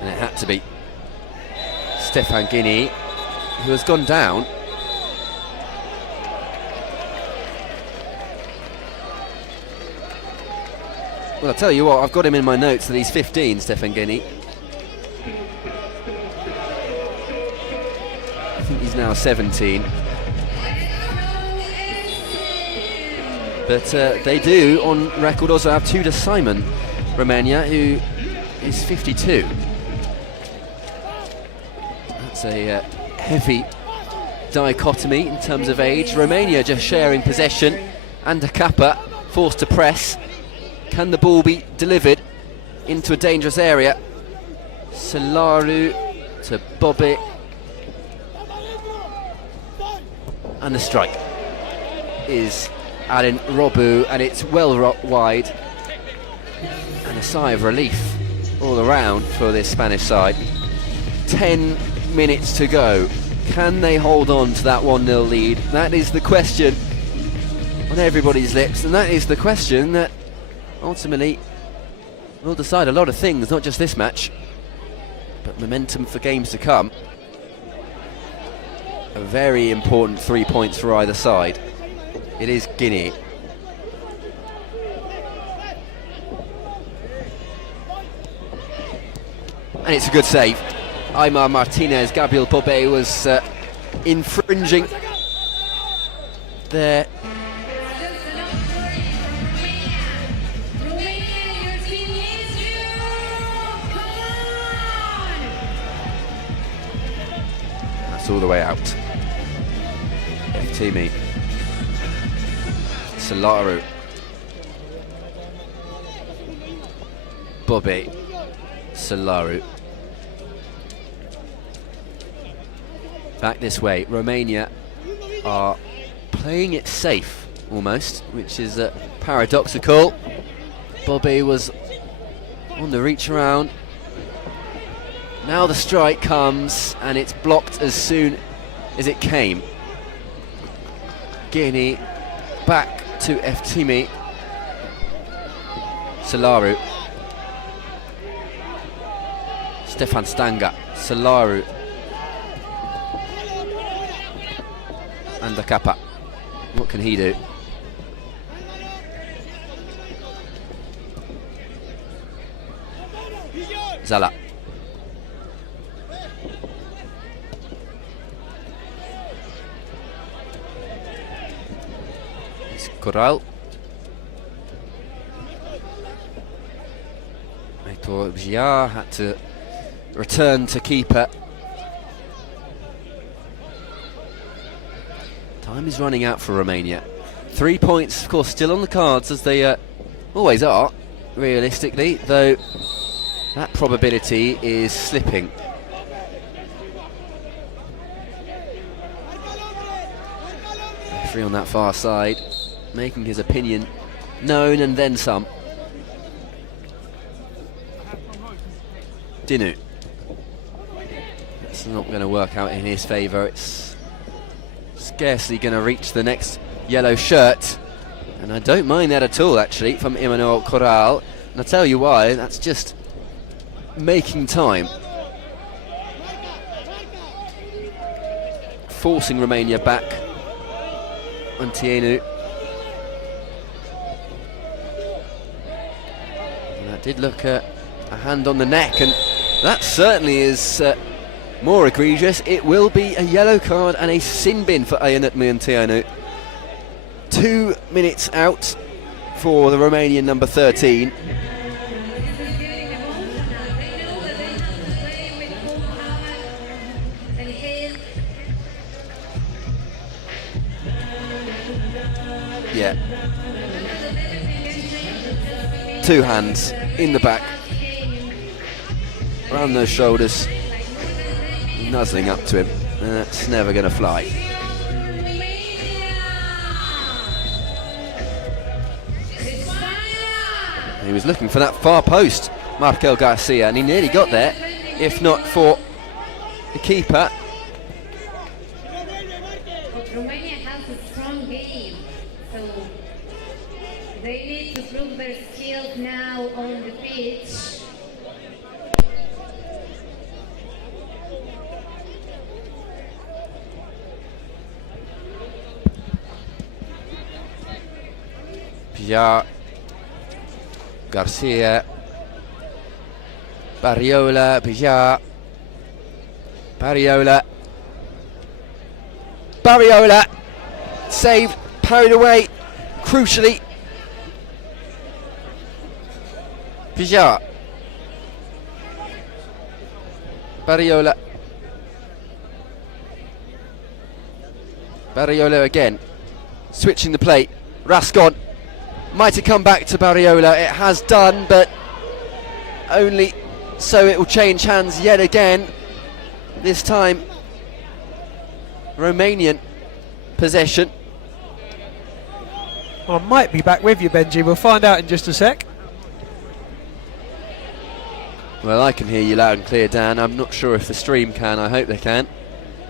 and it had to be Stefan Guinea, who has gone down. Well, I'll tell you what, I've got him in my notes that he's 15, Stefan Guinea. I think he's now 17. But they do, on record, also have Tudor Simon, Romania, who is 52. That's a heavy dichotomy in terms of age. Romania just sharing possession. Andacapa forced to press. Can the ball be delivered into a dangerous area? Solaru to Bobby. And the strike is Arin Robu, and it's well wide. And a sigh of relief all around for this Spanish side. 10 minutes to go Can they hold on to that 1-0 lead? That is the question on everybody's lips, and that is the question that ultimately will decide a lot of things, not just this match, but momentum for games to come. A very important 3 points for either side. It is Guinea. And it's a good save. Aymar Martinez, Gabriel Bobé was infringing there. That's all the way out. FTME. Solaru. Bobé. Solaru. Back this way. Romania are playing it safe, almost, which is paradoxical. Bobé was on the reach around. Now the strike comes, and it's blocked as soon as it came. Guinea back to FTME. Solaru. Stefan Stanga. Solaru. And the Kappa. What can he do? Zala. It's Corral. I thought Gia had to return to keeper. Time is running out for Romania. 3 points, of course, still on the cards, as they always are, realistically, though that probability is slipping. Referee on that far side, making his opinion known and then some. Dinu. That's not going to work out in his favour. It's scarcely going to reach the next yellow shirt, and I don't mind that at all, actually, from Emmanuel Corral, and I'll tell you why. That's just making time, forcing Romania back on Tienu. And that did look a hand on the neck, and that certainly is more egregious. It will be a yellow card and a sin bin for Ayanut Munteanu. 2 minutes out for the Romanian number 13. Yeah. 2 hands in the back, around those shoulders, nuzzling up to him, and that's never going to fly. He was looking for that far post, Markel Garcia, and he nearly got there, if not for the keeper. Romania has a strong game, so they need to prove their skills now on the pitch. Pia, Garcia, Barriola, Pia, Barriola, saved, parried away, crucially. Pia, Barriola, again, switching the plate. Rascon. Might have come back to Barriola, it has done, but only so it will change hands yet again. This time, Romanian possession. Well, I might be back with you, Benji. We'll find out in just a sec. Well, I can hear you loud and clear, Dan. I'm not sure if the stream can. I hope they can.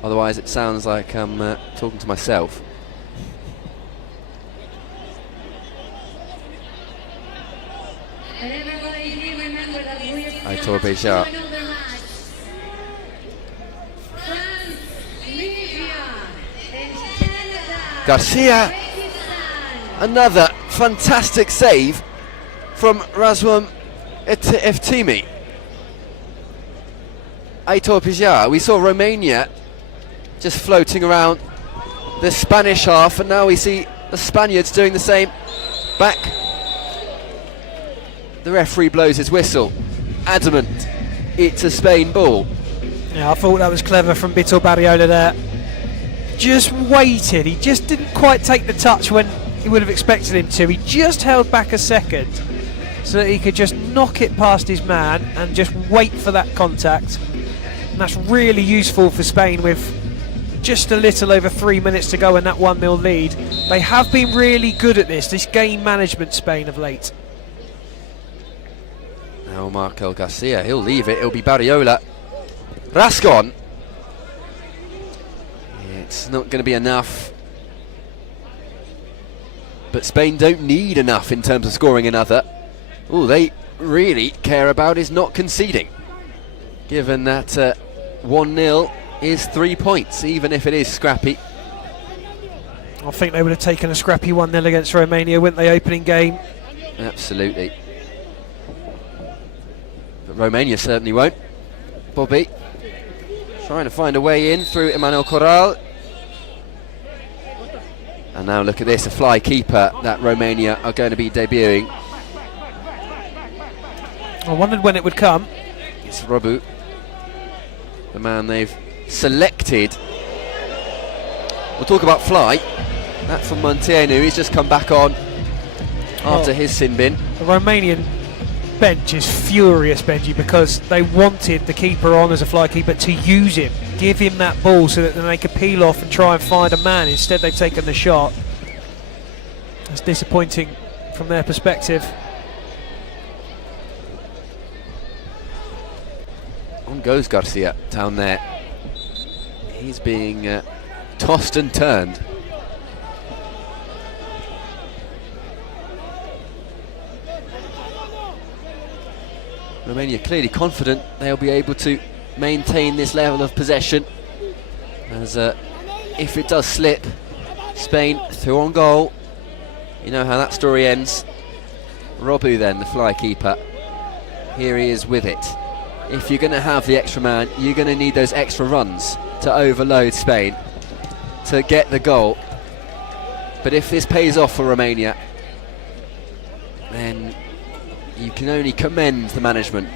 Otherwise, it sounds like I'm talking to myself. Aitor Bejar. Garcia, another fantastic save from Razwan Eftimi. Aitor Bejar, we saw Romania just floating around the Spanish half, and now we see the Spaniards doing the same back. The referee blows his whistle. Adamant, it's a Spain ball. Yeah, I thought that was clever from Vitor Barriola there. Just waited, he just didn't quite take the touch when he would have expected him to. He just held back a second so that he could just knock it past his man and just wait for that contact. And that's really useful for Spain with just a little over 3 minutes to go in that 1-0 lead. They have been really good at this game management, Spain, of late. Now Markel Garcia, he'll leave it, it'll be Barriola. Rascon. It's not going to be enough. But Spain don't need enough in terms of scoring another. All they really care about is not conceding. Given that 1-0 is 3 points, even if it is scrappy. I think they would have taken a scrappy 1-0 against Romania, wouldn't they, opening game? Absolutely. But Romania certainly won't. Bobby trying to find a way in through Emmanuel Corral. And now look at this, a fly keeper that Romania are going to be debuting. I wondered when it would come. It's Robu, the man they've selected. We'll talk about fly. That from Munteanu, he's just come back on after his sin bin. The Romanian bench is furious, Benji, because they wanted the keeper on as a fly keeper to use him, give him that ball so that then they could peel off and try and find a man. Instead they've taken the shot. It's disappointing from their perspective. On goes Garcia down there. He's being tossed and turned. Romania clearly confident they'll be able to maintain this level of possession, as if it does slip, Spain through on goal. You know how that story ends. Robu then, the fly keeper, here he is with it. If you're going to have the extra man, you're going to need those extra runs to overload Spain to get the goal. But if this pays off for Romania, then you can only commend the management.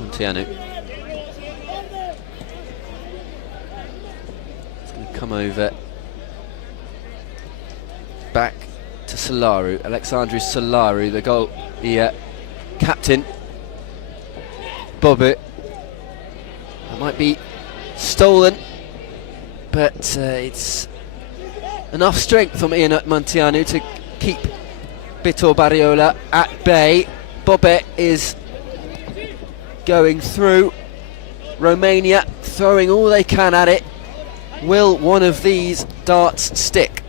Munteanu. It's going to come over. Back to Solaru. Alexandru Solaru, the captain. Bobby. That might be stolen, but it's enough strength from Ian Munteanu to keep Vitor Barriola at bay. Bobby is going through. Romania throwing all they can at it. Will one of these darts stick?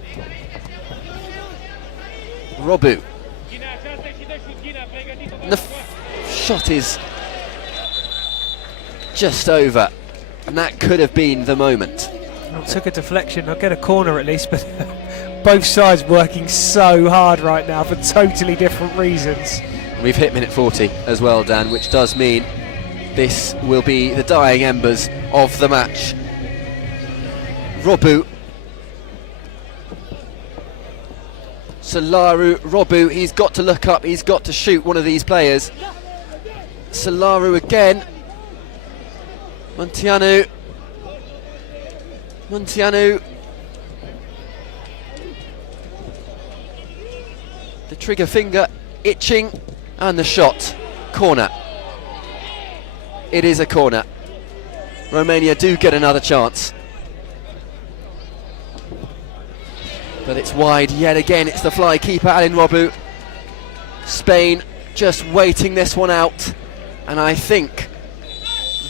Robu. And the shot is just over, and that could have been the moment. Well, took a deflection. I'll get a corner at least, but both sides working so hard right now for totally different reasons. We've hit minute 40 as well, Dan, which does mean this will be the dying embers of the match. Robu. Solaru, Robu, he's got to look up, he's got to shoot one of these players. Solaru again. Munteanu. The trigger finger itching, and the shot. Corner. It is a corner. Romania do get another chance. but it's wide yet again. It's the fly keeper, Alin Robu. Spain just waiting this one out, and I think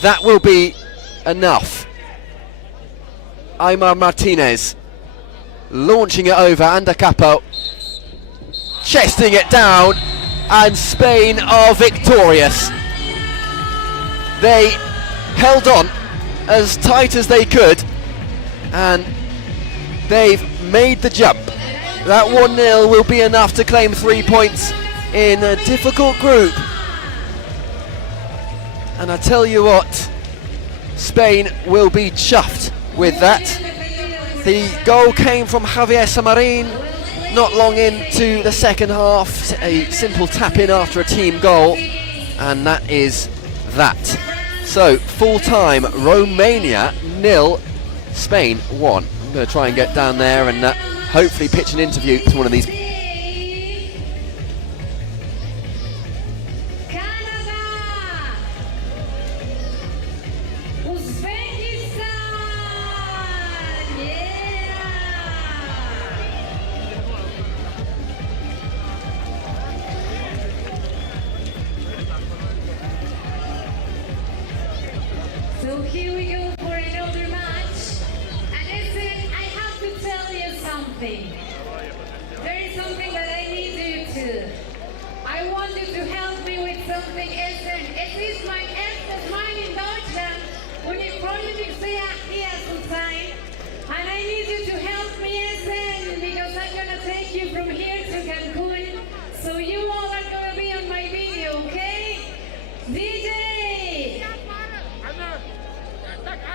that will be enough. Aymar Martinez launching it over, Ander Capo chesting it down, and Spain are victorious. They held on as tight as they could, and they've made the jump. That 1-0 will be enough to claim 3 points in a difficult group. And I tell you what, Spain will be chuffed with that. The goal came from Javier Samarin not long into the second half, a simple tap in after a team goal, and that is that. So full time, Romania 0, Spain 1. I'm going to try and get down there and hopefully pitch an interview to one of these. So here we go for another match. And listen, I have to tell you something. There is something that I need you to. I want you to help me with something, Essen. Es ist mein erstes Mal in Deutschland und ich freue mich sehr, hier zu sein. And I need you to help me, Essen, because I'm going to take you from here to Cancun. So you all are going to be on my video, okay? DJ!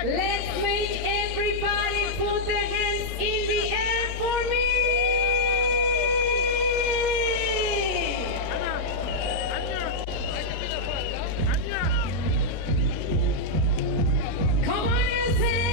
Let's make everybody put their hands in the air for me! Come on, Essen!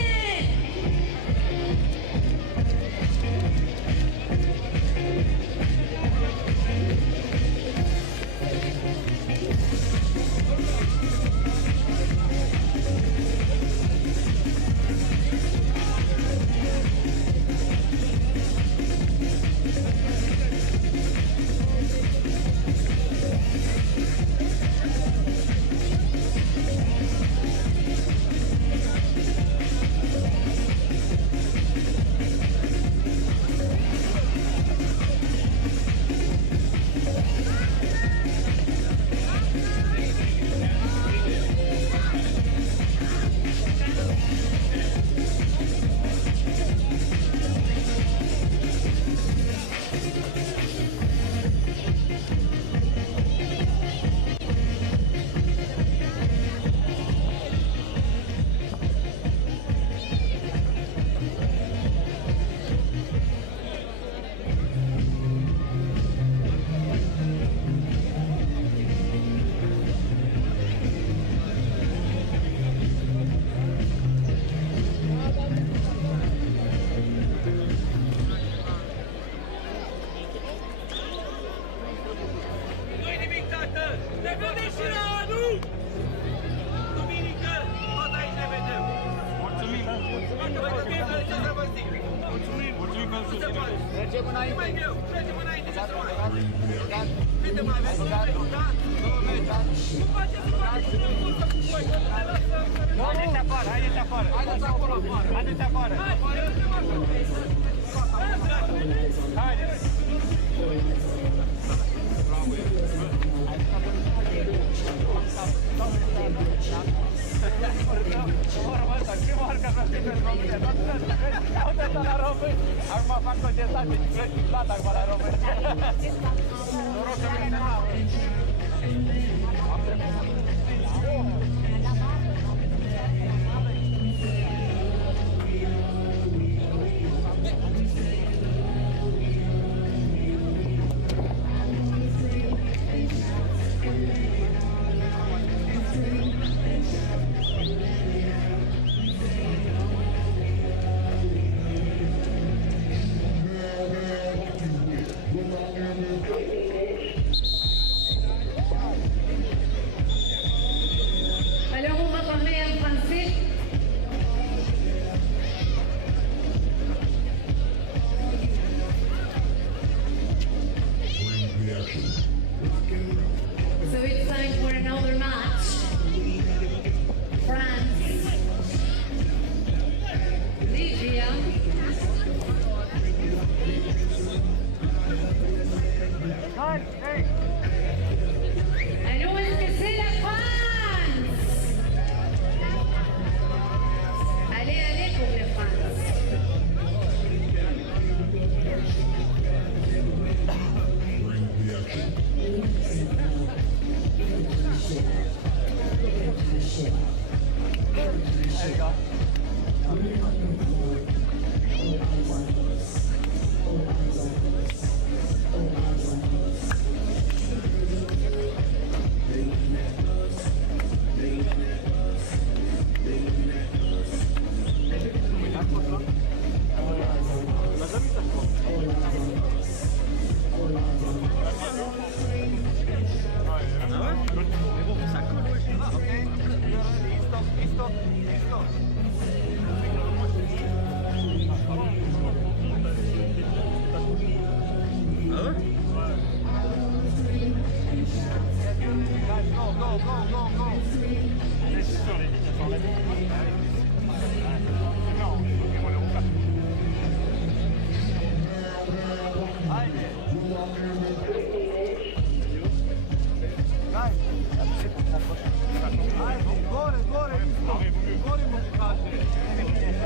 Alors, est-ce que c'est la France? Allez, allez pour la France.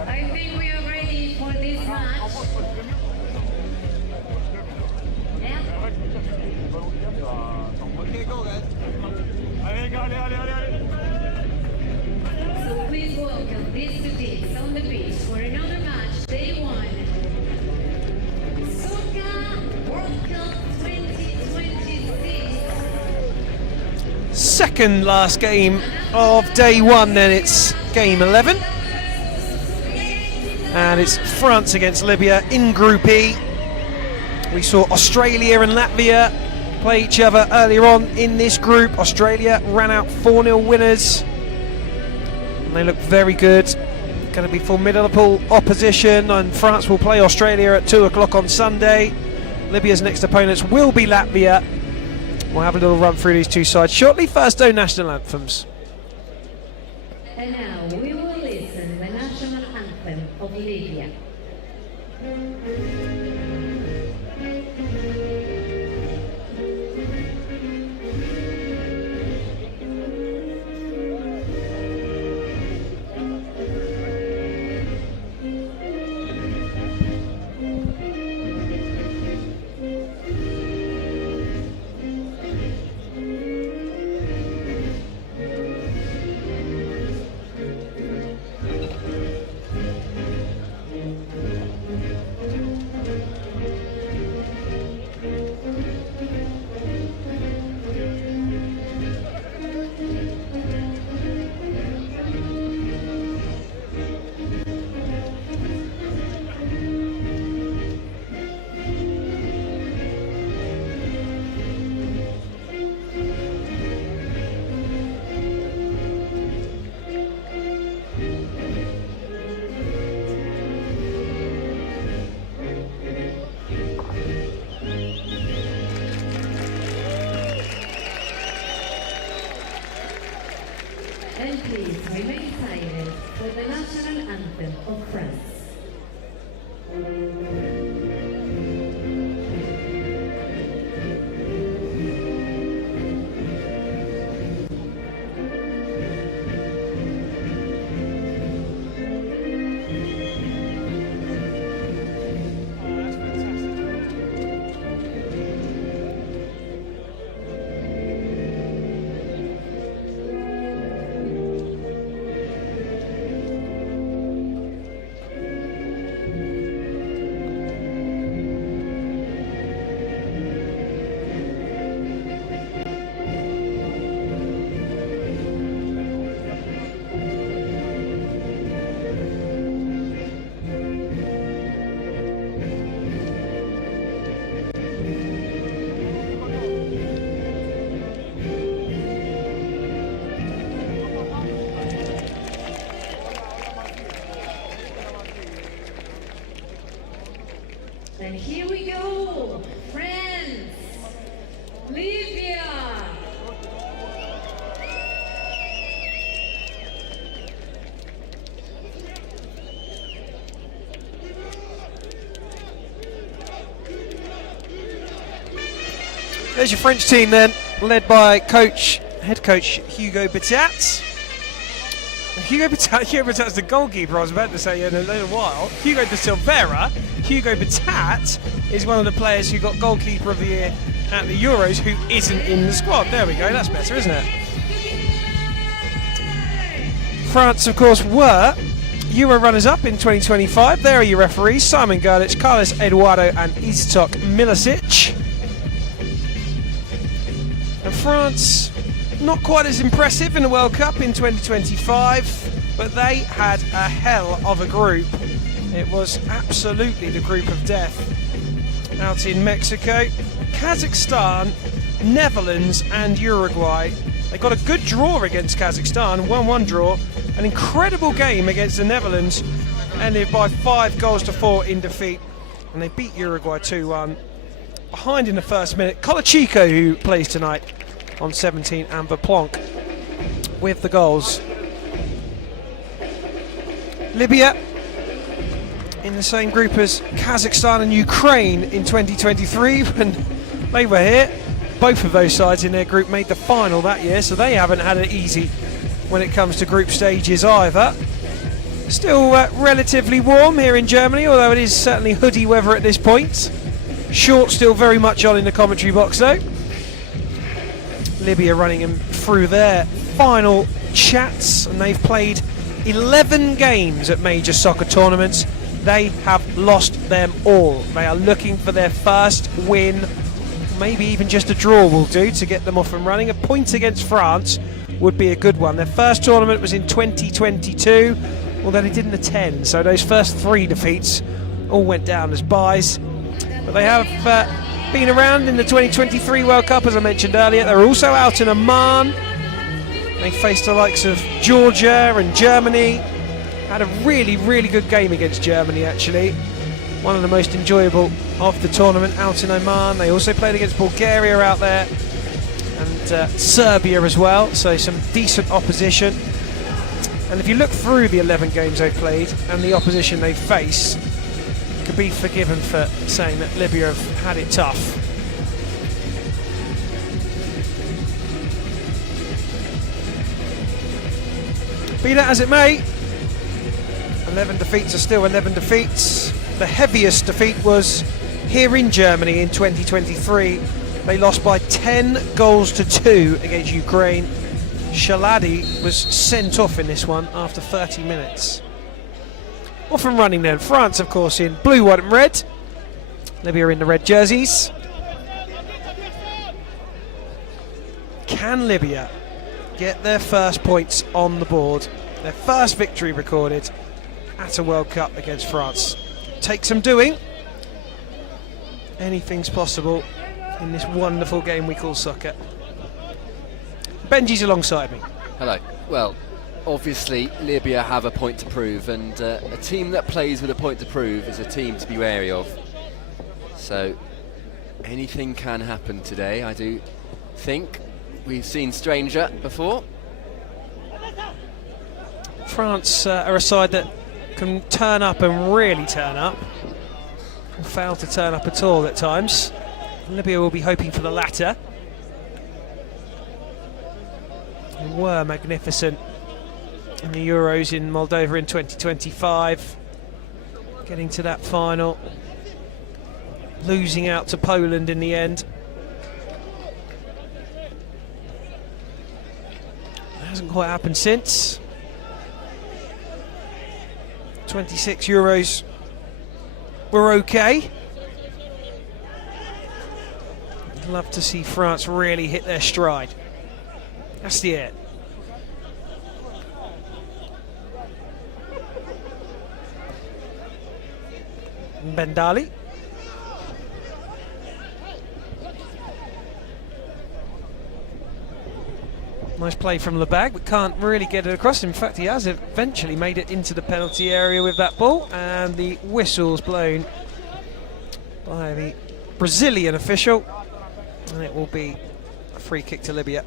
I think we are ready for this match. Okay, go guys. So please welcome these two teams on the pitch for another match, day 1. Socca World Cup 2026. Second last game of day 1, then it's game 11. And it's France against Libya in Group E. We saw Australia and Latvia play each other earlier on in this group. Australia ran out 4-0 winners. And they look very good. Going to be formidable opposition. And France will play Australia at 2 o'clock on Sunday. Libya's next opponents will be Latvia. We'll have a little run through these two sides shortly. First, though, national anthems. And now we will listen the national anthem of Libya. And please remain silent for the national anthem of France. And here we go, France, Libya. There's your French team then, led by head coach Hugo Batat. Hugo Batat's the goalkeeper, I was about to say in a little while. Hugo de Silveira. Hugo Batat is one of the players who got goalkeeper of the year at the Euros who isn't in the squad. There we go, that's better, isn't it? France, of course, were Euro runners-up in 2025. There are your referees, Simon Gerlich, Carlos Eduardo and Iztok Milicic. And France, not quite as impressive in the World Cup in 2025, but they had a hell of a group. It was absolutely the group of death out in Mexico. Kazakhstan, Netherlands and Uruguay. They got a good draw against Kazakhstan, 1-1 draw. An incredible game against the Netherlands, ended by 5-4 in defeat. And they beat Uruguay 2-1. Behind in the first minute, Colachico, who plays tonight on 17, and Verplonk with the goals. Libya in the same group as Kazakhstan and Ukraine in 2023 when they were here. Both of those sides in their group made the final that year, so they haven't had it easy when it comes to group stages either. Still relatively warm here in Germany, although it is certainly hoodie weather at this point. Short still very much on in the commentary box though. Libya running them through their final chats, and they've played 11 games at major soccer tournaments. They have lost them all. They are looking for their first win, maybe even just a draw will do to get them off and running. A point against France would be a good one. Their first tournament was in 2022, although they didn't attend, so those first 3 defeats all went down as byes. But they have been around in the 2023 World Cup, as I mentioned earlier. They were also out in Oman. They faced the likes of Georgia and Germany. Had a really, really good game against Germany, actually. One of the most enjoyable of the tournament out in Oman. They also played against Bulgaria out there, and Serbia as well, so some decent opposition. And if you look through the 11 games they've played and the opposition they face, could be forgiven for saying that Libya have had it tough. Be that as it may, 11 defeats are still 11 defeats. The heaviest defeat was here in Germany in 2023. They lost by 10-2 against Ukraine. Shaladi was sent off in this one after 30 minutes. Off and running then. France, of course, in blue, white and red. Libya in the red jerseys. Can Libya get their first points on the board? Their first victory recorded at a World Cup against France. Take some doing. Anything's possible in this wonderful game we call soccer. Benji's alongside me. Hello. Well, obviously Libya have a point to prove, and a team that plays with a point to prove is a team to be wary of. So anything can happen today, I do think. We've seen stranger before. France are a side that can turn up and really turn up, and fail to turn up at all at times. Libya will be hoping for the latter. They were magnificent in the Euros in Moldova in 2025, getting to that final, losing out to Poland in the end. It hasn't quite happened since. 26 Euros were okay. I'd love to see France really hit their stride. That's the it. Bendali. Nice play from Lebag, but can't really get it across. In fact, he has eventually made it into the penalty area with that ball, and the whistle's blown by the Brazilian official, and it will be a free kick to Libya.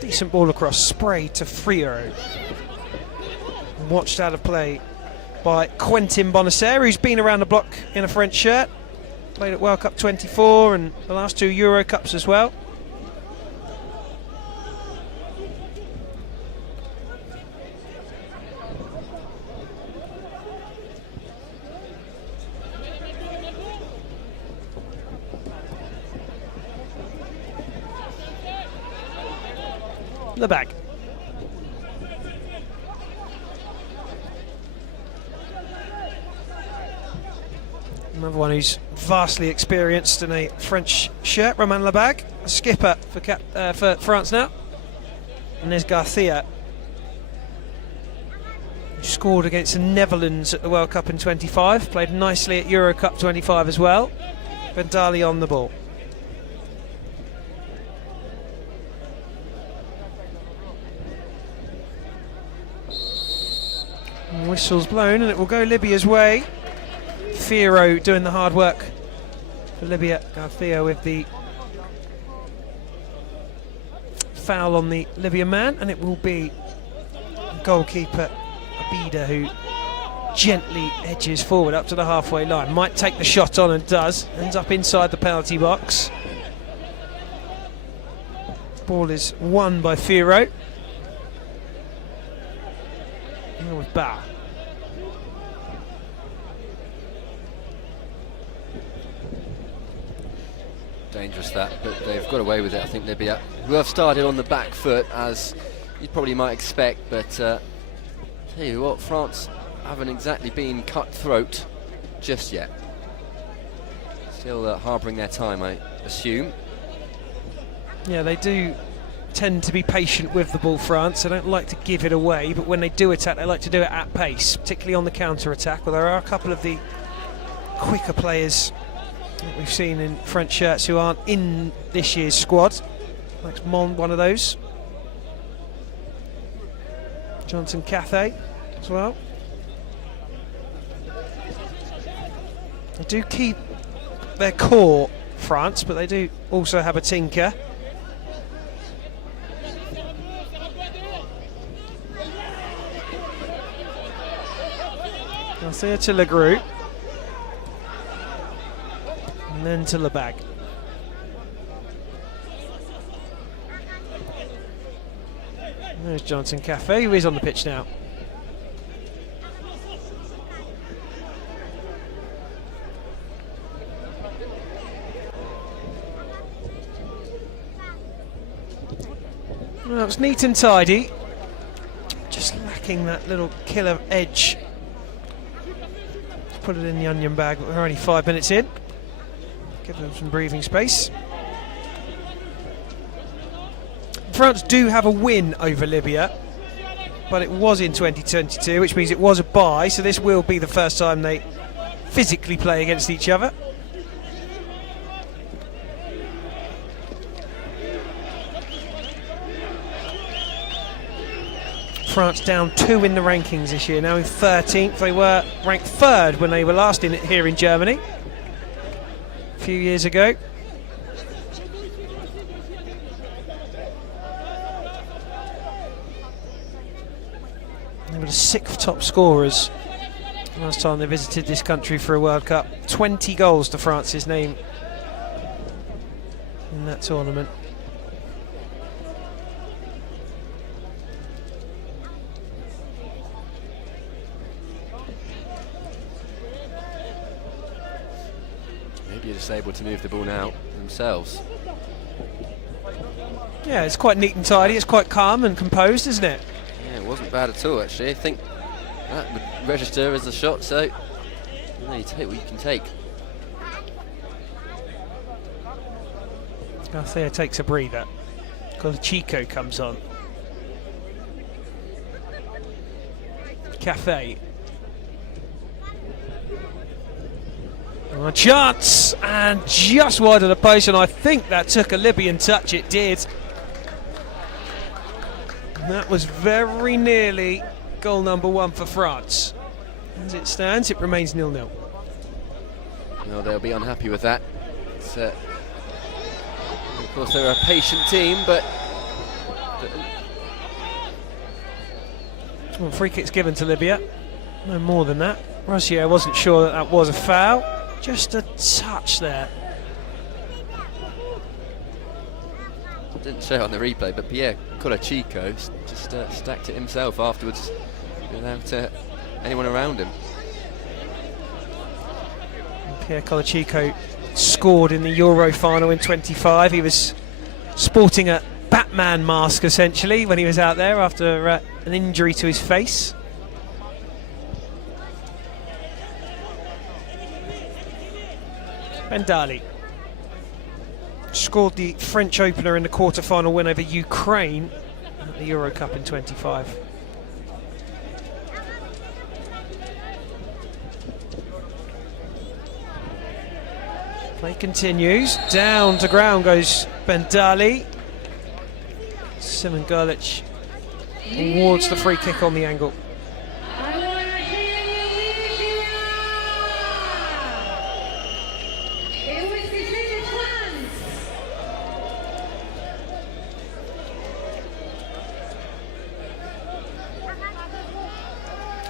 Decent ball across, sprayed to Frio. Watched out of play by Quentin Bonacer, who's been around the block in a French shirt. Played at World Cup 24 and the last 2 Euro Cups as well. The bag. Another one who's vastly experienced in a French shirt, Romain Lebag, a skipper for France now. And there's Garcia, who scored against the Netherlands at the World Cup in 25, played nicely at Euro Cup 25 as well. Vendali on the ball. Whistle's blown and it will go Libya's way. Firo doing the hard work for Libya. Garcia with the foul on the Libyan man, and it will be goalkeeper Abida who gently edges forward up to the halfway line. Might take the shot on and does. Ends up inside the penalty box. Ball is won by Firo. Now with Ba. Dangerous that, but they've got away with it, I think, Libya, who have started on the back foot, as you probably might expect, but tell you what, France haven't exactly been cutthroat just yet. Still harbouring their time, I assume. Yeah, they do tend to be patient with the ball, France. They don't like to give it away, but when they do attack, they like to do it at pace, particularly on the counter-attack. Well, there are a couple of the quicker players that we've seen in French shirts who aren't in this year's squad. Max Mon, one of those. Johnson Cathay as well. They do keep their core, France, but they do also have a tinker. Garcia to Legrou. And then to Lebag. There's Johnson Cafe, who is on the pitch now. Well, it's neat and tidy. Just lacking that little killer edge. Let's put it in the onion bag, but we're only 5 minutes in. Give them some breathing space. France do have a win over Libya, but it was in 2022, which means it was a bye, so this will be the first time they physically play against each other. France down 2 in the rankings this year, now in 13th. They were ranked 3rd when they were last in it here in Germany a few years ago. They were the 6th top scorers last time they visited this country for a World Cup. 20 goals to France's name in that tournament. Maybe just able to move the ball now themselves. Yeah, it's quite neat and tidy. It's quite calm and composed, isn't it? Yeah, it wasn't bad at all, actually. I think that would register as a shot, so you take what you can take. Garcia takes a breather because Chico comes on. Cafe. A chance, and just wide of the post, and I think that took a Libyan touch. It did. And that was very nearly goal number 1 for France. As it stands, it remains 0-0. Well, they'll be unhappy with that. Of course, they're a patient team, but well, free kick's given to Libya. No more than that. Rosier wasn't sure that that was a foul. Just a touch there. Didn't show it on the replay, but Pierre Colachico just stacked it himself afterwards without anyone around him. Pierre Colachico scored in the Euro final in 25. He was sporting a Batman mask essentially when he was out there after an injury to his face. Bendali scored the French opener in the quarter-final win over Ukraine at the Euro Cup in 25. Play continues. Down to ground goes Bendali. Simon Gerlich awards the free kick on the angle.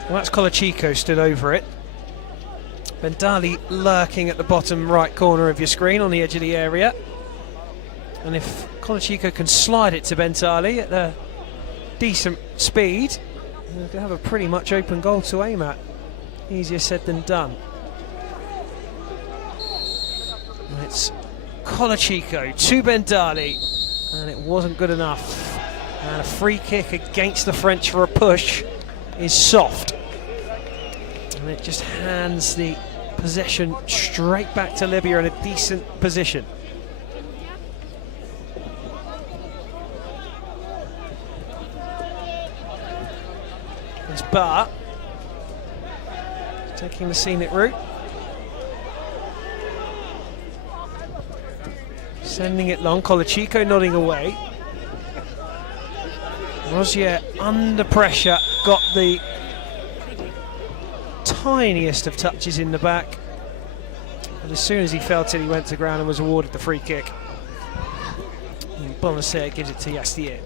Well, that's Colachico stood over it. Bendali lurking at the bottom right corner of your screen on the edge of the area. And if Colachico can slide it to Bendali at a decent speed, they'll have a pretty much open goal to aim at. Easier said than done. And it's Colachico to Bendali, and it wasn't good enough. And a free kick against the French for a push is soft. And it just hands the possession straight back to Libya in a decent position. It's Bar taking the scenic route, sending it long. Colachico nodding away. Rosier under pressure, got the tiniest of touches in the back, but as soon as he felt it, he went to ground and was awarded the free kick. And Bonacer gives it to Yastier.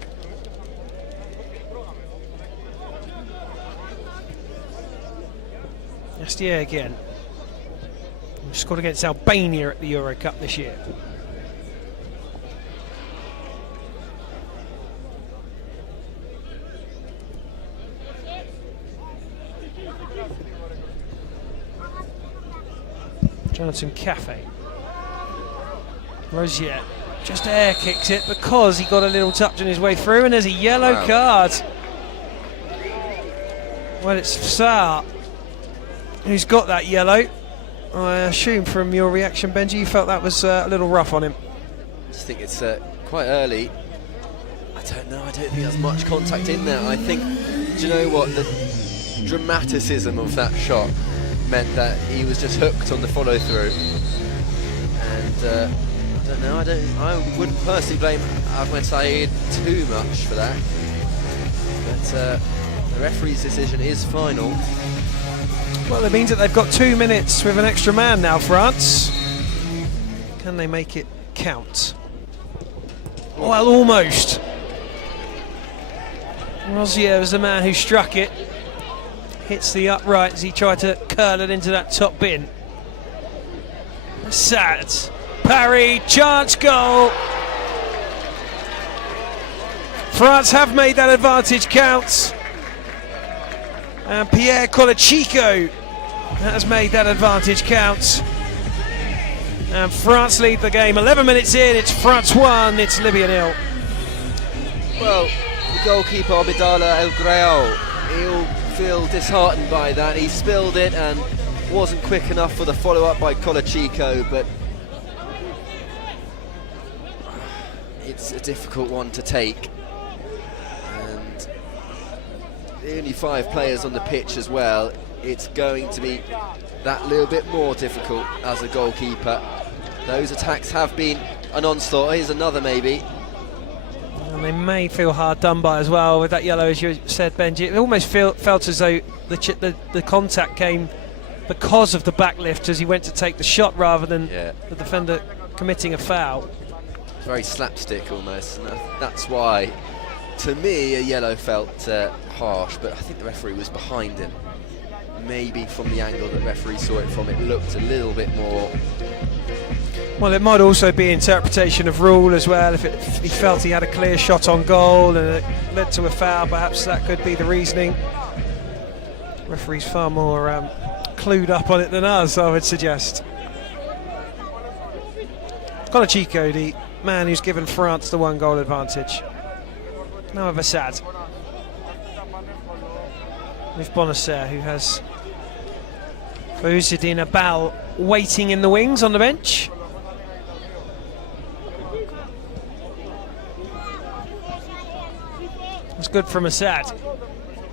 Yastier again. He scored against Albania at the Euro Cup this year. Jonathan Cafe. Rosier just air kicks it because he got a little touch on his way through, and there's a yellow card. Well, it's Saar who's got that yellow. I assume from your reaction, Benji, you felt that was a little rough on him. I just think it's quite early. I don't know, I don't think there's much contact in there. I think, do you know what, the dramaticism of that shot meant that he was just hooked on the follow through, and I don't know, I wouldn't personally blame Ahmed Saeed too much for that, but the referee's decision is final. Well, it means that they've got 2 minutes with an extra man now, France. Can they make it count? Well, almost. Rosier was the man who struck it. Hits the upright as he tried to curl it into that top bin. Sad. Parry, chance, goal. France have made that advantage count. And Pierre Colachico has made that advantage count. And France lead the game. 11 minutes in, it's France 1, it's Libya 0. Well, the goalkeeper Abidallah El Greal, he'll feel disheartened by that. He spilled it and wasn't quick enough for the follow-up by Colachico, but it's a difficult one to take. And only 5 players on the pitch as well. It's going to be that little bit more difficult as a goalkeeper. Those attacks have been an onslaught. Here's another maybe. And they may feel hard done by as well with that yellow, as you said, Benji. It almost felt as though the contact came because of the backlift as he went to take the shot rather than the defender committing a foul. It's very slapstick almost, and that's why, to me, a yellow felt harsh, but I think the referee was behind him. maybe from the angle that referee saw it from, it looked a little bit more. Well, it might also be interpretation of rule as well. If he felt he had a clear shot on goal and it led to a foul, perhaps that could be the reasoning. Referee's far more clued up on it than us, I would suggest. Colachico, the man who's given France the 1-goal advantage. Now of Assad. With Bonacer, who has Fouzzedine Abal waiting in the wings on the bench. It's good from Assad.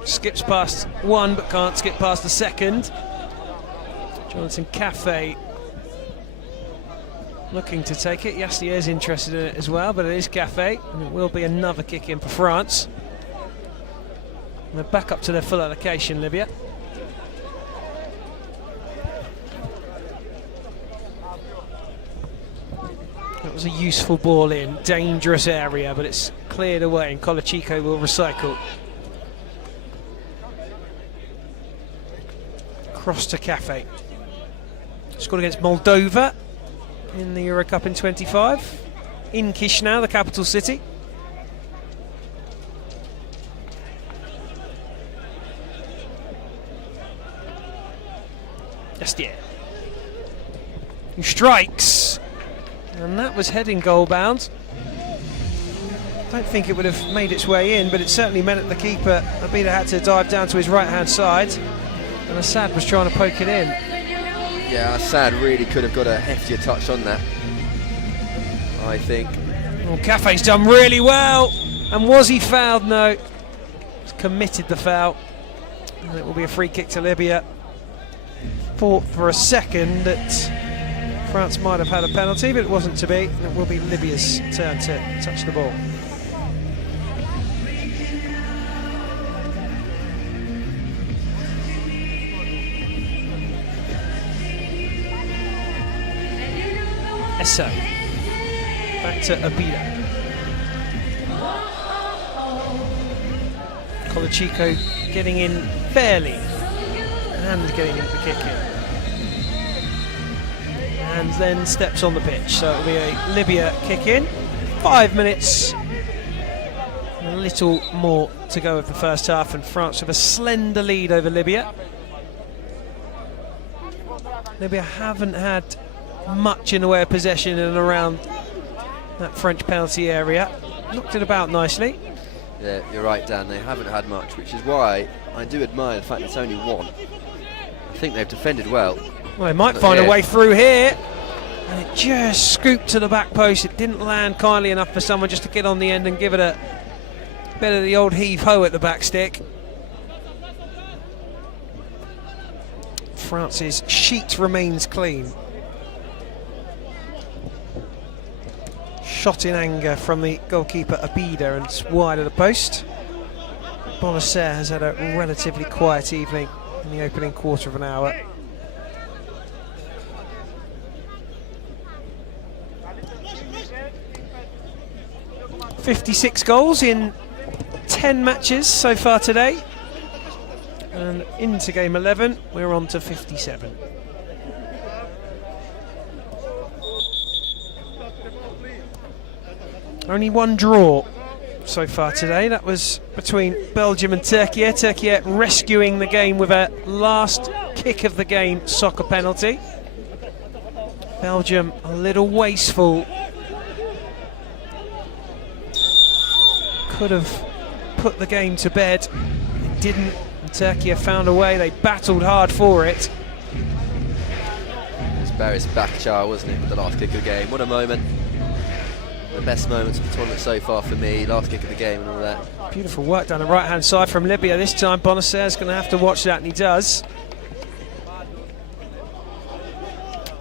Skips past one but can't skip past the second. Jonathan Cafe looking to take it. Yassier is interested in it as well, but it is Cafe, and it will be another kick in for France. And they're back up to their full allocation, Libya. That was a useful ball in, dangerous area, but it's cleared away and Colachico will recycle. Cross to Cafe. Scored against Moldova in the Euro Cup in 25. In Chisinau, the capital city. Yastier, who strikes, and that was heading goal bound. Don't think it would have made its way in, but it certainly meant that the keeper, Abida, had to dive down to his right hand side, and Assad was trying to poke it in. Yeah, Assad really could have got a heftier touch on that, I think. Well, Cafe's done really well, and was he fouled? No, he's committed the foul, and it will be a free kick to Libya. Thought for a second that France might have had a penalty, but it wasn't to be. It will be Libya's turn to touch the ball. Essen, back to Abida. Colachico getting in fairly and getting into the kick in. And then steps on the pitch, so it'll be a Libya kick in. 5 minutes, a little more to go of the first half, and France have a slender lead over Libya. Libya haven't had much in the way of possession in and around that French penalty area. Knocked it about nicely. Yeah, you're right, Dan, they haven't had much, which is why I do admire the fact it's only one. I think they've defended well. Well, they might find a way through here. And it just scooped to the back post. It didn't land kindly enough for someone just to get on the end and give it a bit of the old heave-ho at the back stick. France's sheet remains clean. Shot in anger from the goalkeeper Abida, and it's wide of the post. Bonacer has had a relatively quiet evening in the opening quarter of an hour. .56 goals in 10 matches so far today, and into game 11 we're on to 57. Only one draw so far today. That was between Belgium and Turkey. Turkey rescuing the game with a last kick of the game soccer penalty. Belgium a little wasteful. Could have put the game to bed. It didn't. And Turkey have found a way. They battled hard for it. It's Baris Bakhchar, wasn't it, with the last kick of the game? What a moment. The best moments of the tournament so far for me, last kick of the game and all that. Beautiful work down the right-hand side from Libya. This time Bonacer's going to have to watch that, and he does.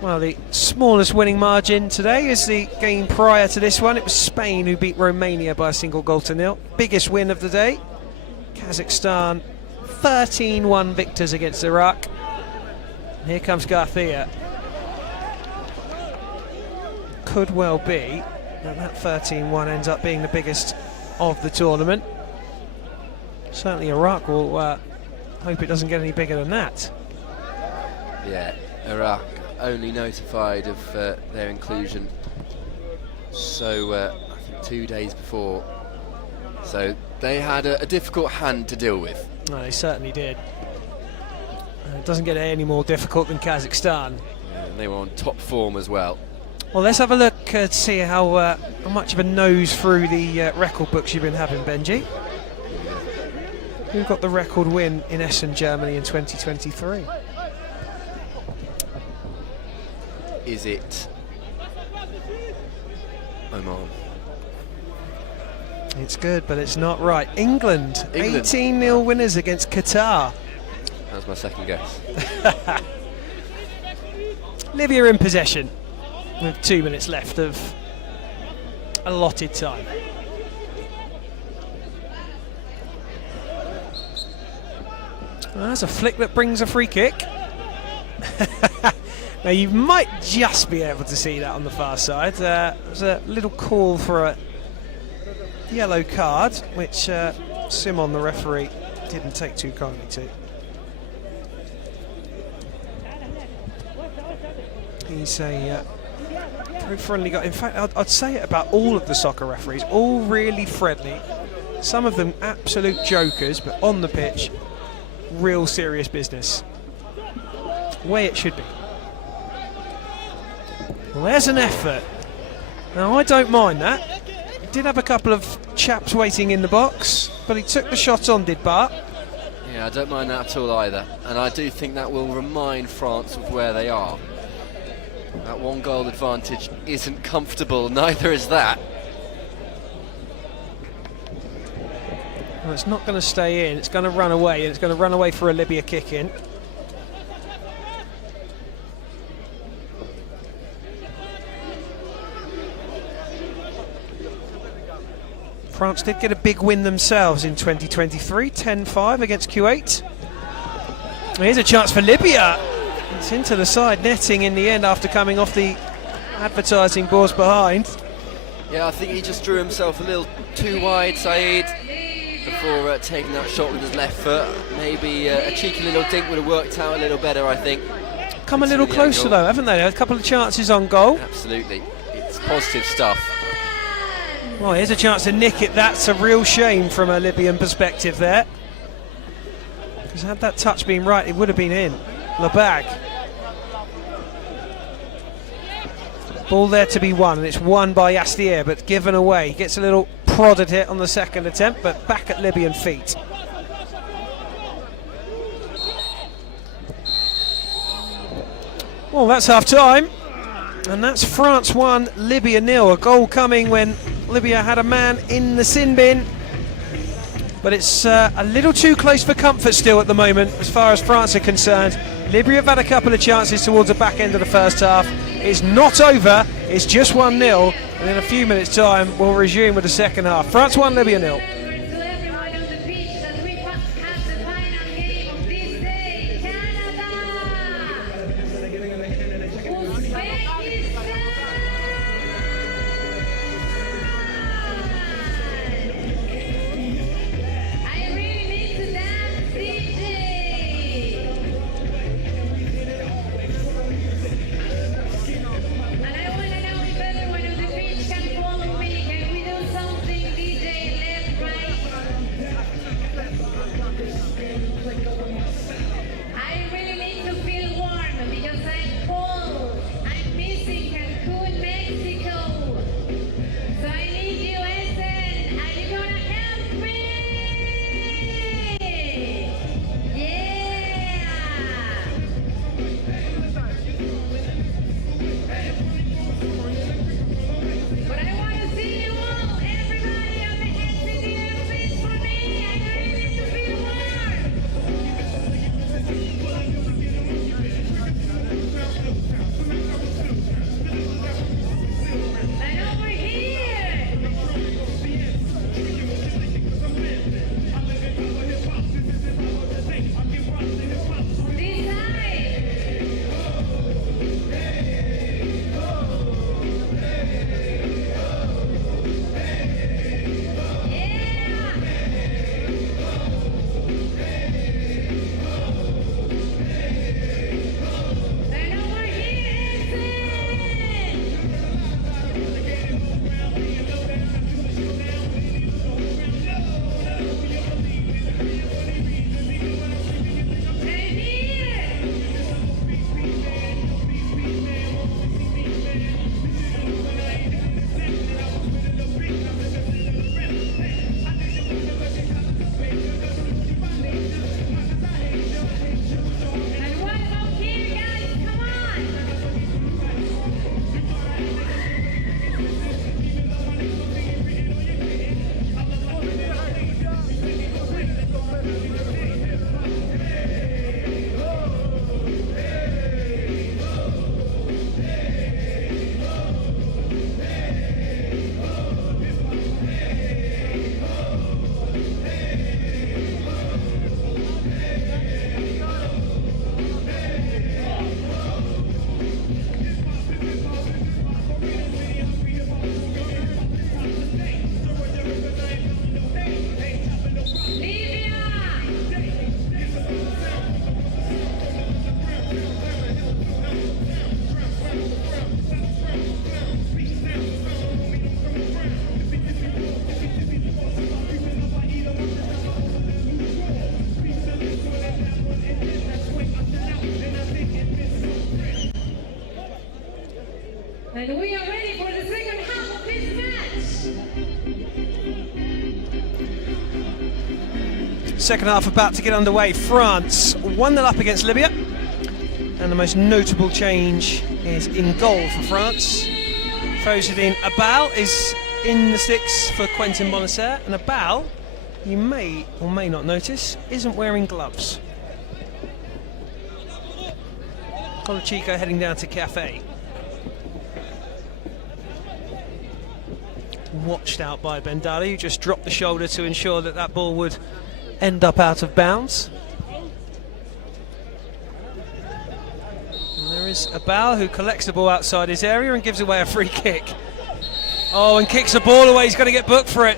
Well, the smallest winning margin today is the game prior to this one. It was Spain who beat Romania by a single goal to nil. Biggest win of the day. Kazakhstan 13-1 victors against Iraq. And here comes Garcia. Could well be that 13-1 ends up being the biggest of the tournament. Certainly Iraq will hope it doesn't get any bigger than that. Yeah, Iraq only notified of their inclusion, so I think 2 days before. So they had a difficult hand to deal with. No, they certainly did. It doesn't get any more difficult than Kazakhstan. Yeah, and they were on top form as well. Well, let's have a look to see how much of a nose through the record books you've been having, Benji. Who got the record win in Essen, Germany in 2023? Is it Oman? It's good, but it's not right. England. 18-0 winners against Qatar. That was my second guess. Libya in possession with 2 minutes left of allotted time. Well, that's a flick that brings a free kick. Now you might just be able to see that on the far side. There's a little call for a yellow card, which Simon, the referee, didn't take too kindly to. He's a very friendly guy. In fact, I'd say it about all of the soccer referees, all really friendly. Some of them absolute jokers, but on the pitch, real serious business. Way it should be. Well, there's an effort. Now, I don't mind that. He did have a couple of chaps waiting in the box, but he took the shot on, did Bart. Yeah, I don't mind that at all either. And I do think that will remind France of where they are. That 1 goal advantage isn't comfortable, neither is that. Well, it's not going to stay in, it's going to run away, and it's going to run away for a Libya kick in. France did get a big win themselves in 2023, 10-5 against Kuwait. Here's a chance for Libya. It's into the side netting in the end after coming off the advertising boards behind. Yeah, I think he just drew himself a little too wide, Saeed, before taking that shot with his left foot. Maybe a cheeky little dink would have worked out a little better, I think. Come a little closer though, haven't they? A couple of chances on goal. Absolutely. It's positive stuff. Well, here's a chance to nick it. That's a real shame from a Libyan perspective there. Because had that touch been right, it would have been in. Labag. Ball there to be won, and it's won by Yastier, but given away. He gets a little prodded hit on the second attempt, but back at Libyan feet. Well, that's half time. And that's France 1, Libya 0. A goal coming when Libya had a man in the sin bin. But it's a little too close for comfort still at the moment as far as France are concerned. Libya have had a couple of chances towards the back end of the first half. It's not over, it's just 1-0. And in a few minutes' time, we'll resume with the second half. France 1, Libya 0. And we are ready for the second half of this match. Second half about to get underway. France 1-0 up against Libya. And the most notable change is in goal for France. Fouzaddin Abal is in the sticks for Quentin Monacer. And Abal, you may or may not notice, isn't wearing gloves. Colachico heading down to Cafe. Watched out by Bendali, who just dropped the shoulder to ensure that that ball would end up out of bounds. And there is Abal, who collects the ball outside his area and gives away a free kick. Oh, and kicks the ball away. He's going to get booked for it.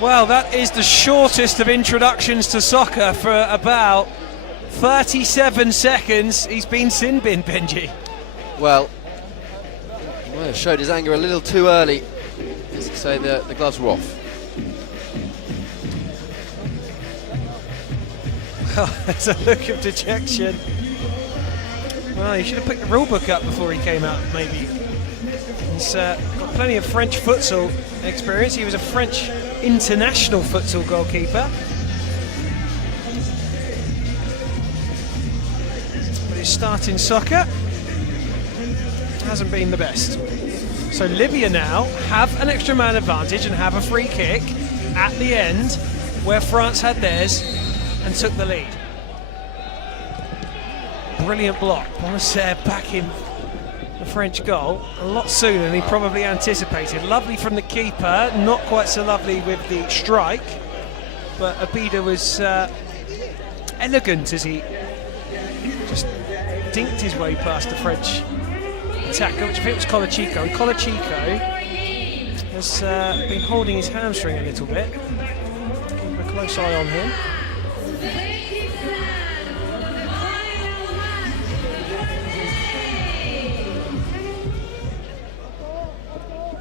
Well, that is the shortest of introductions to soccer for about 37 seconds. He's been sin bin, Benji. Well, showed his anger a little too early. As to say, the gloves were off. Well, there's a look of dejection. Well, he should have picked the rule book up before he came out, maybe. He's got plenty of French futsal experience. He was a French international futsal goalkeeper. But his start in soccer hasn't been the best. So Libya now have an extra man advantage and have a free kick at the end where France had theirs and took the lead. Brilliant block. Monacer back in the French goal a lot sooner than he probably anticipated. Lovely from the keeper, not quite so lovely with the strike, but Abida was elegant as he just dinked his way past the French attacker, which I think was Colachico. And Colachico has been holding his hamstring a little bit. Keep a close eye on him.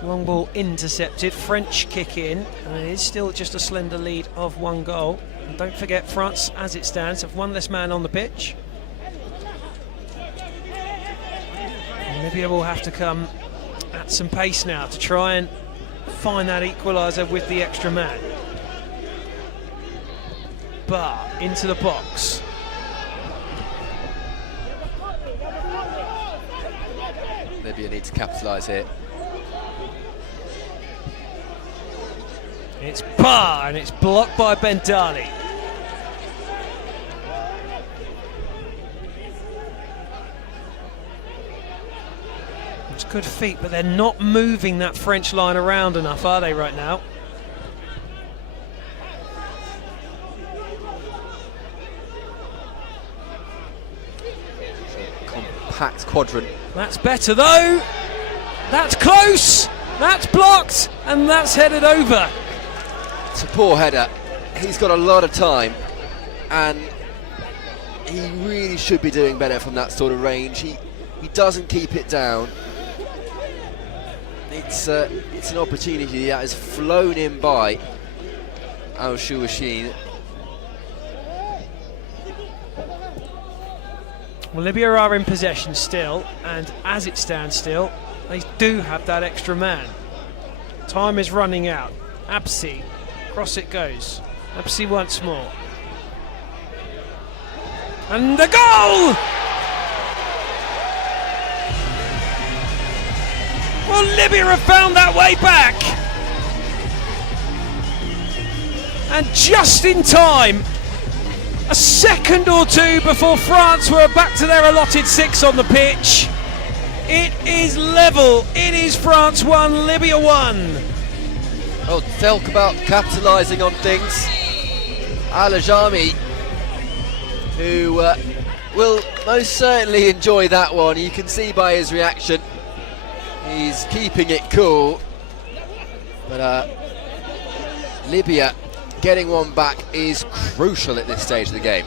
Long ball intercepted, French kick in, and it is still just a slender lead of 1 goal. And don't forget, France, as it stands, have 1 less man on the pitch. And Libya will have to come at some pace now to try and find that equaliser with the extra man. Bar into the box. Libya need to capitalise here. It's Bar, and it's blocked by Bendali. It's good feet, but they're not moving that French line around enough, are they, right now? Compact quadrant. That's better, though. That's close. That's blocked, and that's headed over. It's a poor header. He's got a lot of time, and he really should be doing better from that sort of range. He doesn't keep it down. It's an opportunity that has flown in by Al Shuwashin. Well, Libya are in possession still, and as it stands still, they do have that extra man. Time is running out. Absi, cross it goes. Absi once more. And the goal! Well, Libya have found that way back. And just in time, a second or two before France were back to their allotted 6 on the pitch. It is level. It is France 1, Libya 1. Oh, talk about capitalising on things. Al Ajami, who will most certainly enjoy that one. You can see by his reaction, he's keeping it cool. But Libya getting one back is crucial at this stage of the game.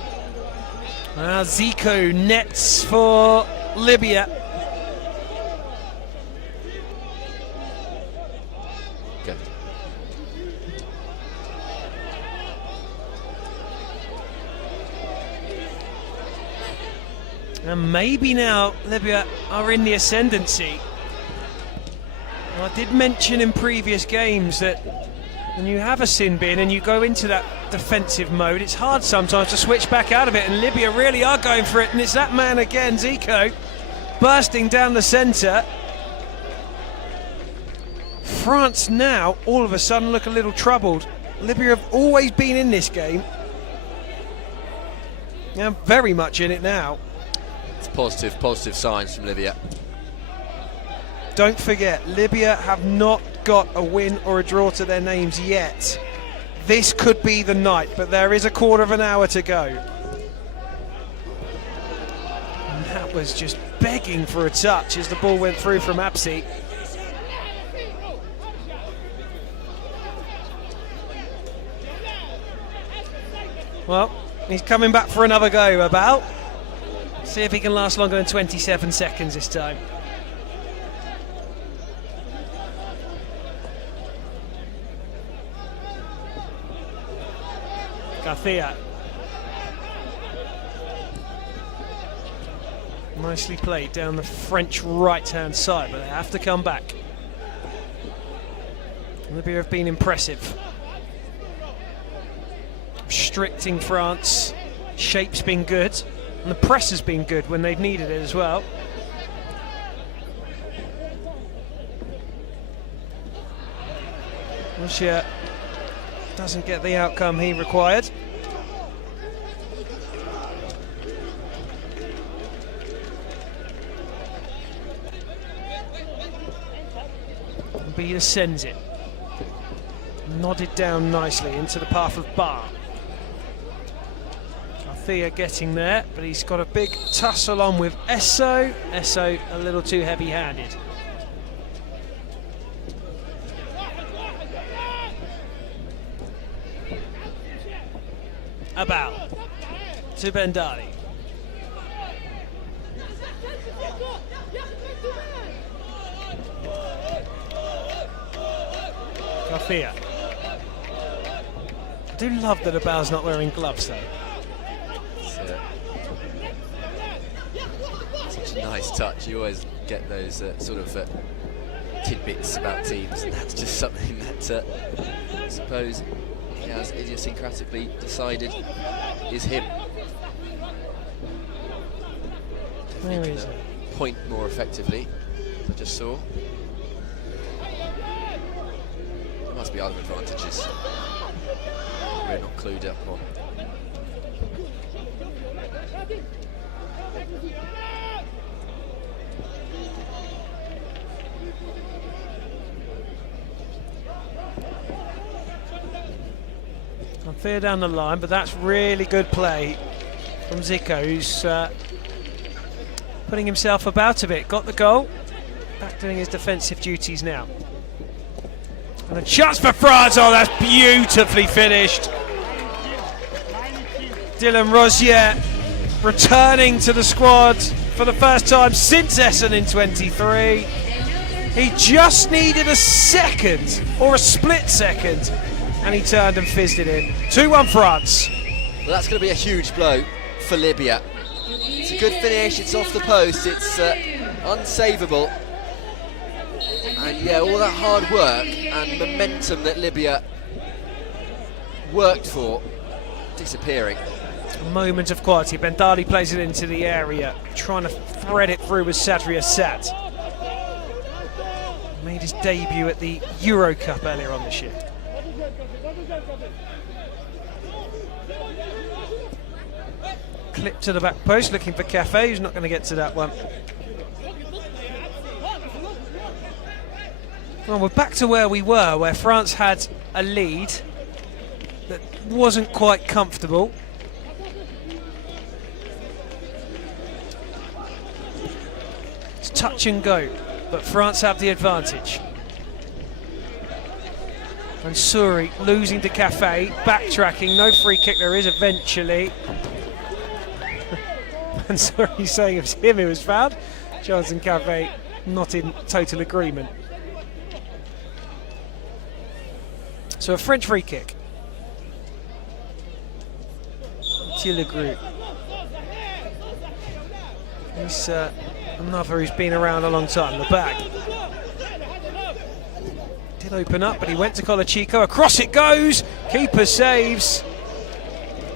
Zico nets for Libya. Good. And maybe now Libya are in the ascendancy. I did mention in previous games that when you have a sin bin and you go into that defensive mode, it's hard sometimes to switch back out of it, and Libya really are going for it, and it's that man again, Zico, bursting down the centre. France now all of a sudden look a little troubled. Libya have always been in this game. Yeah, very much in it now. It's positive signs from Libya. Don't forget, Libya have not got a win or a draw to their names yet. This could be the night, but there is a quarter of an hour to go. And that was just begging for a touch as the ball went through from Absi. Well, he's coming back for another go, about. See if he can last longer than 27 seconds this time. Garcia. Nicely played down the French right-hand side, but they have to come back. Libya have been impressive. Restricting France. Shape's been good. And the press has been good when they've needed it as well. Russia doesn't get the outcome he required. Bia sends it. Nodded down nicely into the path of Bar. Thea getting there, but he's got a big tussle on with Esso. Esso a little too heavy-handed. About to Bendali. Garcia. I do love that Abal's not wearing gloves though. Such a nice touch. You always get those sort of tidbits about teams, and that's just something that I suppose he has idiosyncratically decided is him. Where is it? Point more effectively, as I just saw. There must be other advantages we're not clued up on. Unfair down the line, but that's really good play from Zico, who's putting himself about a bit. Got the goal, back doing his defensive duties now. And a chance for France. Oh, that's beautifully finished. Dylan Rosier returning to the squad for the first time since Essen in 23. He just needed a second, or a split second, and he turned and fizzed it in. 2-1 France. Well, that's going to be a huge blow for Libya. It's a good finish, it's off the post, it's unsavable. And yeah, all that hard work and momentum that Libya worked for, disappearing. A moment of quality. Bendali plays it into the area, trying to thread it through with Sadri Assat. Made his debut at the Euro Cup earlier on this year. Clip to the back post, looking for Cafe, who's not going to get to that one. Well, we're back to where we were, where France had a lead that wasn't quite comfortable. It's touch and go, but France have the advantage. And Suri losing to Cafe, backtracking, no free kick there is eventually. And Suri saying it was him who was fouled. Johnson Cafe not in total agreement. So a French free kick. Tillegru. He's another who's been around a long time. The bag did open up, but he went to Colachico. Across it goes. Keeper saves.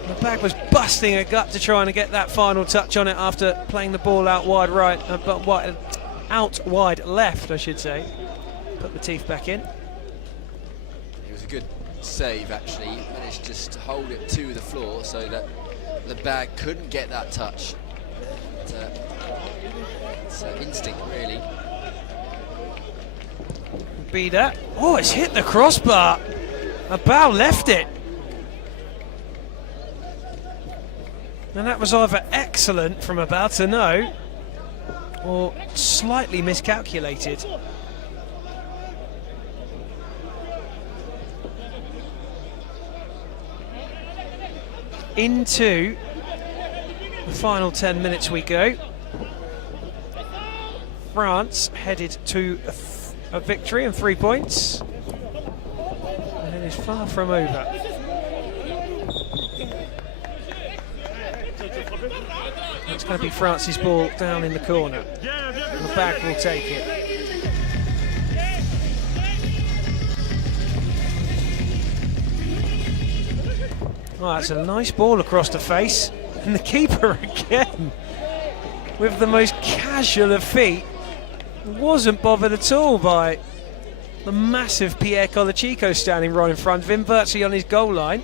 The bag was busting a gut to try and get that final touch on it after playing the ball out wide right, out wide left, I should say. Put the teeth back in. It was a good save, actually. He managed just to hold it to the floor so that the bag couldn't get that touch. It's instinct, really. Bida. Oh, it's hit the crossbar. Abao left it. And that was either excellent from Abao to know, or slightly miscalculated. Into the final 10 minutes we go. France headed to a victory and 3 points. And it is far from over. It's going to be France's ball down in the corner. The bag will take it. Oh, that's a nice ball across the face. And the keeper again, with the most casual of feet, wasn't bothered at all by the massive Pierre Colachico standing right in front of him, virtually on his goal line.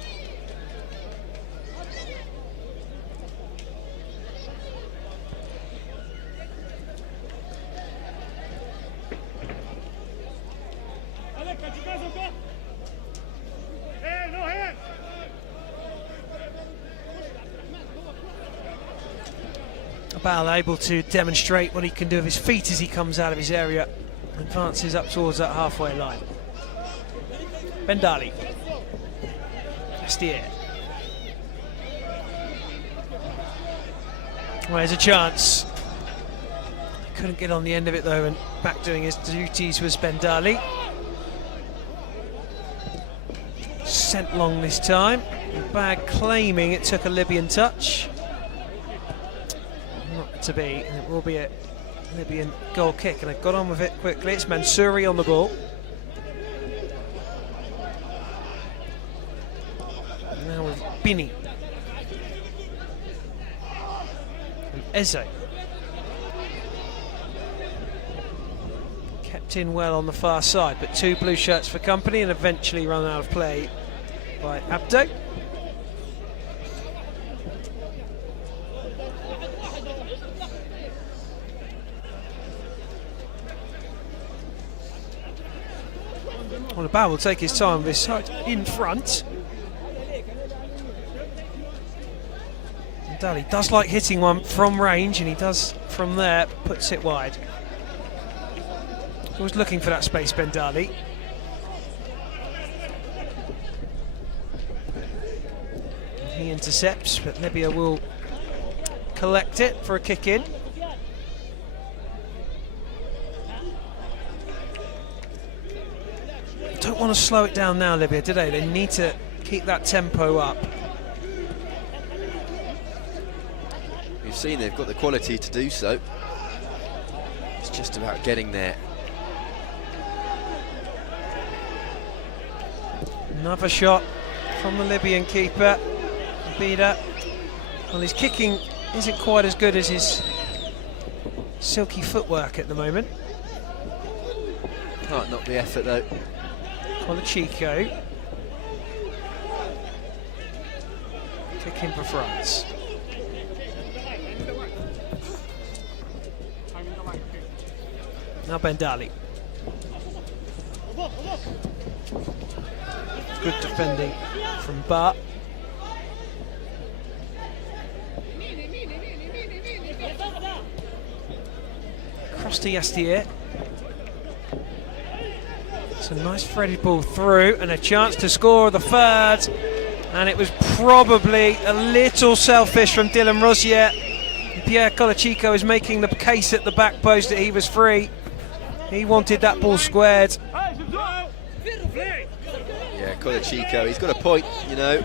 Abao able to demonstrate what he can do with his feet as he comes out of his area, advances up towards that halfway line. Bendali. Castier. Well, there's a chance. Couldn't get on the end of it though, and back doing his duties was Bendali. Sent long this time. The bag claiming it took a Libyan touch. Not to be, and it will be a Libyan goal kick, and they've got on with it quickly. It's Mansouri on the ball. And now with Bini. And Eze. Kept in well on the far side, but 2 blue shirts for company and eventually run out of play by Abdo. Well, Abao will take his time with his side in front. And Daly does like hitting one from range, and he does from there, puts it wide. He was looking for that space, Bendali. He intercepts, but Libya will collect it for a kick in. Don't want to slow it down now, Libya, do they? They need to keep that tempo up. We've seen they've got the quality to do so. It's just about getting there. Another shot from the Libyan keeper, Bida. Well, his kicking isn't quite as good as his silky footwork at the moment. Can't knock the effort though. Colachico. Kicking for France. Now Bendali. Good defending from Ba. Cross to Yastier. It's a nice threaded ball through and a chance to score the third. And it was probably a little selfish from Dylan Rosier. Pierre Colachico is making the case at the back post that he was free. He wanted that ball squared. Yeah, Colachico, he's got a point, you know.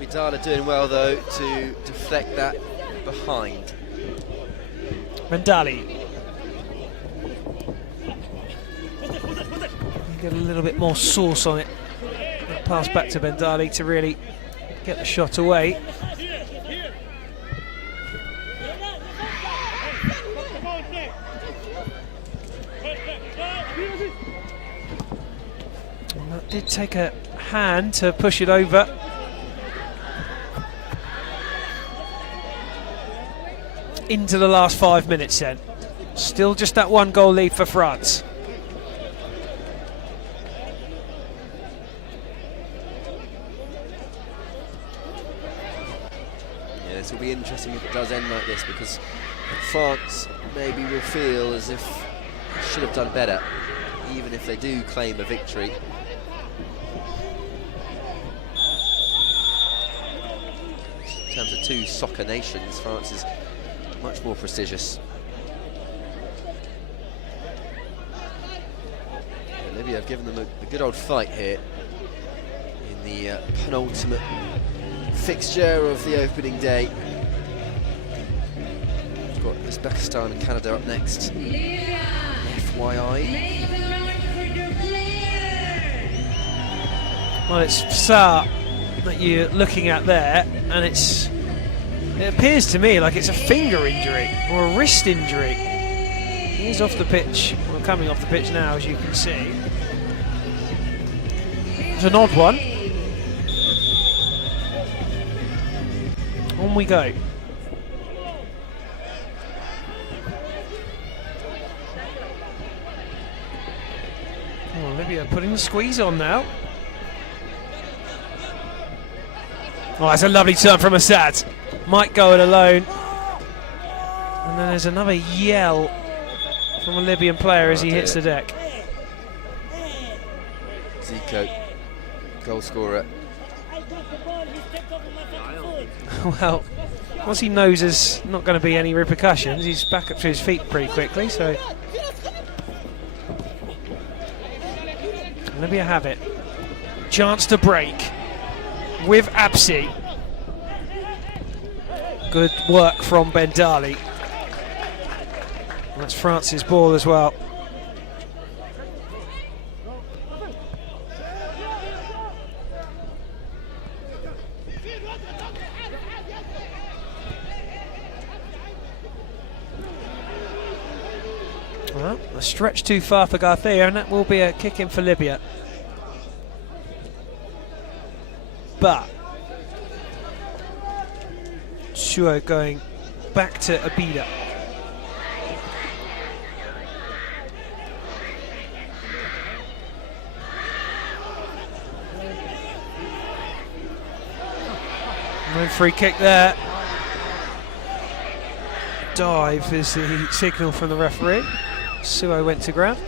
Vidal doing well though to deflect that behind. Bendali. Get a little bit more sauce on it. That pass back to Bendali to really get the shot away. And that did take a hand to push it over. Into the last 5 minutes then. Still just that 1 goal lead for France. Yeah, this will be interesting if it does end like this, because France maybe will feel as if they should have done better, even if they do claim a victory. In terms of two soccer nations, France is much more prestigious. Yeah, Libya have given them a good old fight here in the penultimate fixture of the opening day. We've got Uzbekistan and Canada up next. FYI. Well, it's Sa that you're looking at there, and it appears to me like it's a finger injury or a wrist injury. He's off the pitch, well, coming off the pitch now, as you can see. It's an odd one. On we go. Oh, Libya putting the squeeze on now. Oh, that's a lovely turn from Assad. Might go it alone. And then there's another yell from a Libyan player as he hits the deck. Zico, goal scorer. Well, once he knows there's not going to be any repercussions, he's back up to his feet pretty quickly, so... Libya have it. Chance to break with Absi. Good work from Bendali. That's France's ball as well. Well, a stretch too far for Garcia, and that will be a kick in for Libya. But Shuo going back to Abida. No free kick there. Dive is the signal from the referee. Suo went to ground.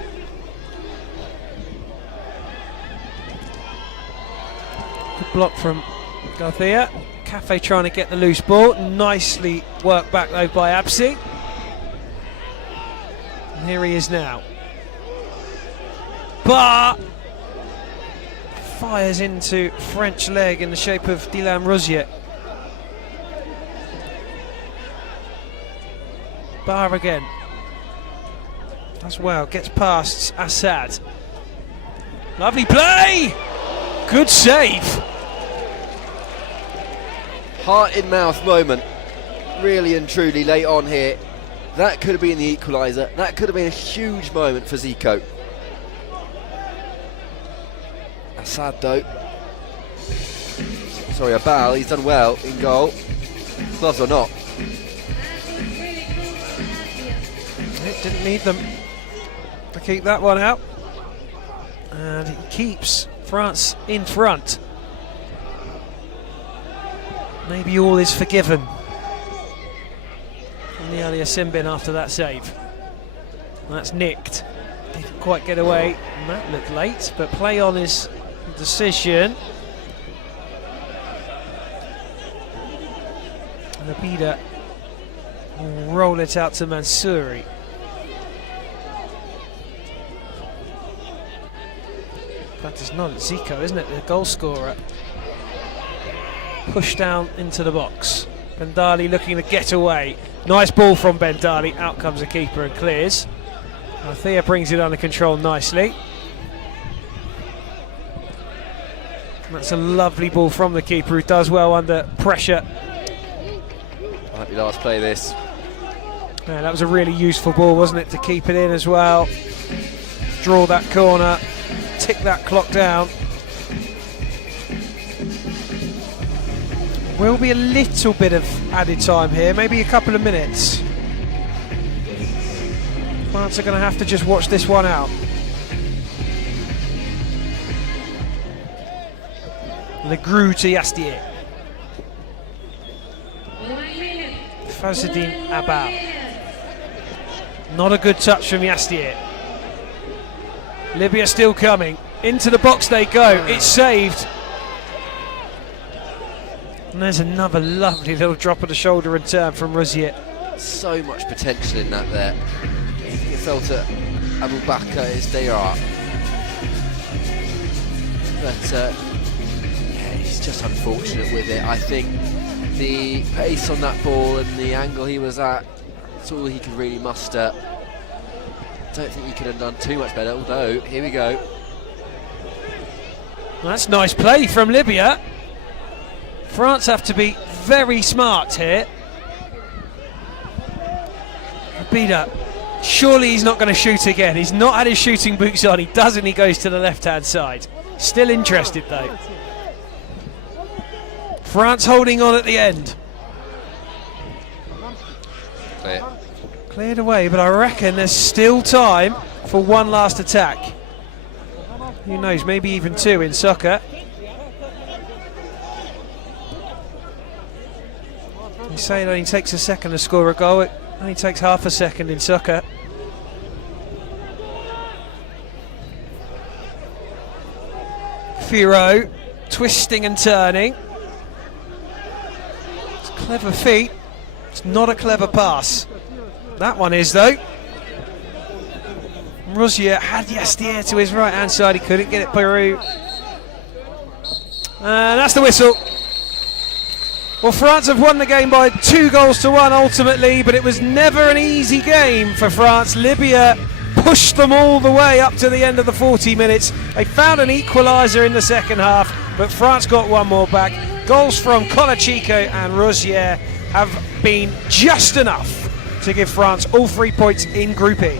Good block from Garcia. Cafe trying to get the loose ball. Nicely worked back though by Absi. And here he is now. But fires into French leg in the shape of Dylan Rosier. Bar again. As well, gets past Assad. Lovely play! Good save! Heart in mouth moment, really and truly late on here. That could have been the equaliser. That could have been a huge moment for Zico. Assad though. Sorry, Abal, he's done well in goal. Gloves or not. It didn't need them to keep that one out. And it keeps France in front. Maybe all is forgiven from the earlier Simbin after that save. That's nicked. Didn't quite get away. And that looked late, but play on his decision. And Abida will roll it out to Mansouri. That is not Zico, isn't it? The goal scorer. Pushed down into the box. Bendali looking to get away. Nice ball from Ben Darley. Out comes the keeper and clears. Thea brings it under control nicely. That's a lovely ball from the keeper, who does well under pressure. Might be last play this. Yeah, that was a really useful ball, wasn't it, to keep it in as well. Draw that corner, tick that clock down. Will be a little bit of added time here, maybe a couple of minutes. France are going to have to just watch this one out. Legrue to Yastier. Fazadine Abab. Not a good touch from Yastier. Libya still coming. Into the box they go. It's saved. And there's another lovely little drop of the shoulder and turn from Rosier. So much potential in that there. You felt at Abu Bakr is they are. But yeah, he's just unfortunate with it. I think the pace on that ball and the angle he was at, that's all he could really muster. Don't think he could have done too much better, although, here we go. That's nice play from Libya. France have to be very smart here. Abida, surely he's not going to shoot again. He's not had his shooting boots on. He doesn't, he goes to the left-hand side. Still interested though. France holding on at the end. Clear. Cleared away, but I reckon there's still time for one last attack. Who knows, maybe even two in soccer. They say it only takes a second to score a goal. It only takes half a second in soccer. Firo twisting and turning. It's clever feet. It's not a clever pass. That one is though. Rosier had Yastier to his right hand side. He couldn't get it through. And that's the whistle. Well, France have won the game by 2-1 ultimately, but it was never an easy game for France. Libya pushed them all the way up to the end of the 40 minutes. They found an equaliser in the second half, but France got one more back. Goals from Colachico and Rosier have been just enough to give France all 3 points in Group E.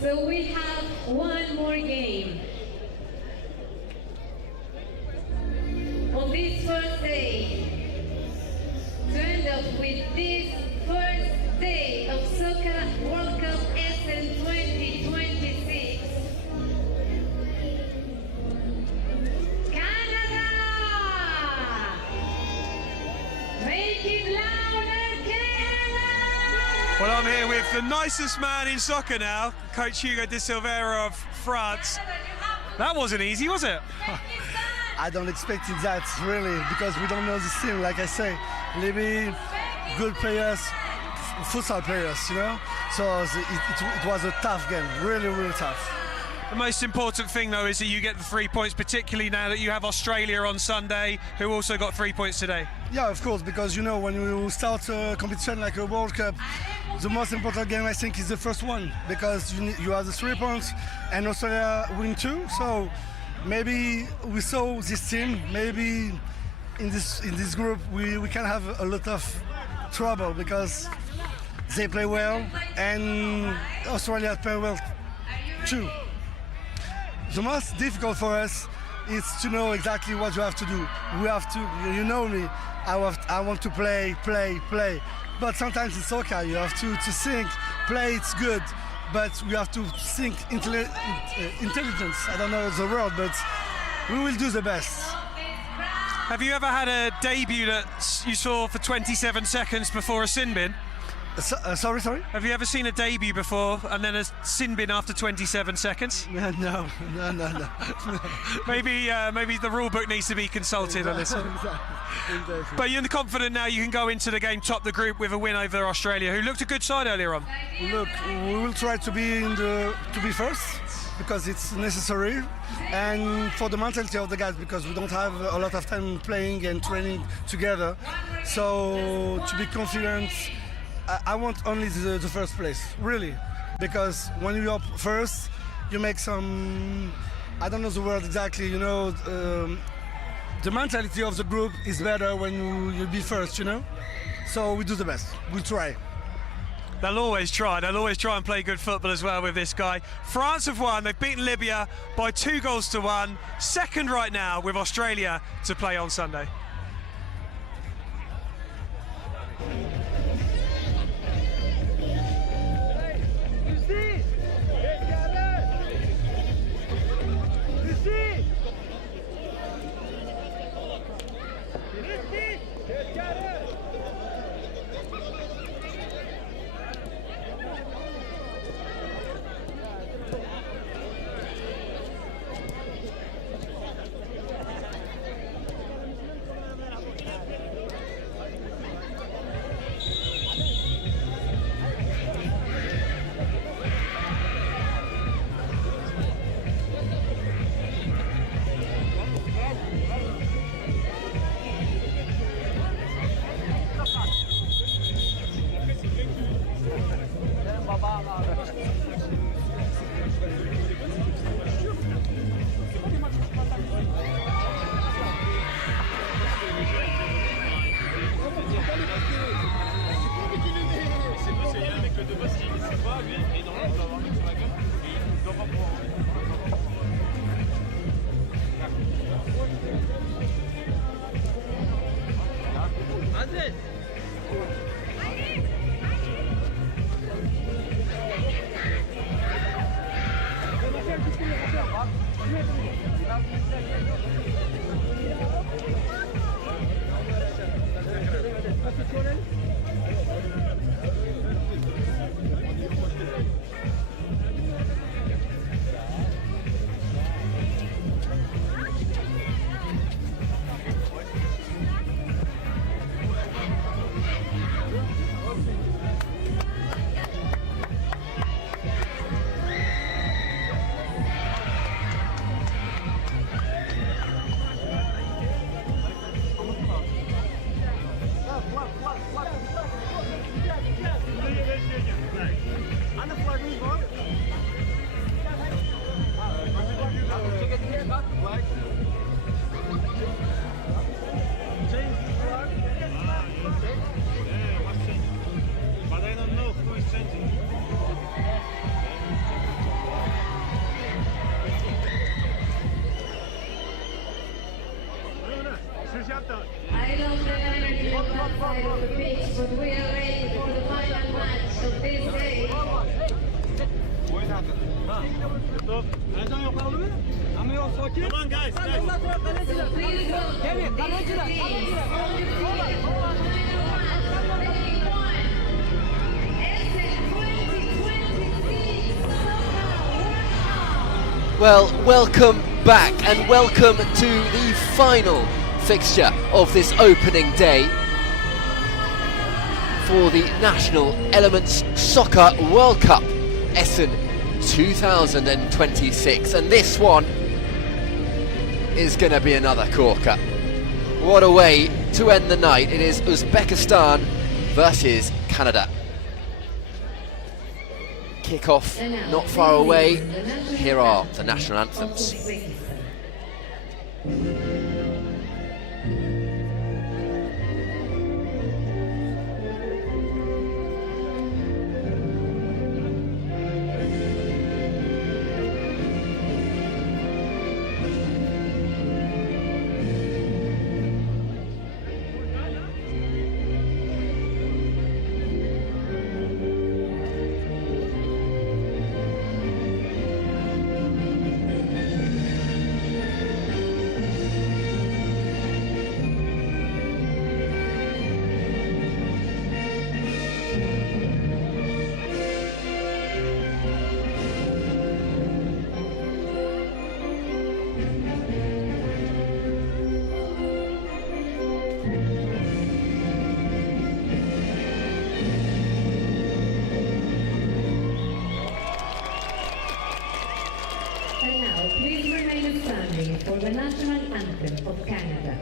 So we have one more game. On this first day, to end up with this first day of Socca World Cup Essen 2026. Canada! Make it louder, Canada! Well, I'm here with the nicest man in soccer now, Coach Hugo de Silveira of France. That wasn't easy, was it? I don't expect it that, really, because we don't know this team, like I say. Libby, good players, futsal players, you know? So it was a tough game, really, really tough. The most important thing, though, is that you get the 3 points, particularly now that you have Australia on Sunday, who also got 3 points today. Yeah, of course, because you know when you start a competition like a World Cup, the most important game I think is the first one, because you have the 3 points and Australia win 2. So maybe we saw this team. Maybe in this group we can have a lot of trouble because they play well and Australia play well too. The most difficult for us is to know exactly what you have to do. We have to, you know me, I want to play. But sometimes it's okay, you have to think, play it's good, but we have to think intelligence. I don't know the word, but we will do the best. Have you ever had a debut that you saw for 27 seconds before a sin bin? Sorry? Have you ever seen a debut before and then a sin bin after 27 seconds? No. Maybe the rule book needs to be consulted on this. Exactly. But you're confident now you can go into the game, top the group with a win over Australia, who looked a good side earlier on. Look, we will try to be first because it's necessary, and for the mentality of the guys because we don't have a lot of time playing and training together. So to be confident. I want only the first place, really, because when you are first, you make some, I don't know the word exactly, you know, the mentality of the group is better when you be first, you know? So we do the best, we try. They'll always try and play good football as well with this guy. France have won, they've beaten Libya by 2-1, second right now with Australia to play on Sunday. I love the energy on that side of the pitch, but we are ready for the final match of this day. Come on, guys. So please welcome these two teams on the field for the final match, day 1. Essen 2026 Socca World Cup. Well, welcome back and welcome to the final fixture of this opening day for the National Elements Soccer World Cup Essen 2026, and this one is going to be another corker. What a way to end the night. It is Uzbekistan versus Canada. Kick-off not far away. Here are the national anthems. And now, please remain standing for the national anthem of Canada.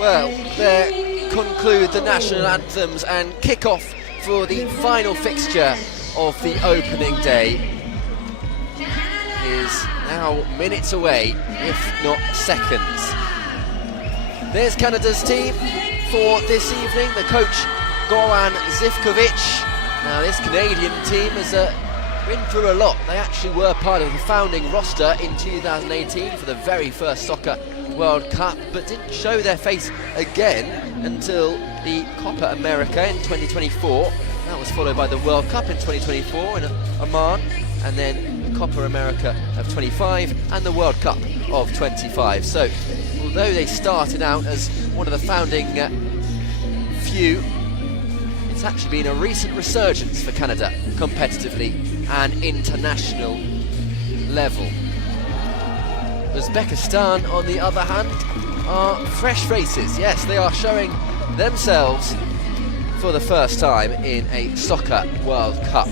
Well, there conclude the national anthems and kick-off for the final fixture of the opening day is now minutes away, if not seconds. There's Canada's team for this evening, the coach Goran Zivkovic. Now this Canadian team has been through a lot. They actually were part of the founding roster in 2018 for the very first Soccer World Cup, but didn't show their face again until the Copa America in 2024. That was followed by the World Cup in 2024 in Oman, and then the Copa America of 25 and the World Cup of 25. So although they started out as one of the founding few, it's actually been a recent resurgence for Canada competitively and international level. Uzbekistan, on the other hand, are fresh faces. Yes, they are showing themselves for the first time in a Soccer World Cup.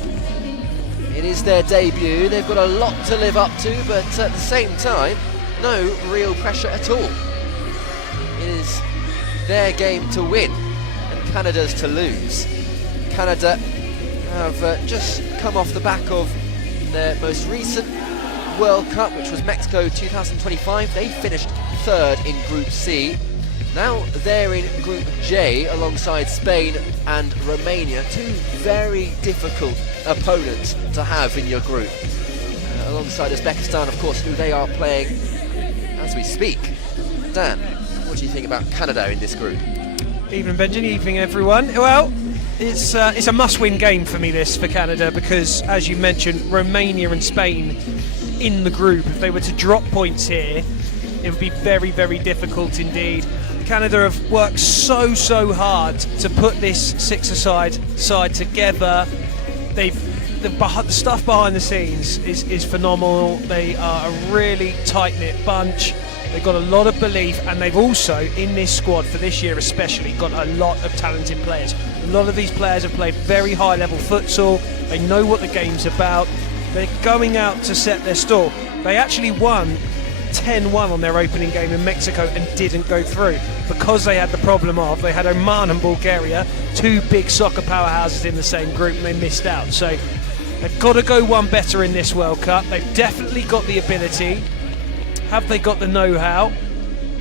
It is their debut. They've got a lot to live up to, but at the same time, no real pressure at all. It is their game to win and Canada's to lose. Canada have just come off the back of their most recent World Cup, which was Mexico 2025. They finished third in Group C. Now they're in Group J alongside Spain and Romania, two very difficult opponents to have in your group. Alongside Uzbekistan, of course, who they are playing as we speak. Dan, what do you think about Canada in this group? Evening, Benjamin. Evening, everyone. Well, it's a must-win game for me, this, for Canada, because, as you mentioned, Romania and Spain in the group. If they were to drop points here, it would be very, very difficult indeed. Canada have worked so hard to put this six-a-side side together. The stuff behind the scenes is phenomenal. They are a really tight-knit bunch. They've got a lot of belief, and they've also, in this squad for this year especially, got a lot of talented players. A lot of these players have played very high-level futsal. They know what the game's about. They're going out to set their stall. They actually won 10-1 on their opening game in Mexico and didn't go through because they had the problem of they had Oman and Bulgaria, two big soccer powerhouses in the same group, and they missed out. So they've got to go one better in this World Cup. They've definitely got the ability. Have they got the know-how?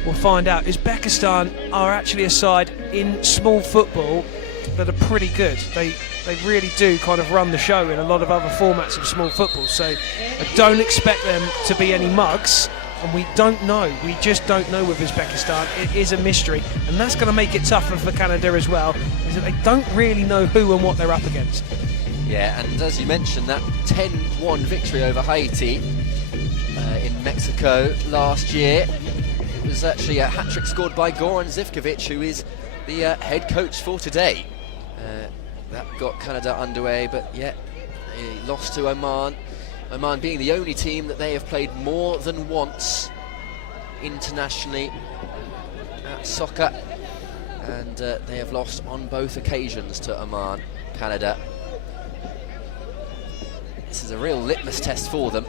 We'll find out. Uzbekistan are actually a side in small football that are pretty good. They really do kind of run the show in a lot of other formats of small football. So I don't expect them to be any mugs. And we don't know. We just don't know with Uzbekistan. It is a mystery. And that's going to make it tougher for Canada as well, is that they don't really know who and what they're up against. Yeah, and as you mentioned, that 10-1 victory over Haiti in Mexico last year, it was actually a hat-trick scored by Goran Zivkovic, who is the head coach for today. That got Canada underway, but yeah, he lost to Oman. Oman being the only team that they have played more than once internationally at soccer, and they have lost on both occasions to Oman, Canada. This is a real litmus test for them.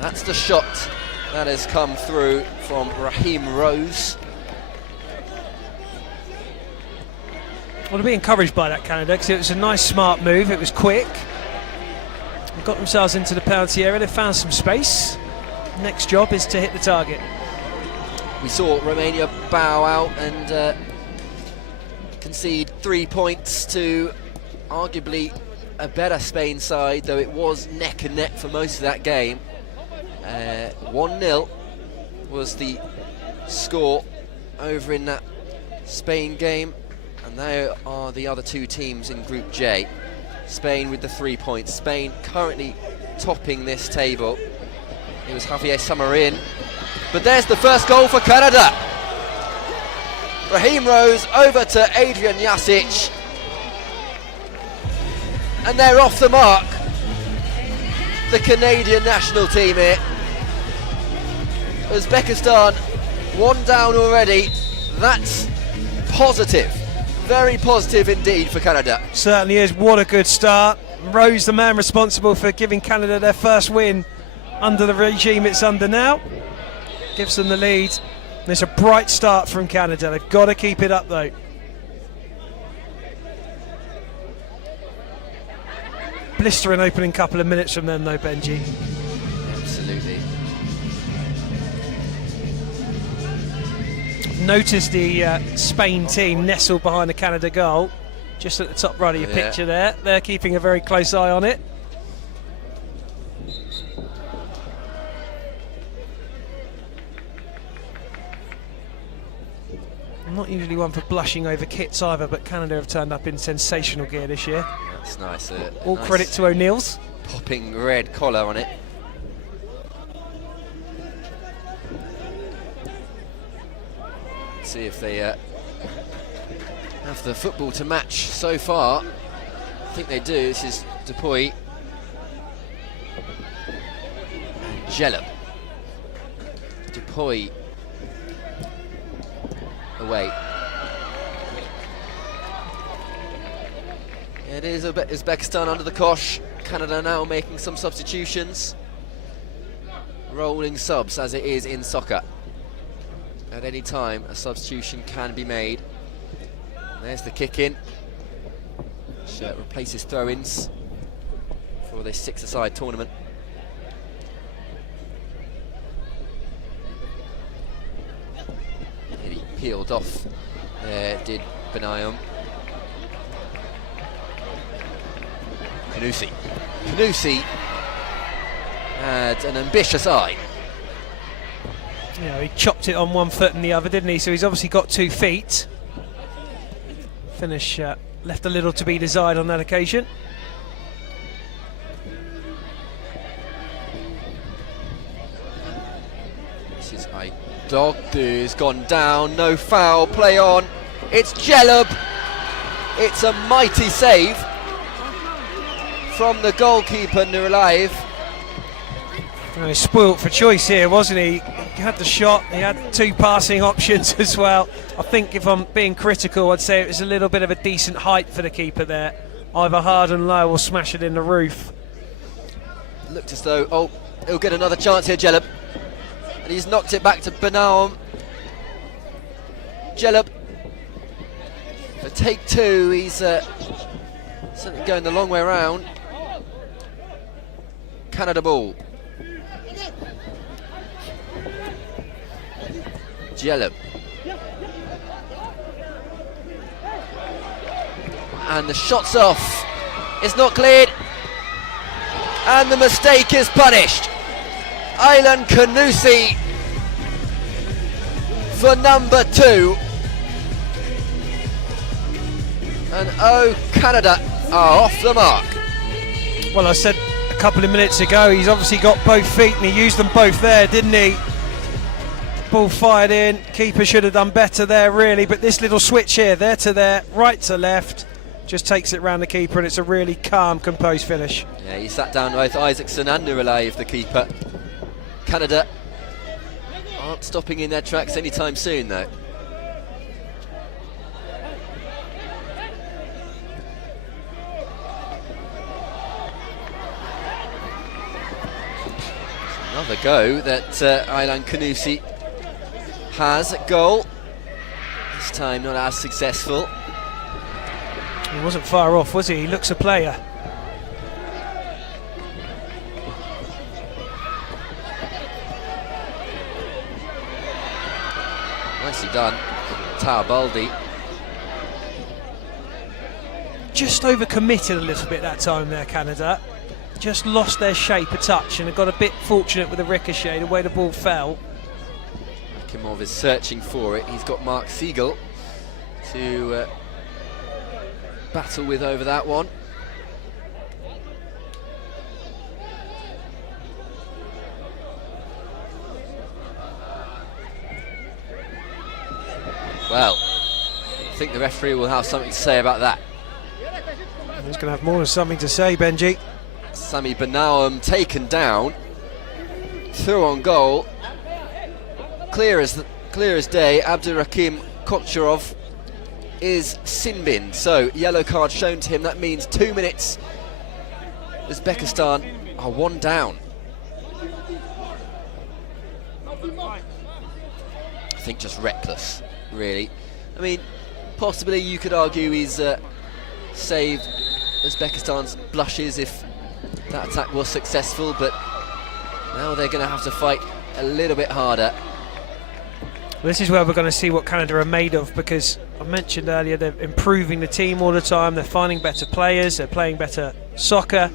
That's the shot that has come through from Raheem Rose. I want to be encouraged by that, Canada, because it was a nice, smart move. It was quick. They got themselves into the penalty area. They found some space. Next job is to hit the target. We saw Romania bow out and concede 3 points to arguably a better Spain side, though it was neck and neck for most of that game. 1-0 was the score over in that Spain game, and they are the other two teams in Group J. Spain with the 3 points. Spain currently topping this table. It was Javier Samarin. But there's the first goal for Canada. Raheem Rose over to Adrian Jasic. And they're off the mark. The Canadian national team here. Uzbekistan one down already. That's positive. Very positive indeed for Canada. Certainly is. What a good start. Rose, the man responsible for giving Canada their first win under the regime it's under now, gives them the lead. There's a bright start from Canada. They've got to keep it up though. Blistering opening couple of minutes from them though, Benji. Absolutely. Notice the Spain team nestled behind the Canada goal, just at the top right of your picture there. They're keeping a very close eye on it. I'm not usually one for blushing over kits either, but Canada have turned up in sensational gear this year. That's nice. All nice credit to O'Neill's. Popping red collar on it. See if they have the football to match so far. I think they do. This is Dupuy and Jellup. Dupuy away. It is Uzbekistan under the cosh. Canada now making some substitutions. Rolling subs as it is in soccer. At any time, a substitution can be made. There's the kick in, which replaces throw-ins for this six-a-side tournament. He peeled off there, did Benayoun. Canusi had an ambitious eye. Yeah, he chopped it on one foot and the other, didn't he? So he's obviously got 2 feet. Finish left a little to be desired on that occasion. This is Aydogdu's gone down, no foul, play on. It's Jellup. It's a mighty save from the goalkeeper Nuraliyev. He was spoilt for choice here, wasn't he? had the shot, he had 2 passing options as well. I think if I'm being critical, I'd say it was a little bit of a decent height for the keeper there. Either hard and low or smash it in the roof. Looked as though, he'll get another chance here, Jellup. And he's knocked it back to Benaum. Jellup. For take 2, he's certainly going the long way around. Canada ball. Jellup. And the shot's off. It's not cleared. And the mistake is punished. Aylan Kanusi for number 2. And Canada are off the mark. Well, I said a couple of minutes ago, he's obviously got both feet and he used them both there, didn't he? Ball fired in. Keeper should have done better there, really. But this little switch here, there to there, right to left, just takes it round the keeper, and it's a really calm, composed finish. Yeah, he sat down both Isaacson and Nuralev, the keeper. Canada aren't stopping in their tracks anytime soon, though. Another go that Aylan Kanusi has at goal. This time not as successful. He wasn't far off, was he? He looks a player. Nicely done, Tabaldi. Just over-committed a little bit that time there, Canada. Just lost their shape a touch and got a bit fortunate with the ricochet, the way the ball fell. Kimov is searching for it. He's got Mark Siegel to battle with over that one. Well, I think the referee will have something to say about that. He's going to have more than something to say, Benji. Sami Benaum taken down, through on goal, clear as day. Abdurakim Kocherov is sin bin, so yellow card shown to him. That means 2 minutes. Uzbekistan are 1 down. I think just reckless, really. I mean, possibly you could argue he's saved Uzbekistan's blushes if that attack was successful, but now they're going to have to fight a little bit harder. This is where we're going to see what Canada are made of, because I mentioned earlier they're improving the team all the time, they're finding better players, they're playing better soccer.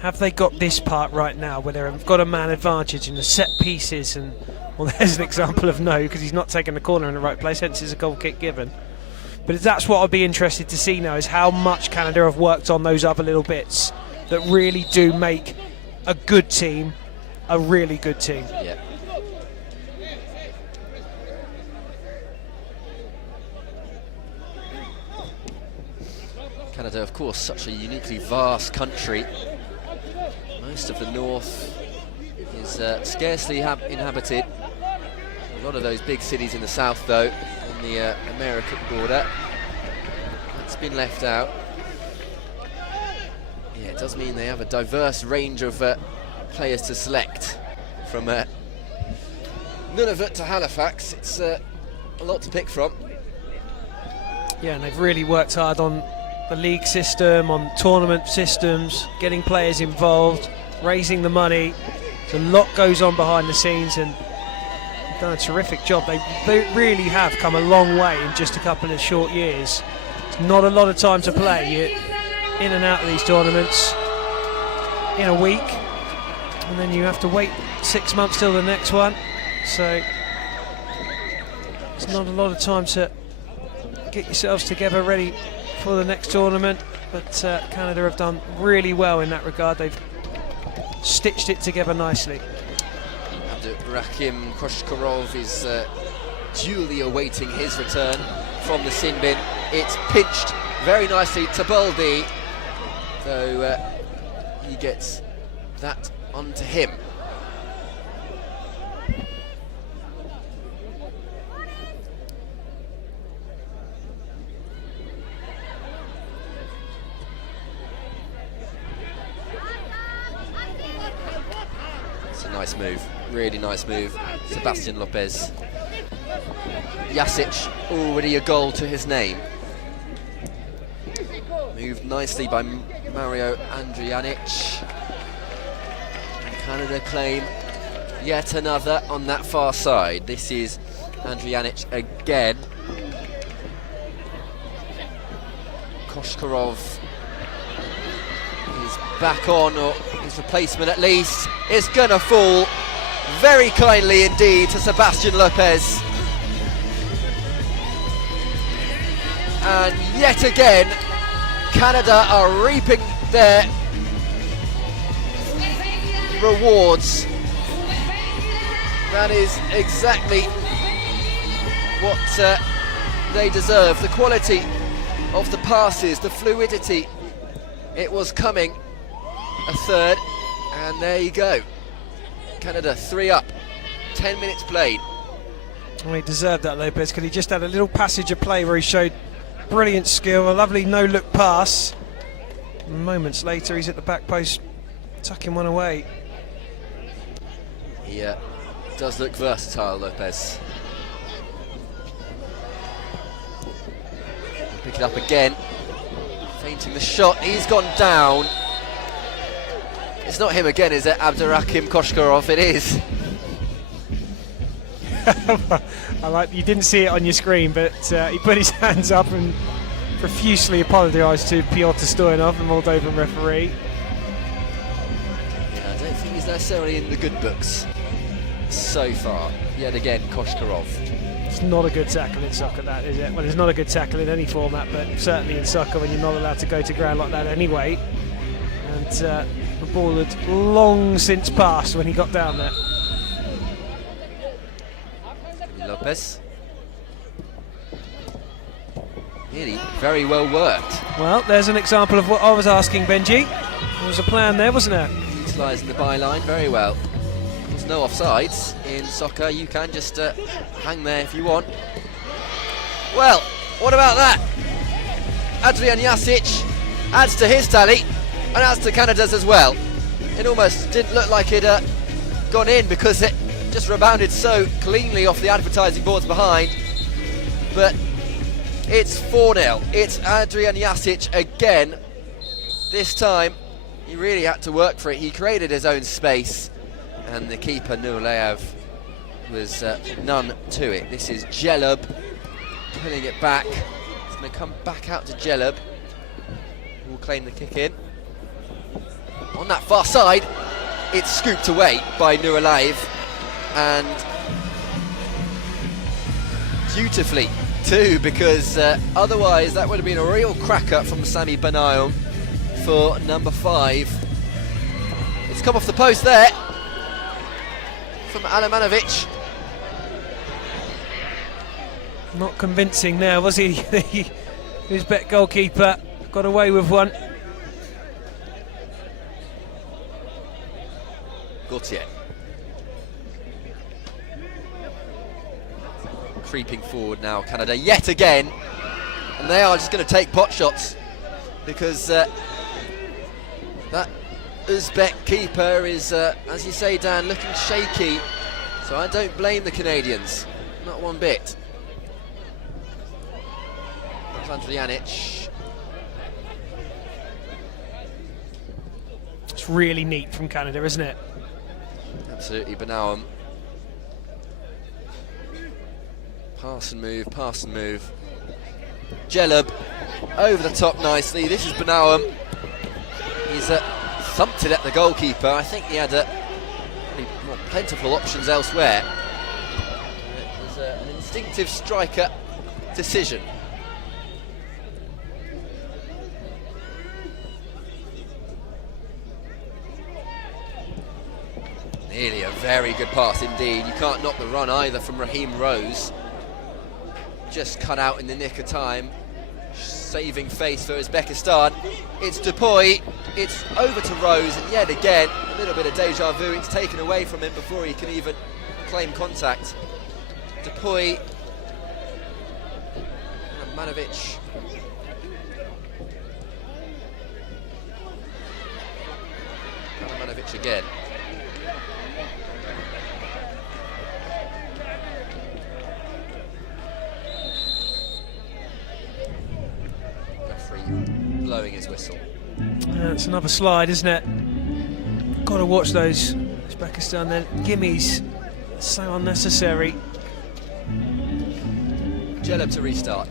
Have they got this part right now where they've got a man advantage in the set pieces? And well, there's an example of no, because he's not taking the corner in the right place, hence it's a goal kick given. But that's what I'd be interested to see now, is how much Canada have worked on those other little bits that really do make a good team a really good team. Yeah. Canada, of course, such a uniquely vast country. Most of the north is scarcely inhabited. A lot of those big cities in the south, though, on the American border, that's been left out. Yeah, it does mean they have a diverse range of players to select, from Nunavut to Halifax. It's a lot to pick from. Yeah, and they've really worked hard on the league system, on tournament systems, getting players involved, raising the money. A lot goes on behind the scenes, and they've done a terrific job. They really have come a long way in just a couple of short years. It's not a lot of time to play. You're in and out of these tournaments in a week, and then you have to wait 6 months till the next one. So it's not a lot of time to get yourselves together ready for the next tournament, but Canada have done really well in that regard. They've stitched it together nicely. Rakim Koshkarov is duly awaiting his return from the sin bin. It's pinched very nicely to Baldi, so he gets that onto him. Nice move, really nice move. Sebastian Lopez. Jasic, already a goal to his name. Moved nicely by Mario Andrijanic. And Canada claim yet another on that far side. This is Andrijanic again. Koshkarov is back on, or his replacement at least, is gonna fall very kindly indeed to Sebastian Lopez. And yet again, Canada are reaping their rewards. That is exactly what they deserve. The quality of the passes, the fluidity, it was coming. A third, and there you go. Canada 3 up, 10 minutes played. Well, he deserved that, Lopez, because he just had a little passage of play where he showed brilliant skill, a lovely no-look pass. Moments later, he's at the back post, tucking one away. He does look versatile, Lopez. Pick it up again. Feinting the shot, he's gone down. It's not him again, is it? Abdurakhim Koshkarov, it is. I like you didn't see it on your screen, but he put his hands up and profusely apologised to Pyotr Stoyanov, the Moldovan referee. Yeah, I don't think he's necessarily in the good books so far. Yet again, Koshkarov. It's not a good tackle in soccer, that, is it? Well, it's not a good tackle in any format, but certainly in soccer when you're not allowed to go to ground like that anyway. And the ball had long since passed when he got down there. Lopez. Really very well worked. Well, there's an example of what I was asking, Benji. There was a plan there, wasn't there? Utilising the byline very well. There's no offsides in soccer. You can just hang there if you want. Well, what about that? Adrian Jasic adds to his tally and adds to Canada's as well. It almost didn't look like it gone in because it just rebounded so cleanly off the advertising boards behind. But it's 4-0. It's Adrian Jasic again. This time, he really had to work for it. He created his own space, and the keeper, Nuleyev, was none to it. This is Jelub pulling it back. It's going to come back out to Jelub, who will claim the kick in. On that far side, it's scooped away by Nuleyev, and beautifully too, because otherwise that would have been a real cracker from Sami Benayoun for number 5. It's come off the post there from Alamanovic. Not convincing now, was he? The Uzbek goalkeeper got away with one. Gauthier. Creeping forward now, Canada, yet again. And they are just going to take pot shots because that Uzbek keeper is, as you say, Dan, looking shaky. So I don't blame the Canadians, not one bit. Andrijanic. It's really neat from Canada, isn't it? Absolutely, Benayoun. Pass and move, pass and move. Jelub over the top nicely. This is Benayoun. He's thumped it at the goalkeeper. I think he had more plentiful options elsewhere. It was an instinctive striker decision. Nearly a very good pass indeed. You can't knock the run either from Raheem Rose. Just cut out in the nick of time. Saving face for Uzbekistan. It's Dupuy. It's over to Rose, and yet again, a little bit of deja vu. It's taken away from him before he can even claim contact. Dupuy. Manovic. Manovic again. blowing his whistle. It's another slide, isn't it? Got to watch those Uzbekistan then. Gimmies, so unnecessary. Jelab to restart.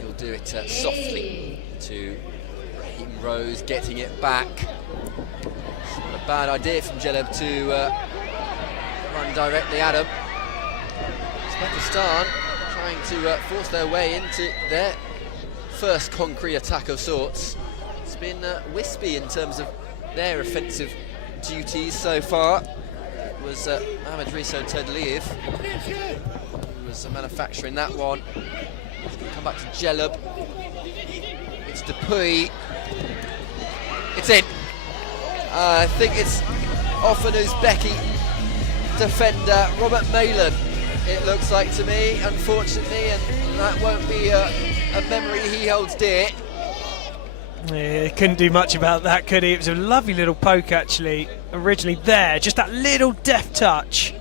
He'll do it softly to Raheem Rose, getting it back. It's not a bad idea from Jelab to run directly at him. Uzbekistan trying to force their way into their first concrete attack of sorts. It's been wispy in terms of their offensive duties so far. It was Ahmed Riso Tedliyev who was manufacturing that one. It's going to come back to Jelab. It's Dupuy. It's in. I think it's off an Uzbeki defender, Robert Malin, it looks like to me, unfortunately, and that won't be a memory he holds dear. Yeah, he couldn't do much about that, could he? It was a lovely little poke, actually, originally there, just that little deft touch.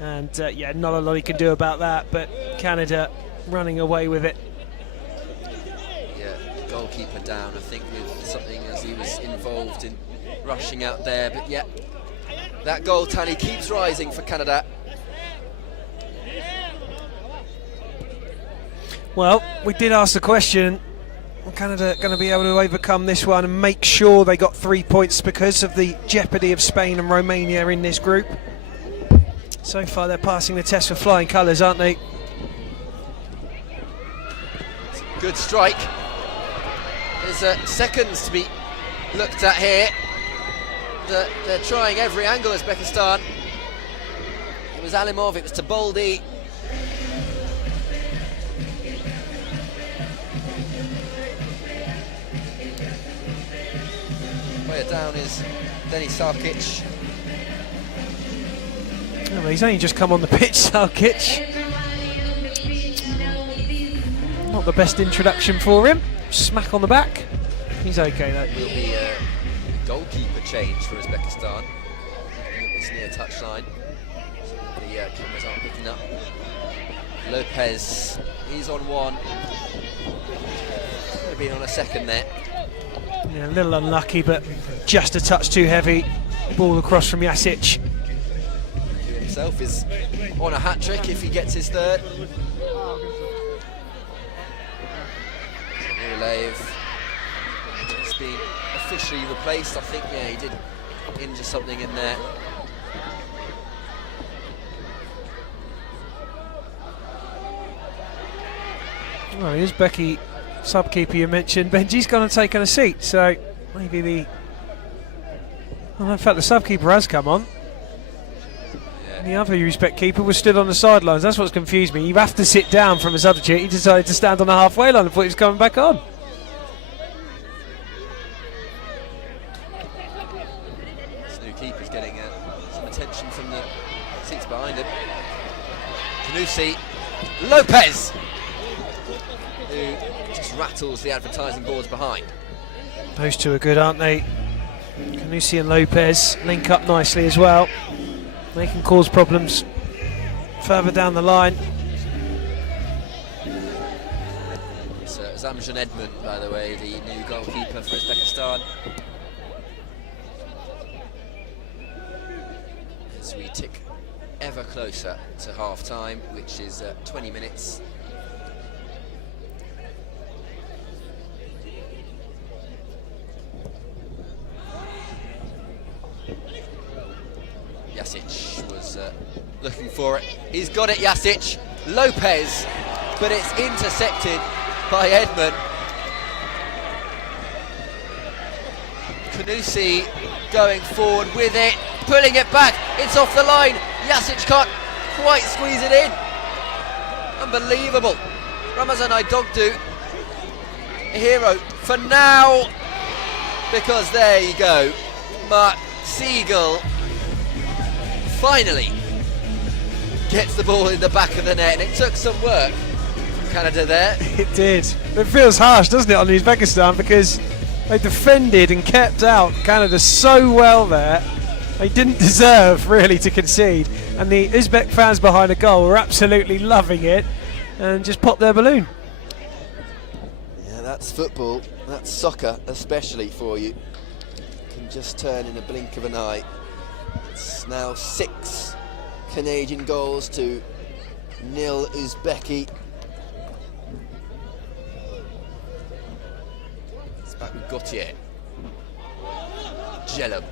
And yeah, not a lot he can do about that, but Canada running away with it. Yeah, goalkeeper down, I think, with something as he was involved in rushing out there, but yeah, that goal tally keeps rising for Canada. Well, we did ask the question, Canada going to be able to overcome this one and make sure they got 3 points because of the jeopardy of Spain and Romania in this group. So far they're passing the test with flying colours, aren't they? Good strike. There's seconds to be looked at here. They're trying every angle, Uzbekistan. It was Alimov, it was Taboldi. Player down is Denis Sarkic. Oh, he's only just come on the pitch, Sarkic. Not the best introduction for him. Smack on the back. He's okay though. Will be a goalkeeper change for Uzbekistan. It's near touchline. The cameras aren't picking up. Lopez, he's on one. Could have been on a second there. Yeah, a little unlucky, but just a touch too heavy. Ball across from Jasic. He himself is on a hat-trick if he gets his third. Ulev has been officially replaced, I think. Yeah, he did injure something in there. Well, here's Becky, sub-keeper you mentioned. Benji's gone and taken a seat, so maybe the... Well, in fact, the sub-keeper has come on. Yeah. The other Uzbek keeper was stood on the sidelines. That's what's confused me. You have to sit down from a substitute. He decided to stand on the halfway line and thought he was coming back on. This new keeper's getting some attention from the seats behind him. Canusi, Lopez, who just rattles the advertising boards behind. Those two are good, aren't they? Canusi and Lopez link up nicely as well. They can cause problems further down the line. It's Zamjan Edmund, by the way, the new goalkeeper for Uzbekistan. As we tick ever closer to half-time, which is 20 minutes. Jasic was looking for it. He's got it, Jasic. Lopez, but it's intercepted by Edmund. Canusi going forward with it, pulling it back. It's off the line. Jasic can't quite squeeze it in. Unbelievable. Ramazan Aydogdu, a hero for now, because there you go. Mark Siegel finally gets the ball in the back of the net, and it took some work from Canada there. It did. It feels harsh, doesn't it, on Uzbekistan, because they defended and kept out Canada so well there. They didn't deserve really to concede, and the Uzbek fans behind the goal were absolutely loving it and just popped their balloon. Yeah, That's football, that's soccer especially for you. Can just turn in a blink of an eye. It's now 6 Canadian goals to 0 Uzbeki. It's back with Gauthier. Jelab.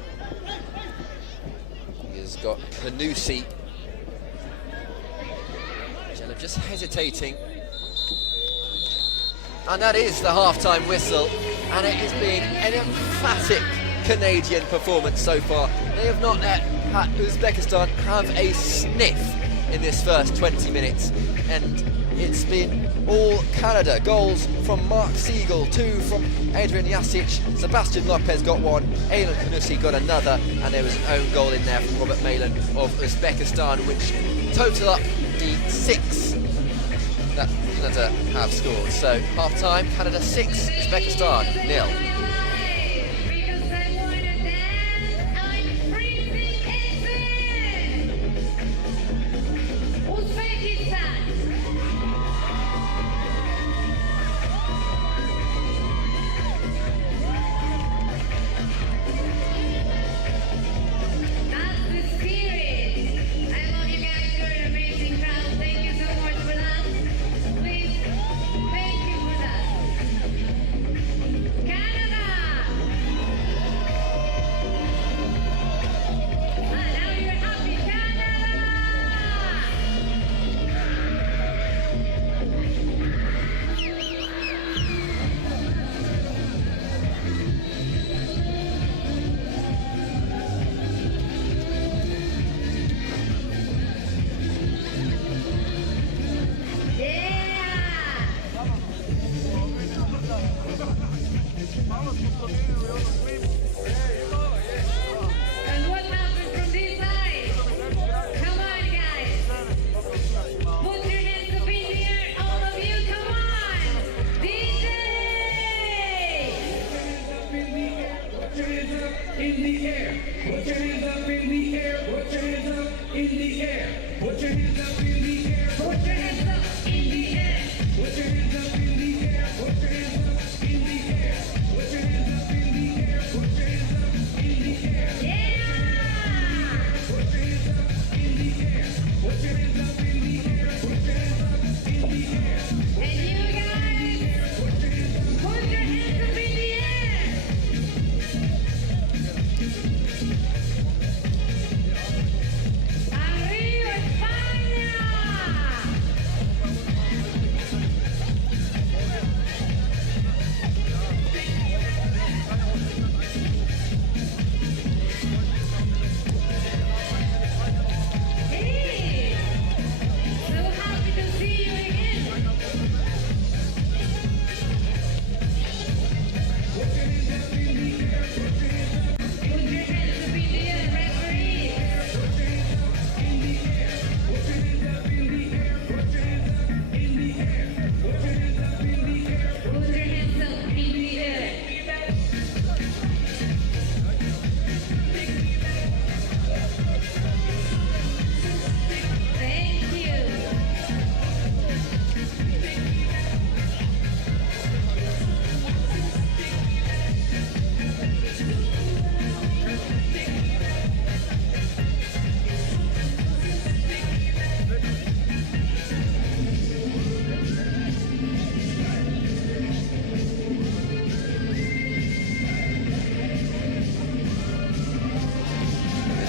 He's got Kanusi. Jelab just hesitating. And that is the half-time whistle, and it has been an emphatic Canadian performance so far. They have not let Uzbekistan have a sniff in this first 20 minutes, and it's been all Canada. Goals from Mark Siegel, 2 from Adrian Jasic, Sebastian Lopez got 1, Aylan Kanusi got another, and there was an own goal in there from Robert Malin of Uzbekistan, which total up the 6 that Canada have scored. So half-time, Canada 6, Uzbekistan 0.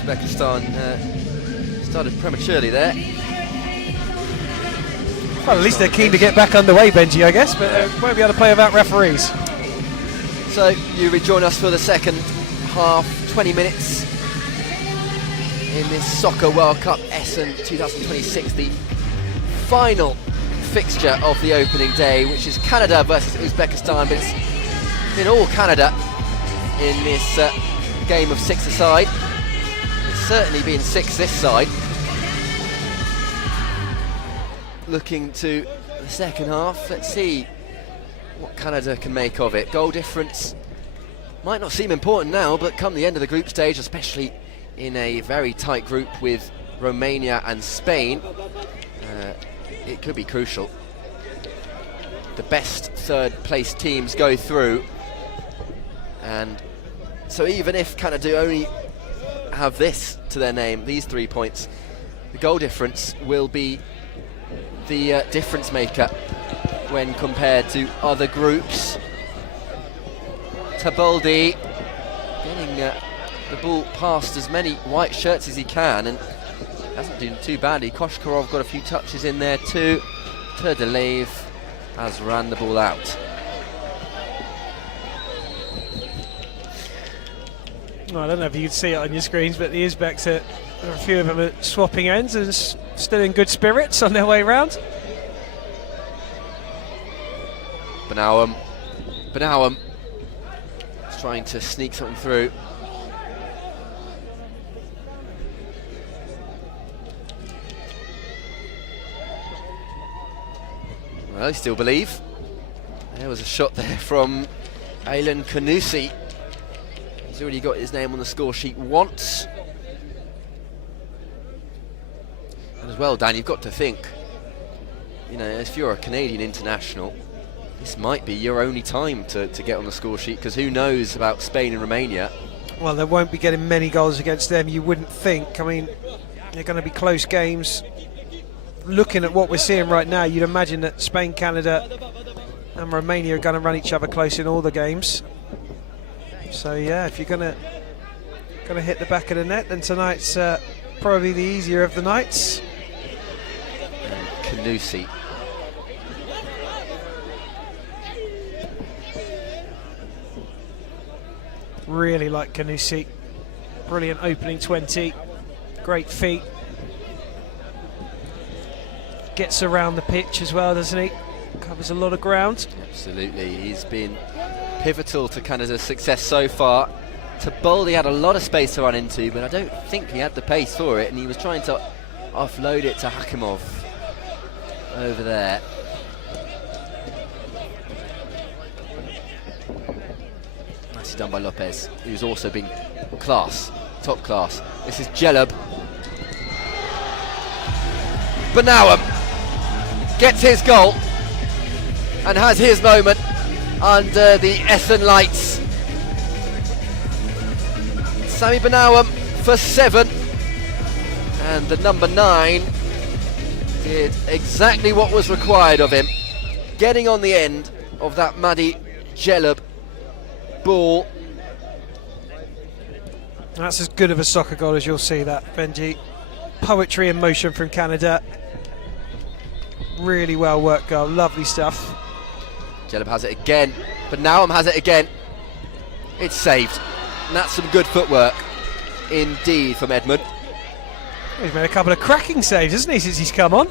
Uzbekistan started prematurely there. Well, at least they're keen to get back underway, Benji, I guess, but won't be able to play without referees. So you rejoin us for the second half, 20 minutes in this Soccer World Cup Essen 2026, the final fixture of the opening day, which is Canada versus Uzbekistan, but it's been all Canada in this game of 6-a-side. It's certainly been 6 this side. Looking to the second half, let's see what Canada can make of it. Goal difference might not seem important now, but come the end of the group stage, especially in a very tight group with Romania and Spain, it could be crucial. the best third-place teams go through. And so even if Canada only have this to their name, these 3 points, the goal difference will be the difference maker when compared to other groups. Taboldi getting the ball past as many white shirts as he can, and hasn't done too badly. Koshkarov got a few touches in there too. Turdelev has ran the ball out. Well, I don't know if you can see it on your screens, but the Uzbeks, a few of them are swapping ends and still in good spirits on their way round. Banauam is trying to sneak something through. Well, I still believe. There was a shot there from Aylan Kanusi. He's already got his name on the score sheet once. And as well, Dan, you've got to think, you know, if you're a Canadian international, this might be your only time to get on the score sheet, because who knows about Spain and Romania. Well, they won't be getting many goals against them, you wouldn't think. I mean, they're going to be close games. Looking at what we're seeing right now, you'd imagine that Spain, Canada and Romania are going to run each other close in all the games. So yeah, if you're going to hit the back of the net, then tonight's probably the easier of the nights. And Kanusi. Really like Kanusi. Brilliant opening 20. Great feet. Gets around the pitch as well, doesn't he? Covers a lot of ground. Absolutely, he's been pivotal to Canada's success so far. Taboldi had a lot of space to run into, but I don't think he had the pace for it, and he was trying to offload it to Hakimov over there. Nicely done by Lopez, who's also been class, top class. This is Jelab. Banauam gets his goal and has his moment under the Essen lights. Sami Banauam for 7, and the number 9 did exactly what was required of him, getting on the end of that Madi Jelab ball. That's as good of a soccer goal as you'll see, that, Benji. Poetry in motion from Canada. Really well worked goal, lovely stuff. Jelab has it again, but Banauam has it again. It's saved, and that's some good footwork indeed from Edmund. He's made a couple of cracking saves, hasn't he, since he's come on?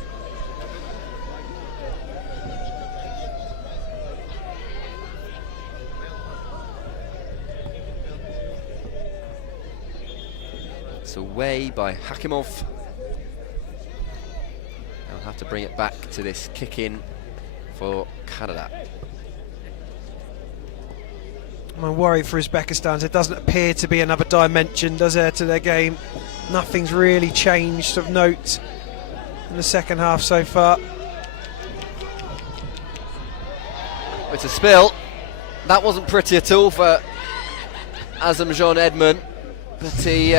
It's away by Hakimov. They'll have to bring it back to this kick-in for Canada. I'm worried for Uzbekistan. There doesn't appear to be another dimension, does there, to their game? Nothing's really changed of note in the second half so far. It's a spill. That wasn't pretty at all for Azamjan Edmund, but he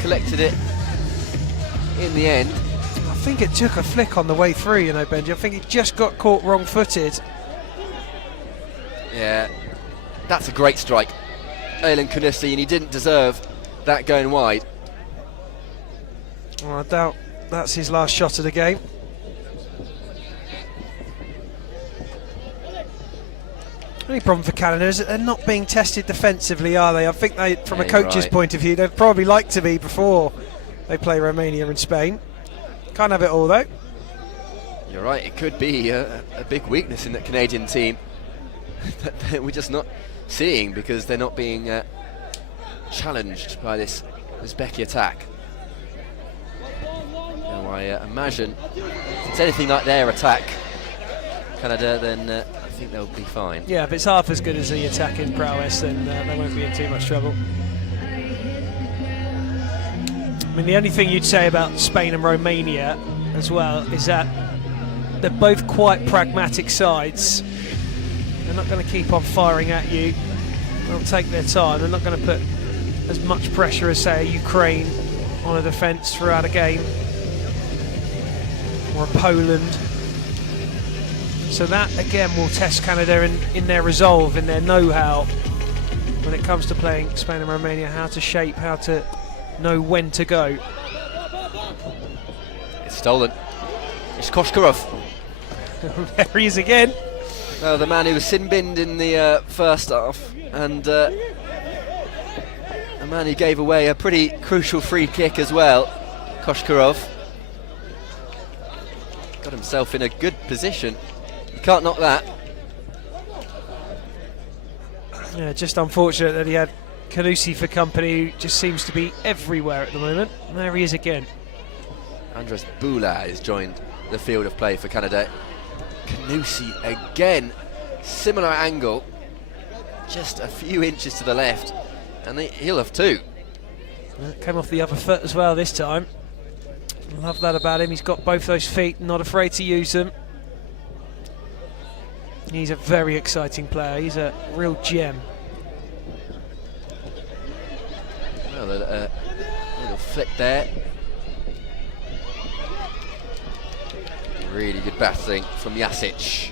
collected it in the end. I think it took a flick on the way through, you know, Benji. I think he just got caught wrong-footed. Yeah, that's a great strike. Aylan Kanusi, and he didn't deserve that going wide. Well, I doubt that's his last shot of the game. The only problem for Canada is that they're not being tested defensively, are they? I think they, from a coach's point of view, they'd probably like to be before they play Romania and Spain. Can't have it all, though. You're right, it could be a big weakness in the Canadian team that we're just not seeing, because they're not being challenged by this Uzbeki attack. Now, I imagine if it's anything like their attack, Canada, then I think they'll be fine. Yeah, if it's half as good as the attacking prowess, then they won't be in too much trouble. I mean, the only thing you'd say about Spain and Romania as well is that they're both quite pragmatic sides. They're not going to keep on firing at you. They'll take their time. They're not going to put as much pressure as, say, Ukraine on a defence throughout a game, or Poland. So that again will test Canada in their resolve, in their know-how when it comes to playing Spain and Romania, how to shape, how to know when to go. It's stolen. It's Koshkarov. There he is again. The man who was sin-binned in the first half, and a man who gave away a pretty crucial free kick as well, Koshkarov. Got himself in a good position. You can't knock that. Yeah, just unfortunate that he had Canusi for company, who just seems to be everywhere at the moment. And there he is again. Andres Bula has joined the field of play for Canada. Canusi again, similar angle, just a few inches to the left, and he'll have two. Came off the other foot as well this time. Love that about him. He's got both those feet, not afraid to use them. He's a very exciting player. He's a real gem. Well, a little flick there. Really good battling from Jasic,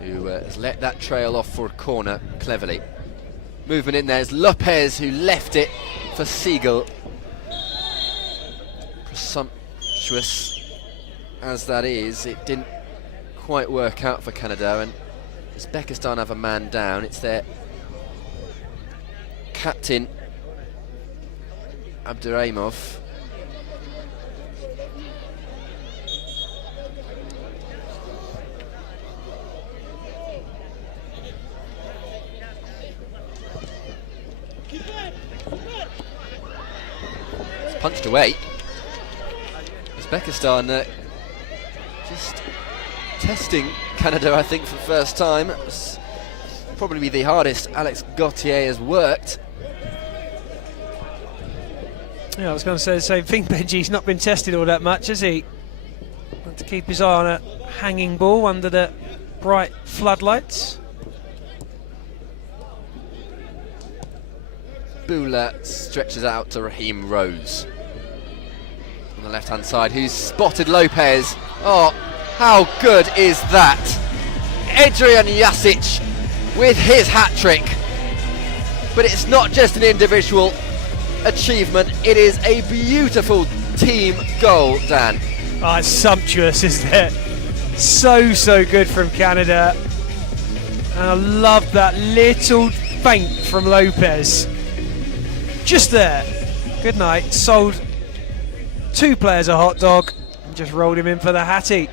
who has let that trail off for a corner cleverly. Movement in there is Lopez, who left it for Siegel. Presumptuous as that is, it didn't quite work out for Canada, and Uzbekistan have a man down. It's their captain, Abduraimov. It's punched away. Uzbekistan just testing Canada, I think, for the first time. It's probably the hardest Alex Gauthier has worked. Yeah, I was going to say the same thing, Benji. He's not been tested all that much, has he? Want to keep his eye on a hanging ball under the bright floodlights. Bula stretches out to Raheem Rose on the left-hand side, who's spotted Lopez. Oh, how good is that? Adrian Jasic with his hat-trick. But it's not just an individual achievement, it is a beautiful team goal, Dan. Oh, it's sumptuous, isn't it? So good from Canada. And I love that little feint from Lopez. Just there. Good night. Sold two players a hot dog and just rolled him in for the hattie.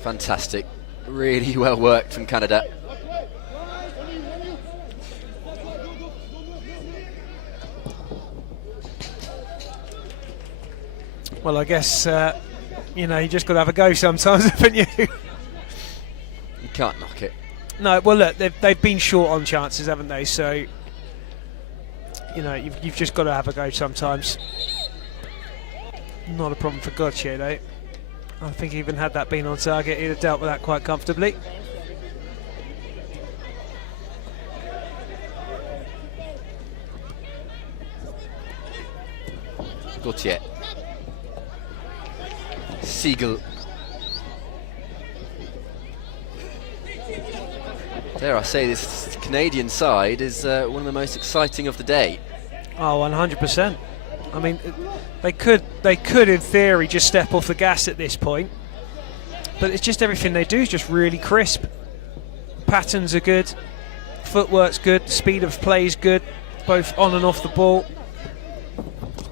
Fantastic. Really well worked from Canada. Well, I guess, you know, you just got to have a go sometimes, haven't you? You can't knock it. No, well, look, they've been short on chances, haven't they? So, you know, you've just got to have a go sometimes. Not a problem for Gauthier, though. I think even had that been on target, he'd have dealt with that quite comfortably. Gauthier. Siegel. Dare I say, this Canadian side is one of the most exciting of the day. Oh, 100%. I mean, they could in theory just step off the gas at this point, but it's just everything they do is just really crisp. Patterns are good, footwork's good, speed of play is good, both on and off the ball.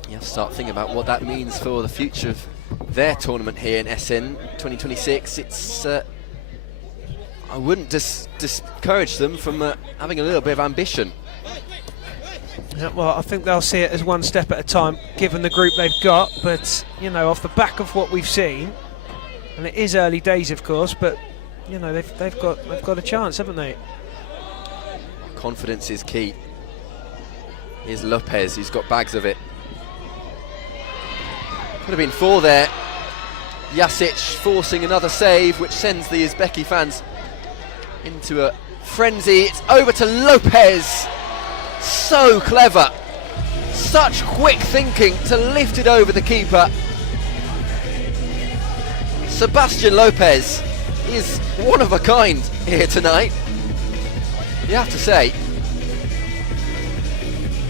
You have to start thinking about what that means for the future of their tournament here in Essen 2026. It's I wouldn't discourage them from having a little bit of ambition. Yeah, well, I think they'll see it as one step at a time, given the group they've got. But you know, off the back of what we've seen, and it is early days, of course, but you know, they've got a chance, haven't they? Confidence is key. Here's Lopez, who's got bags of it. Could have been four there. Jasic forcing another save, which sends the Uzbeki fans into a frenzy. It's over to Lopez. So clever. Such quick thinking to lift it over the keeper. Sebastian Lopez is one of a kind here tonight. You have to say.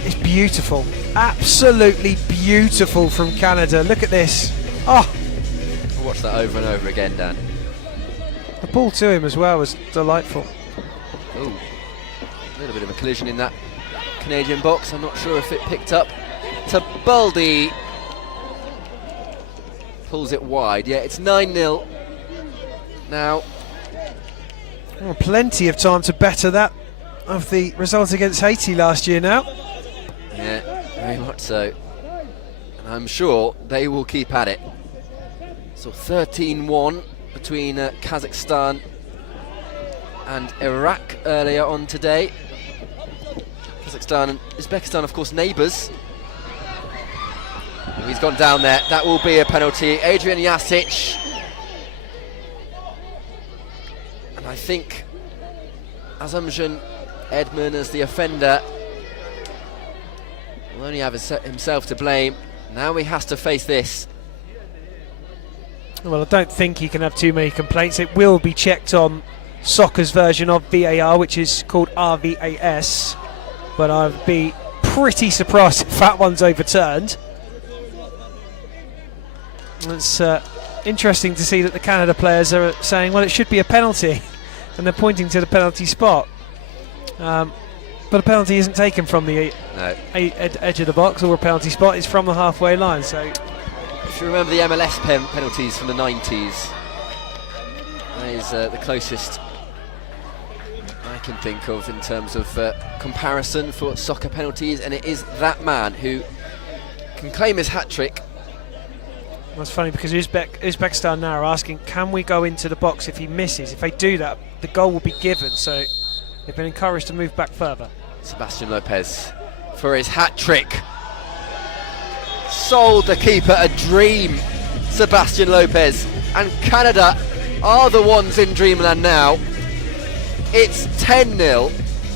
It's beautiful. Absolutely beautiful from Canada. Look at this. Oh, I'll watch that over and over again, Dan. the ball to him as well was delightful. Ooh, a little bit of a collision in that Canadian box. I'm not sure if it picked up. Tabaldi pulls it wide. Yeah, it's 9-0 now. Oh, plenty of time to better that of the result against Haiti last year now. Yeah, very much so. And I'm sure they will keep at it. So 13-1 between Kazakhstan and Iraq earlier on today. Kazakhstan and Uzbekistan, of course, neighbours. He's gone down there. That will be a penalty. Adrian Jasic. And I think Azamjan Edman as the offender will only have himself to blame. Now he has to face this. Well, I don't think he can have too many complaints. It will be checked on Soccer's version of VAR, which is called RVAS. But I'd be pretty surprised if that one's overturned. It's interesting to see that the Canada players are saying, well, it should be a penalty. And they're pointing to the penalty spot. But a penalty isn't taken from the edge of the box or a penalty spot. It's from the halfway line. So, if you remember the MLS penalties from the 90s, that is the closest I can think of in terms of comparison for soccer penalties, and it is that man who can claim his hat-trick. That's funny because Uzbekistan now are asking, can we go into the box if he misses? If they do that, the goal will be given. So they've been encouraged to move back further. Sebastian Lopez for his hat-trick. Sold the keeper a dream, Sebastian Lopez. And Canada are the ones in dreamland now. It's 10-0,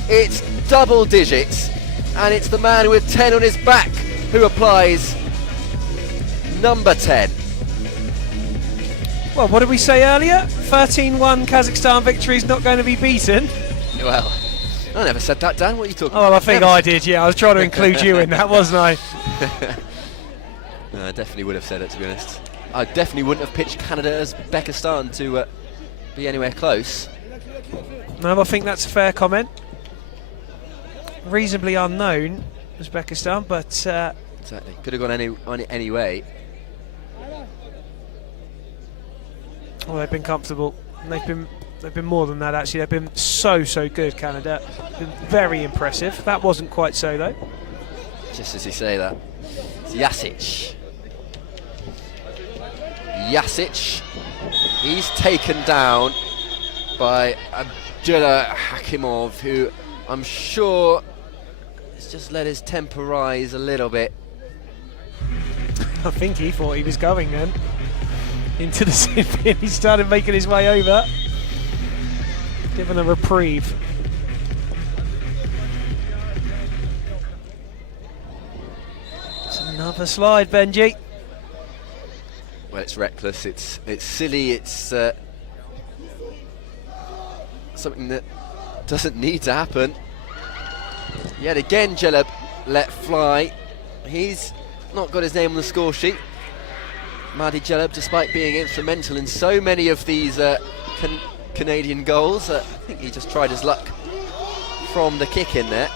it's double digits, and it's the man with 10 on his back who applies number 10. Well, what did we say earlier? 13-1 Kazakhstan victory is not going to be beaten. Well, I never said that, Dan. What are you talking about? Oh, I think I did, yeah. I was trying to include you in that, wasn't I? No, I definitely would have said it, to be honest. I definitely wouldn't have pitched Canada as Uzbekistan to be anywhere close. No, I think that's a fair comment. Reasonably unknown, Uzbekistan, but... exactly. Could have gone any way. Well, they've been comfortable. They've been more than that, actually. They've been so good, Canada. Been very impressive. That wasn't quite so, though. Just as you say that. It's Jasic. Jasic. He's taken down by Abdullah Hakimov, who I'm sure has just let his temper rise a little bit. I think he thought he was going then into the sin bin. He started making his way over, given a reprieve. It's another slide, Benji. Well, it's reckless, it's silly, it's something that doesn't need to happen. Yet again, Jelab let fly. He's not got his name on the score sheet. Mahdi Jelab, despite being instrumental in so many of these Canadian goals, I think he just tried his luck from the kick in there.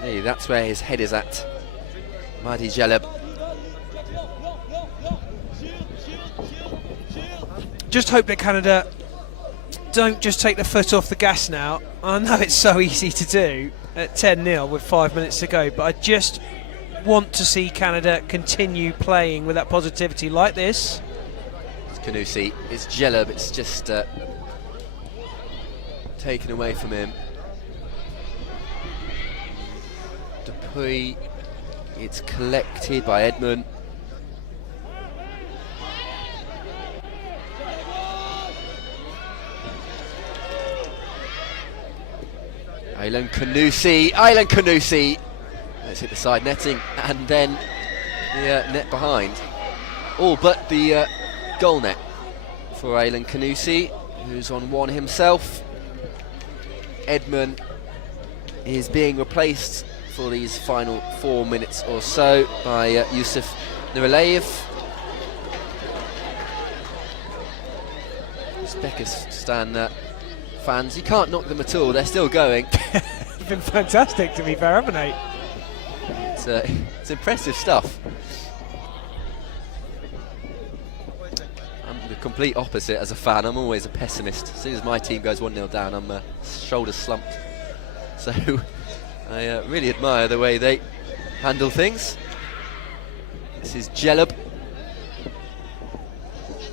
Hey, that's where his head is at. Mahdi Jelab. Just hope that Canada don't just take the foot off the gas now. I know it's so easy to do at 10-0 with 5 minutes to go, but I just want to see Canada continue playing with that positivity like this. It's Canusi, it's Jelab, it's just taken away from him. Dupuy, it's collected by Edmund. Aylan Kanusi. Let's hit the side netting and then the net behind. All but the goal net for Aylan Kanusi, who's on one himself. Edmund is being replaced for these final 4 minutes or so by Yusuf Nuralayev. Uzbekistan fans, you can't knock them at all, they're still going. It's been fantastic, to be fair, haven't they? It's impressive stuff. I'm the complete opposite as a fan. I'm always a pessimist. As soon as my team goes 1-0 down, I'm shoulders slumped. So I really admire the way they handle things. This is Jelab.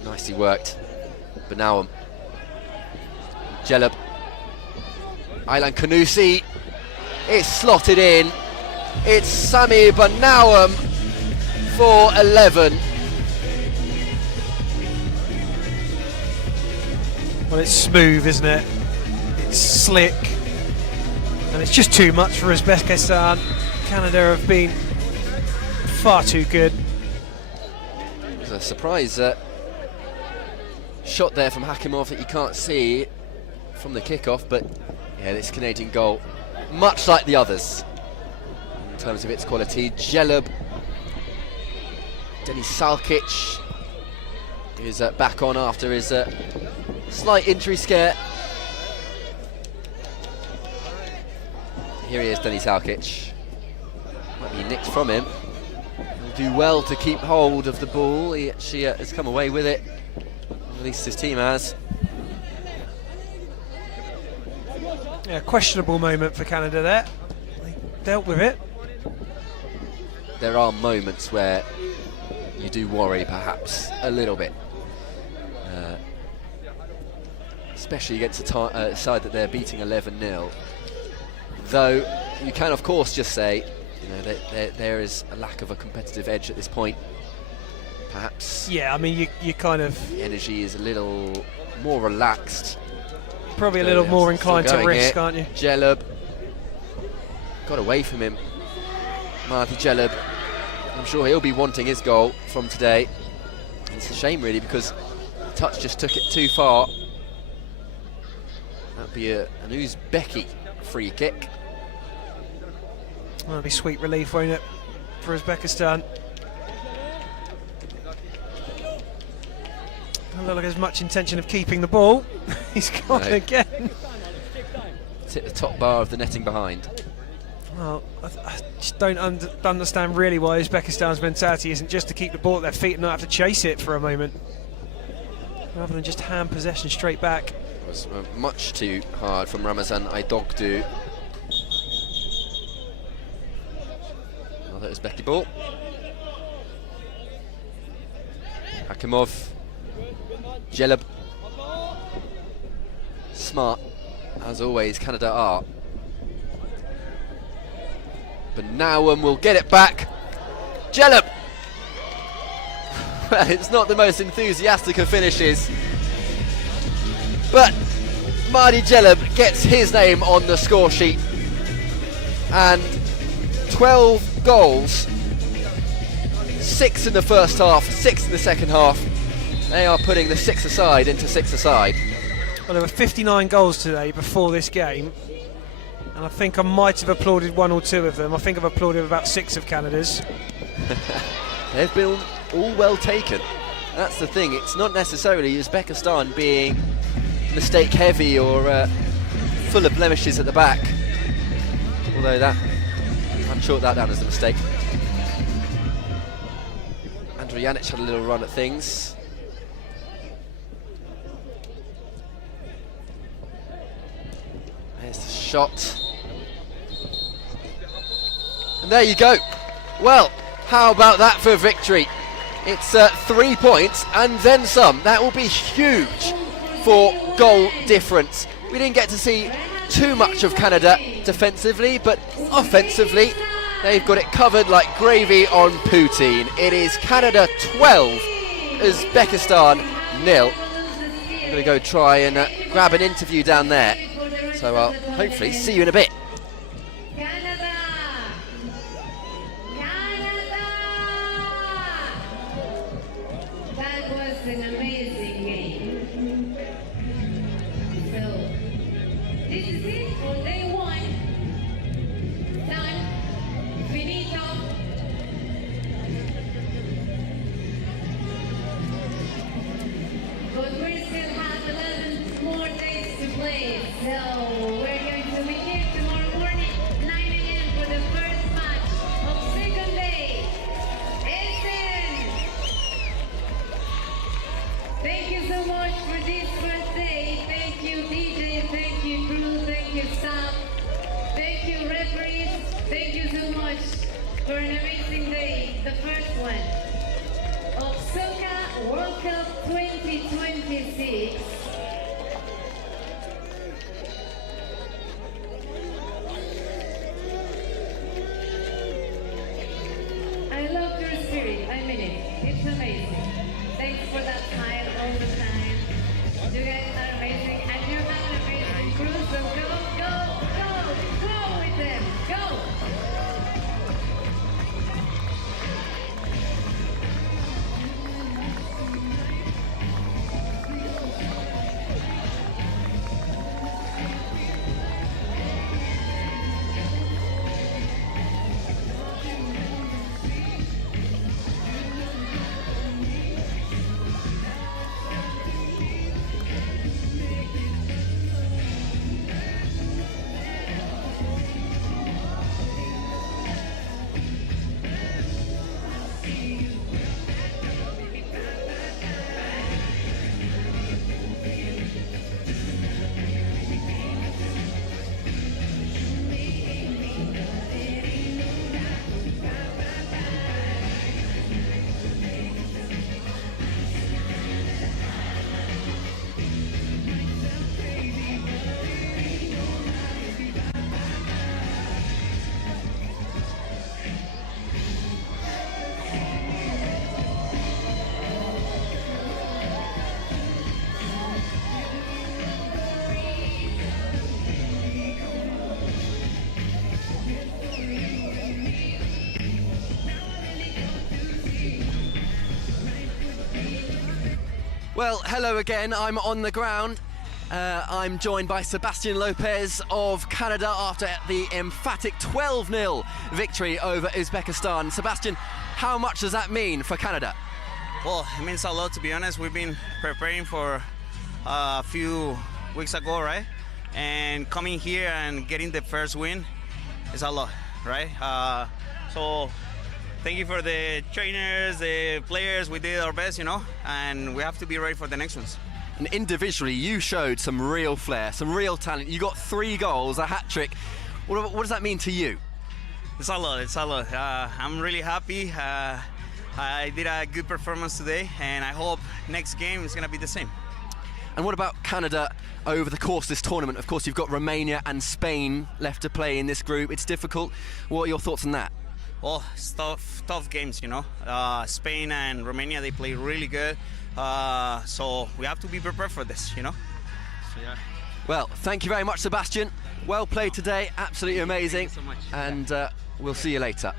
Nicely worked. Banawam. Jelab. Aylan Kanusi. It's slotted in. It's Sami Banawam for 11. Well, it's smooth, isn't it? It's slick. And it's just too much for Uzbekistan. Canada have been far too good. There's a surprise shot there from Hakimov that you can't see from the kickoff, but yeah, this Canadian goal, much like the others in terms of its quality. Jelab, Denis Salkic is back on after his slight injury scare. Here he is, Denis Salkic. Might be nicked from him. He'll do well to keep hold of the ball. He actually has come away with it. At least his team has. Yeah, questionable moment for Canada there. They dealt with it. There are moments where you do worry, perhaps, a little bit. Especially against a side that they're beating 11-0. Though, you can, of course, just say, you know, that there is a lack of a competitive edge at this point. Perhaps. Yeah, I mean, you kind of... The energy is a little more relaxed. Probably a little more inclined to risk, aren't you? Jelab. Got away from him. Marty Jelab. I'm sure he'll be wanting his goal from today. It's a shame, really, because the touch just took it too far. That'd be an Uzbeki free kick. That'll be sweet relief, won't it, for Uzbekistan? Doesn't look like there's much intention of keeping the ball. He's gone again. It's hit the top bar of the netting behind. Well, I just don't understand really why Uzbekistan's mentality isn't just to keep the ball at their feet and not have to chase it for a moment, rather than just hand possession straight back. It was much too hard from Ramazan Aydogdu. Another Uzbeki ball. Hakimov. Jelab. Smart, as always, Canada are. But now will get it back. Jelab! Well, it's not the most enthusiastic of finishes, but Marty Jelab gets his name on the score sheet. And 12 goals, 6 in the first half, 6 in the second half. They are putting the 6-a-side into 6-a-side. Well, there were 59 goals today before this game, and I think I might have applauded 1 or 2 of them. I think I've applauded about 6 of Canada's. They've been all well taken. That's the thing. It's not necessarily Uzbekistan being mistake heavy or full of blemishes at the back. Although that, I'd chalk that down as a mistake. Andrew Janic had a little run at things. There's the shot. And there you go. Well, how about that for victory? It's 3 points and then some. That will be huge for goal difference. We didn't get to see too much of Canada defensively, but offensively, they've got it covered like gravy on poutine. It is Canada 12, Uzbekistan 0. I'm going to go try and grab an interview down there. So I'll hopefully see you in a bit. to play. So we're going to be here tomorrow morning, 9 a.m. for the first match of second day. Essen! Thank you so much for this first day. Thank you DJ, thank you crew, thank you staff, thank you referees, thank you so much for an amazing day, the first one of Socca World Cup 2026. I love your spirit, I mean it, it's amazing. Thanks for that smile all the time. You guys are amazing and you have an amazing crew, so go with them, go! Well, hello again. I'm on the ground. I'm joined by Sebastian Lopez of Canada after the emphatic 12-0 victory over Uzbekistan. Sebastian, how much does that mean for Canada? Well, it means a lot, to be honest. We've been preparing for a few weeks ago, right? And coming here and getting the first win is a lot, right? So thank you for the trainers, the players. We did our best, you know, and we have to be ready for the next ones. And individually, you showed some real flair, some real talent. You got 3 goals, a hat-trick. What does that mean to you? It's a lot, it's a lot. I'm really happy. I did a good performance today, and I hope next game is going to be the same. And what about Canada over the course of this tournament? Of course, you've got Romania and Spain left to play in this group. It's difficult. What are your thoughts on that? Well, it's tough games, you know. Spain and Romania, they play really good. So we have to be prepared for this, you know. So, yeah. Well, thank you very much, Sebastian. Well played today, absolutely amazing. Thank you so much. And we'll see you later.